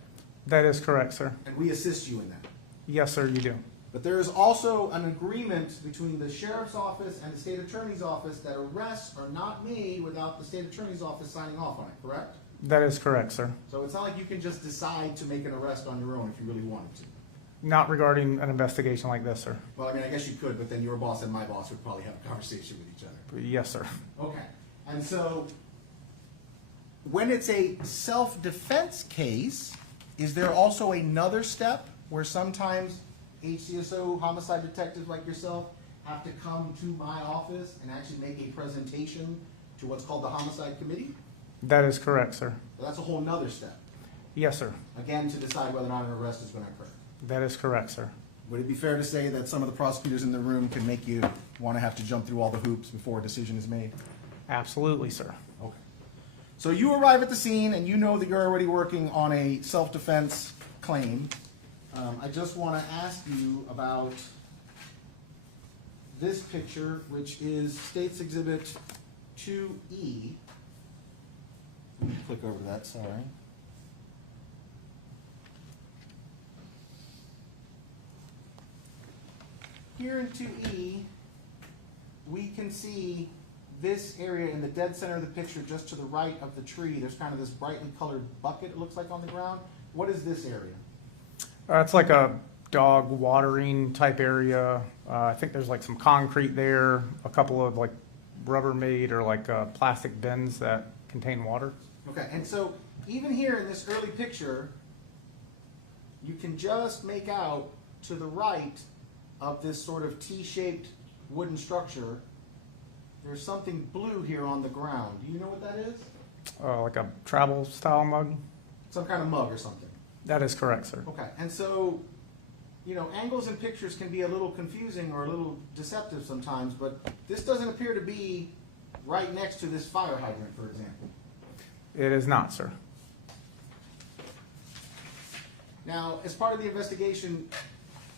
That is correct, sir. And we assist you in that. Yes, sir, you do. But there is also an agreement between the sheriff's office and the state attorney's office that arrests are not made without the state attorney's office signing off on it, correct? That is correct, sir. So it's not like you can just decide to make an arrest on your own if you really wanted to. Not regarding an investigation like this, sir. Well, I mean, I guess you could, but then your boss and my boss would probably have a conversation with each other. Yes, sir. Okay. And so when it's a self-defense case, is there also another step where sometimes HCSO homicide detectives like yourself have to come to my office and actually make a presentation to what's called the homicide committee? That is correct, sir. So that's a whole nother step, Yes, sir. again, to decide whether or not an arrest is going to occur. That is correct, sir. Would it be fair to say that some of the prosecutors in the room can make you want to have to jump through all the hoops before a decision is made? Absolutely, sir. Okay. So you arrive at the scene and you know that you're already working on a self-defense claim. I just want to ask you about this picture, which is State's Exhibit 2E. Let me click over to that, sorry. Here in 2E, we can see this area in the dead center of the picture, just to the right of the tree. There's kind of this brightly colored bucket, it looks like, on the ground. What is this area? It's like a dog watering type area. I think there's like some concrete there, a couple of like Rubbermaid or like plastic bins that contain water. Okay, and so even here in this early picture, you can just make out to the right of this sort of T-shaped wooden structure, there's something blue here on the ground. Do you know what that is? Like a travel style mug. Some kind of mug or something. That is correct, sir. Okay, and so, you know, angles in pictures can be a little confusing or a little deceptive sometimes, but this doesn't appear to be right next to this fire hydrant, for example. It is not, sir. Now, as part of the investigation,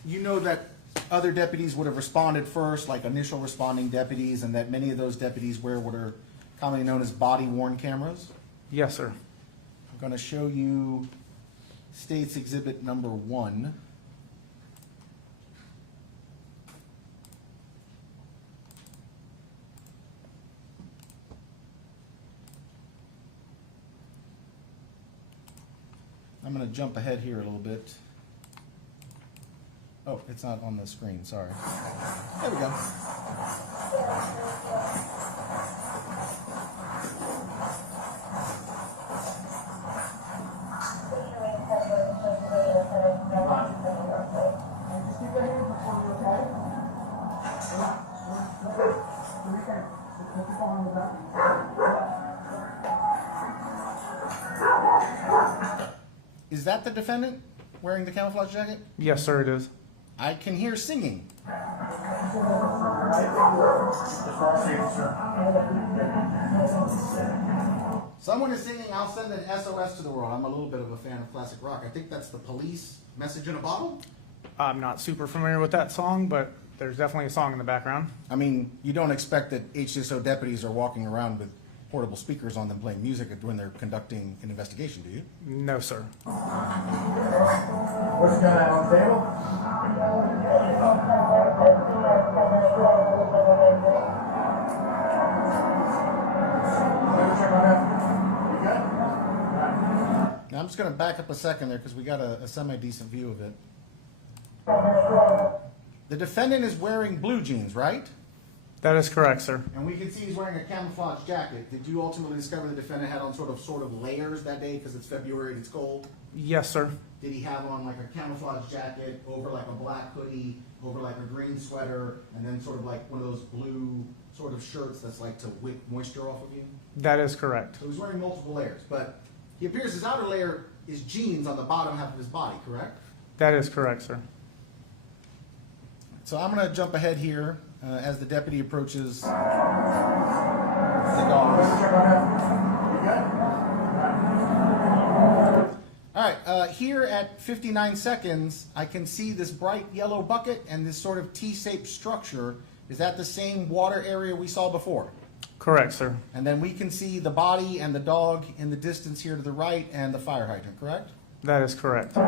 you know that other deputies would have responded first, like initial responding deputies, and that many of those deputies wear what are commonly known as body-worn cameras. Yes, sir. I'm going to show you State's Exhibit number 1. I'm going to jump ahead here a little bit. Oh, it's not on the screen, sorry. There we go. Is that the defendant wearing the camouflage jacket? Yes, sir, it is. I can hear singing. Someone is singing, "I'll send an SOS to the world." I'm a little bit of a fan of classic rock. I think that's the Police, "Message in a Bottle." I'm not super familiar with that song, but there's definitely a song in the background. I mean, you don't expect that HSO deputies are walking around with portable speakers on them playing music when they're conducting an investigation, do you? No, sir. What's going on the table? Now, I'm just going to back up a second there because we got a semi-decent view of it. The defendant is wearing blue jeans, right? That is correct, sir. And we can see he's wearing a camouflage jacket. Did you ultimately discover the defendant had on sort of layers that day because it's February and it's cold? Yes, sir. Did he have on like a camouflage jacket over like a black hoodie, over like a green sweater, and then sort of like one of those blue sort of shirts that's like to whip moisture off of you? That is correct. So he's wearing multiple layers, but he appears his outer layer is jeans on the bottom half of his body, correct? That is correct, sir. So I'm going to jump ahead here as the deputy approaches the dogs. All right, here at 59 seconds, I can see this bright yellow bucket and this sort of T-shaped structure. Is that the same water area we saw before? Correct, sir. And then we can see the body and the dog in the distance here to the right and the fire hydrant, correct? That is correct. Okay,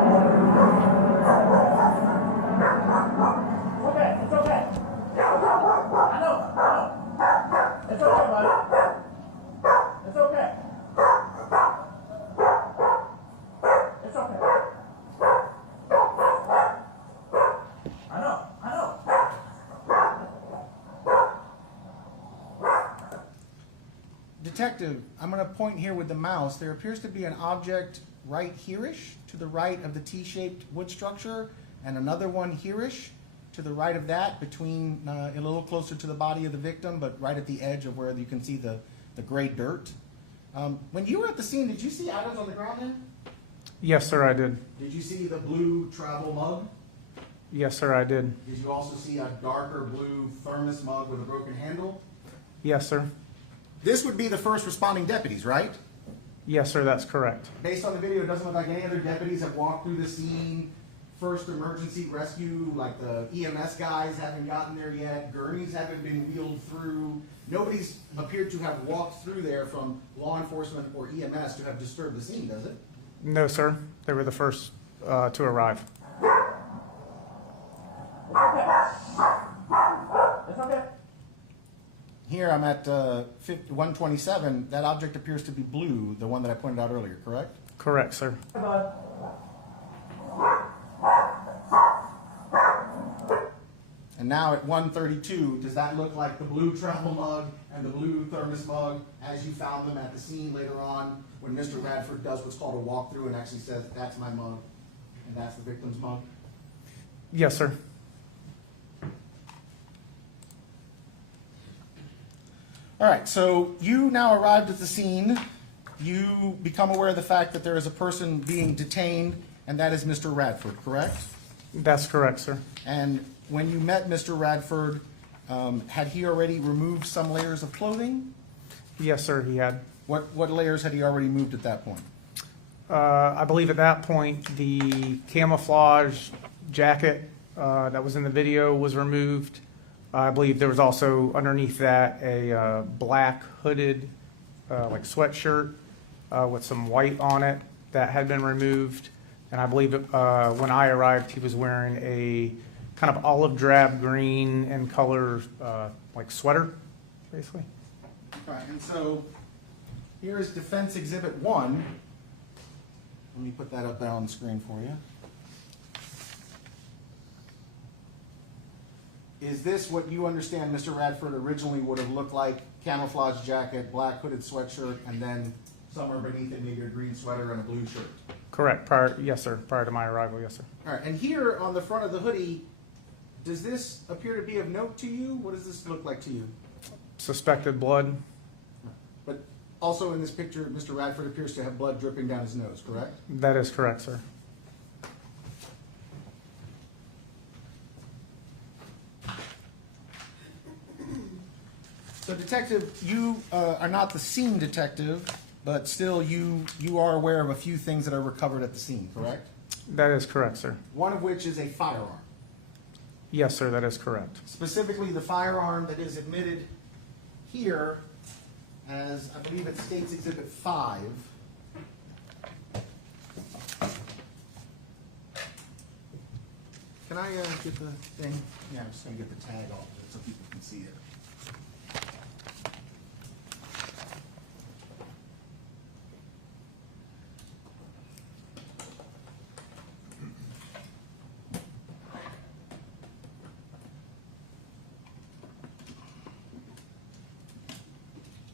it's okay. I know. It's okay, buddy. It's okay. It's okay. I know. Detective, I'm going to point here with the mouse. There appears to be an object right here-ish to the right of the T-shaped wood structure, and another one here-ish to the right of that, between a little closer to the body of the victim, but right at the edge of where you can see the gray dirt. When you were at the scene, did you see items on the ground there? Yes, sir, I did. Did you see the blue travel mug? Yes, sir, I did. Did you also see a darker blue thermos mug with a broken handle? Yes, sir. This would be the first responding deputies, right? Yes, sir, that's correct. Based on the video, it doesn't look like any other deputies have walked through the scene. First emergency rescue, like the EMS guys haven't gotten there yet. Gurneys haven't been wheeled through. Nobody's appeared to have walked through there from law enforcement or EMS to have disturbed the scene, does it? No, sir. They were the first to arrive. It's okay. Here I'm at 127. That object appears to be blue, the one that I pointed out earlier, correct? Correct, sir. And now at 132, does that look like the blue travel mug and the blue thermos mug as you found them at the scene later on when Mr. Radford does what's called a walkthrough and actually says, "That's my mug and that's the victim's mug"? Yes, sir. All right, so you now arrived at the scene. You become aware of the fact that there is a person being detained, and that is Mr. Radford, correct? That's correct, sir. And when you met Mr. Radford, had he already removed some layers of clothing? Yes, sir, he had. What layers had he already moved at that point? I believe at that point, the camouflage jacket that was in the video was removed. I believe there was also underneath that a black hooded like sweatshirt with some white on it that had been removed. And I believe when I arrived, he was wearing a kind of olive drab green in color like sweater, basically. All right, and so here is Defense Exhibit 1. Let me put that up there on the screen for you. Is this what you understand Mr. Radford originally would have looked like? Camouflage jacket, black hooded sweatshirt, and then somewhere beneath it maybe a green sweater and a blue shirt? Correct. Yes, sir. Prior to my arrival, yes, sir. All right, and here on the front of the hoodie, does this appear to be of note to you? What does this look like to you? Suspected blood. But also in this picture, Mr. Radford appears to have blood dripping down his nose, correct? That is correct, sir. So detective, you are not the scene detective, but still you are aware of a few things that are recovered at the scene, correct? That is correct, sir. One of which is a firearm. Yes, sir. That is correct. Specifically the firearm that is admitted here as, I believe it states Exhibit 5. Can I get the thing? Yeah, I'm just going to get the tag off of it so people can see it.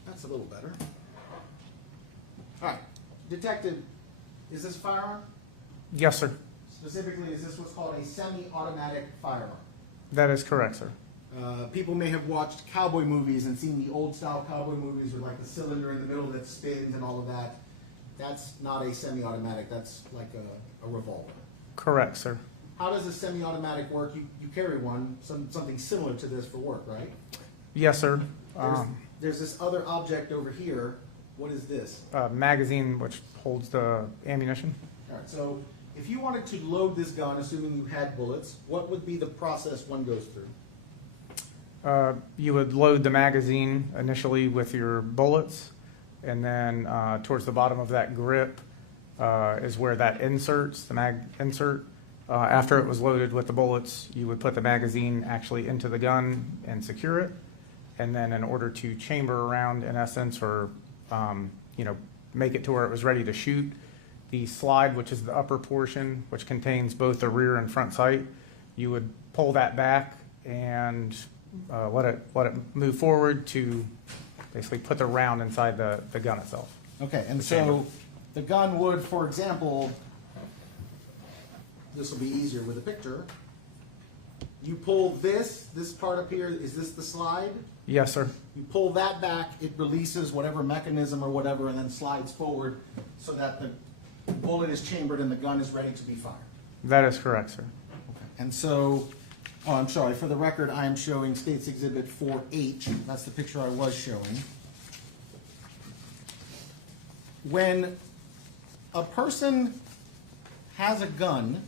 That's a little better. All right, detective, is this a firearm? Yes, sir. Specifically, is this what's called a semi-automatic firearm? That is correct, sir. People may have watched cowboy movies and seen the old style cowboy movies with like the cylinder in the middle that spins and all of that. That's not a semi-automatic, that's like a revolver. Correct, sir. How does a semi-automatic work? You carry one, something similar to this for work, right? Yes, sir. There's this other object over here. What is this? Magazine which holds the ammunition. All right, so if you wanted to load this gun, assuming you had bullets, what would be the process one goes through? You would load the magazine initially with your bullets, and then towards the bottom of that grip is where that inserts, the mag insert. After it was loaded with the bullets, you would put the magazine actually into the gun and secure it. And then in order to chamber around, in essence, or make it to where it was ready to shoot, the slide, which is the upper portion, which contains both the rear and front sight, you would pull that back and let it move forward to basically put the round inside the gun itself. Okay, and so the gun would, for example, this will be easier with a picture. You pull this part up here, is this the slide? Yes, sir. You pull that back, it releases whatever mechanism or whatever, and then slides forward so that the bullet is chambered and the gun is ready to be fired. That is correct, sir. And so, oh, I'm sorry, for the record, I am showing State's Exhibit 4H. That's the picture I was showing. When a person has a gun,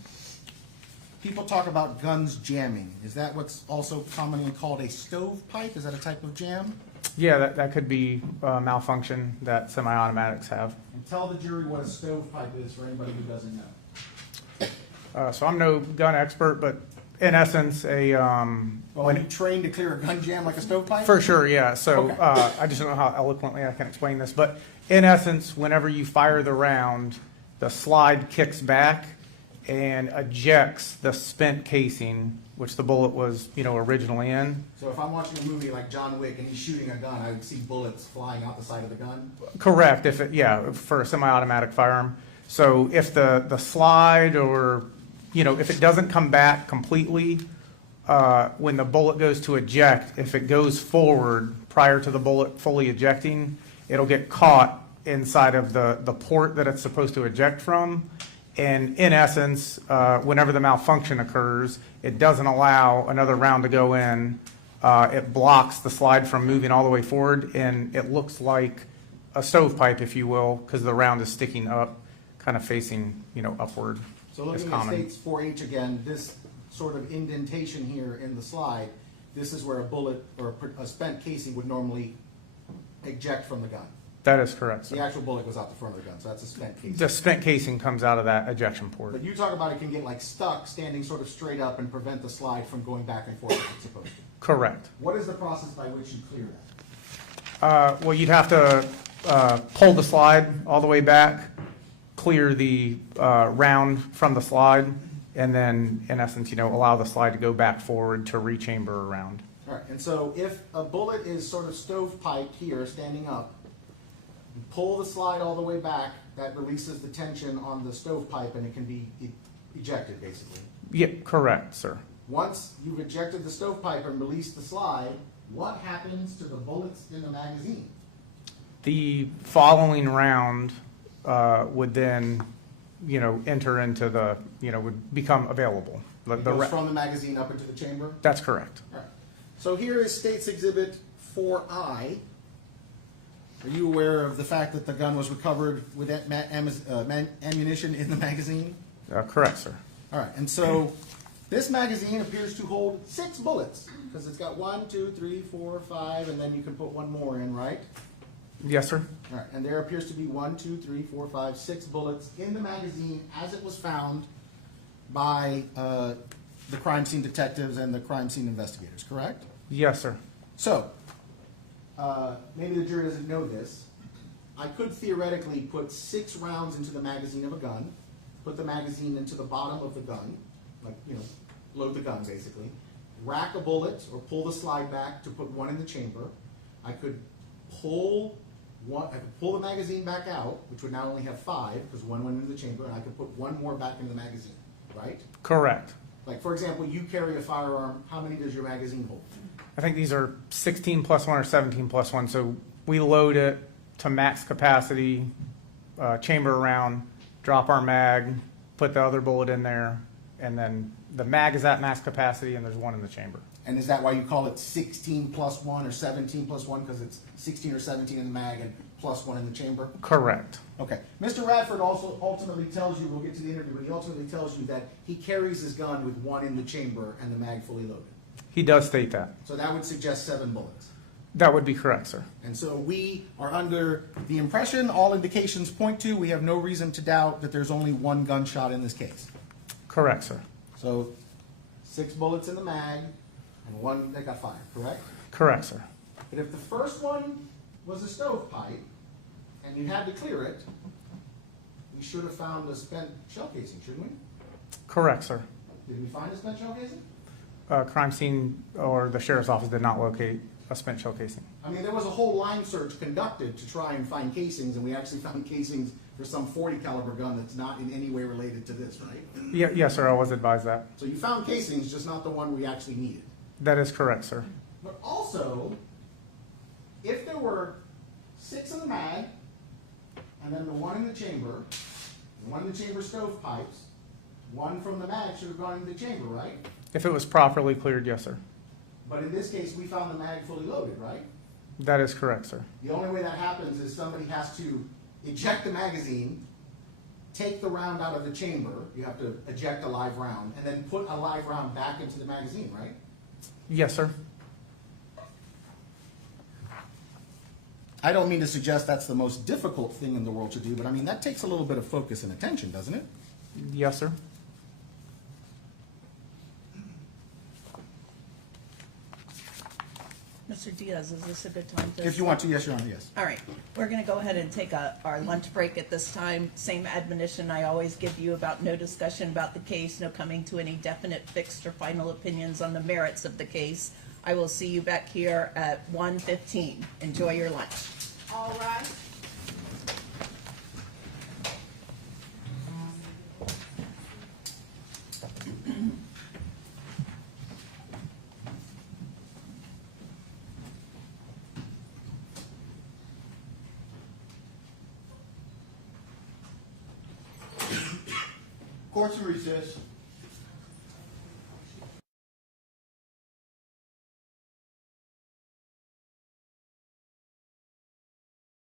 people talk about guns jamming. Is that what's also commonly called a stovepipe? Is that a type of jam? Yeah, that could be malfunction that semi-automatics have. And tell the jury what a stovepipe is for anybody who doesn't know. So I'm no gun expert, but in essence, Are you trained to clear a gun jam like a stovepipe? For sure, yeah. So Okay. I just don't know how eloquently I can explain this, but in essence, whenever you fire the round, the slide kicks back and ejects the spent casing, which the bullet was, originally in. So if I'm watching a movie like John Wick and he's shooting a gun, I would see bullets flying out the side of the gun? Correct. For a semi-automatic firearm. So if the slide or, if it doesn't come back completely, when the bullet goes to eject, if it goes forward prior to the bullet fully ejecting, it'll get caught inside of the port that it's supposed to eject from. And in essence, whenever the malfunction occurs, it doesn't allow another round to go in. It blocks the slide from moving all the way forward, and it looks like a stovepipe, if you will, because the round is sticking up, kind of facing, upward. So looking at States 4H again, this sort of indentation here in the slide, this is where a bullet or a spent casing would normally eject from the gun. That is correct, sir. The actual bullet goes out the front of the gun, so that's a spent casing. The spent casing comes out of that ejection port. But you talk about it can get like stuck standing sort of straight up and prevent the slide from going back and forth like it's supposed to. Correct. What is the process by which you clear that? Well, you'd have to pull the slide all the way back, clear the round from the slide, and then, in essence, allow the slide to go back forward to rechamber around. All right, and so if a bullet is sort of stovepiped here, standing up, you pull the slide all the way back, that releases the tension on the stovepipe, and it can be ejected, basically. Yep, correct, sir. Once you've ejected the stovepipe and released the slide, what happens to the bullets in the magazine? The following round would then, enter into the, would become available. It goes from the magazine up into the chamber? That's correct. All right. So here is State's Exhibit 4I. Are you aware of the fact that the gun was recovered with ammunition in the magazine? Correct, sir. All right, and so this magazine appears to hold 6 bullets, because it's got 1, 2, 3, 4, 5, and then you can put one more in, right? Yes, sir. All right, and there appears to be 1, 2, 3, 4, 5, 6 bullets in the magazine as it was found by the crime scene detectives and the crime scene investigators, correct? Yes, sir. So, maybe the jury doesn't know this. I could theoretically put 6 rounds into the magazine of a gun, put the magazine into the bottom of the gun, like, load the gun basically, rack a bullet or pull the slide back to put one in the chamber. I could pull the magazine back out, which would now only have 5 because one went into the chamber, and I could put one more back into the magazine, right? Correct. Like, for example, you carry a firearm. How many does your magazine hold? I think these are 16 plus 1 or 17 plus 1. So we load it to max capacity, chamber around, drop our mag, put the other bullet in there, and then the mag is at max capacity and there's one in the chamber. And is that why you call it 16 plus 1 or 17 plus 1? Because it's 16 or 17 in the mag and plus 1 in the chamber? Correct. Okay. Mr. Radford also ultimately tells you, we'll get to the interview, but he ultimately tells you that he carries his gun with 1 in the chamber and the mag fully loaded. He does state that. So that would suggest 7 bullets. That would be correct, sir. And so we are under the impression, all indications point to, we have no reason to doubt that there's only 1 gunshot in this case. Correct, sir. So 6 bullets in the mag and 1 that got fired, correct? Correct, sir. But if the first one was a stovepipe and you had to clear it, we should have found a spent shell casing, shouldn't we? Correct, sir. Did we find a spent shell casing? Crime scene or the sheriff's office did not locate a spent shell casing. I mean, there was a whole line search conducted to try and find casings, and we actually found casings for some .40 caliber gun that's not in any way related to this, right? Yes, sir. I was advised that. So you found casings, just not the one we actually needed. That is correct, sir. But also, if there were 6 in the mag, and then the 1 in the chamber, the 1 in the chamber stovepipes, 1 from the mag should have gone into the chamber, right? If it was properly cleared, yes, sir. But in this case, we found the mag fully loaded, right? That is correct, sir. The only way that happens is somebody has to eject the magazine, take the round out of the chamber, you have to eject a live round, and then put a live round back into the magazine, right? Yes, sir. I don't mean to suggest that's the most difficult thing in the world to do, but I mean, that takes a little bit of focus and attention, doesn't it? Yes, sir. Mr. Diaz, is this a good time to? If you want to, yes, Your Honor, yes. All right, we're going to go ahead and take our lunch break at this time. Same admonition I always give you about no discussion about the case, no coming to any definite, fixed, or final opinions on the merits of the case. I will see you back here at 1:15. Enjoy your lunch. All right. Court's in recess.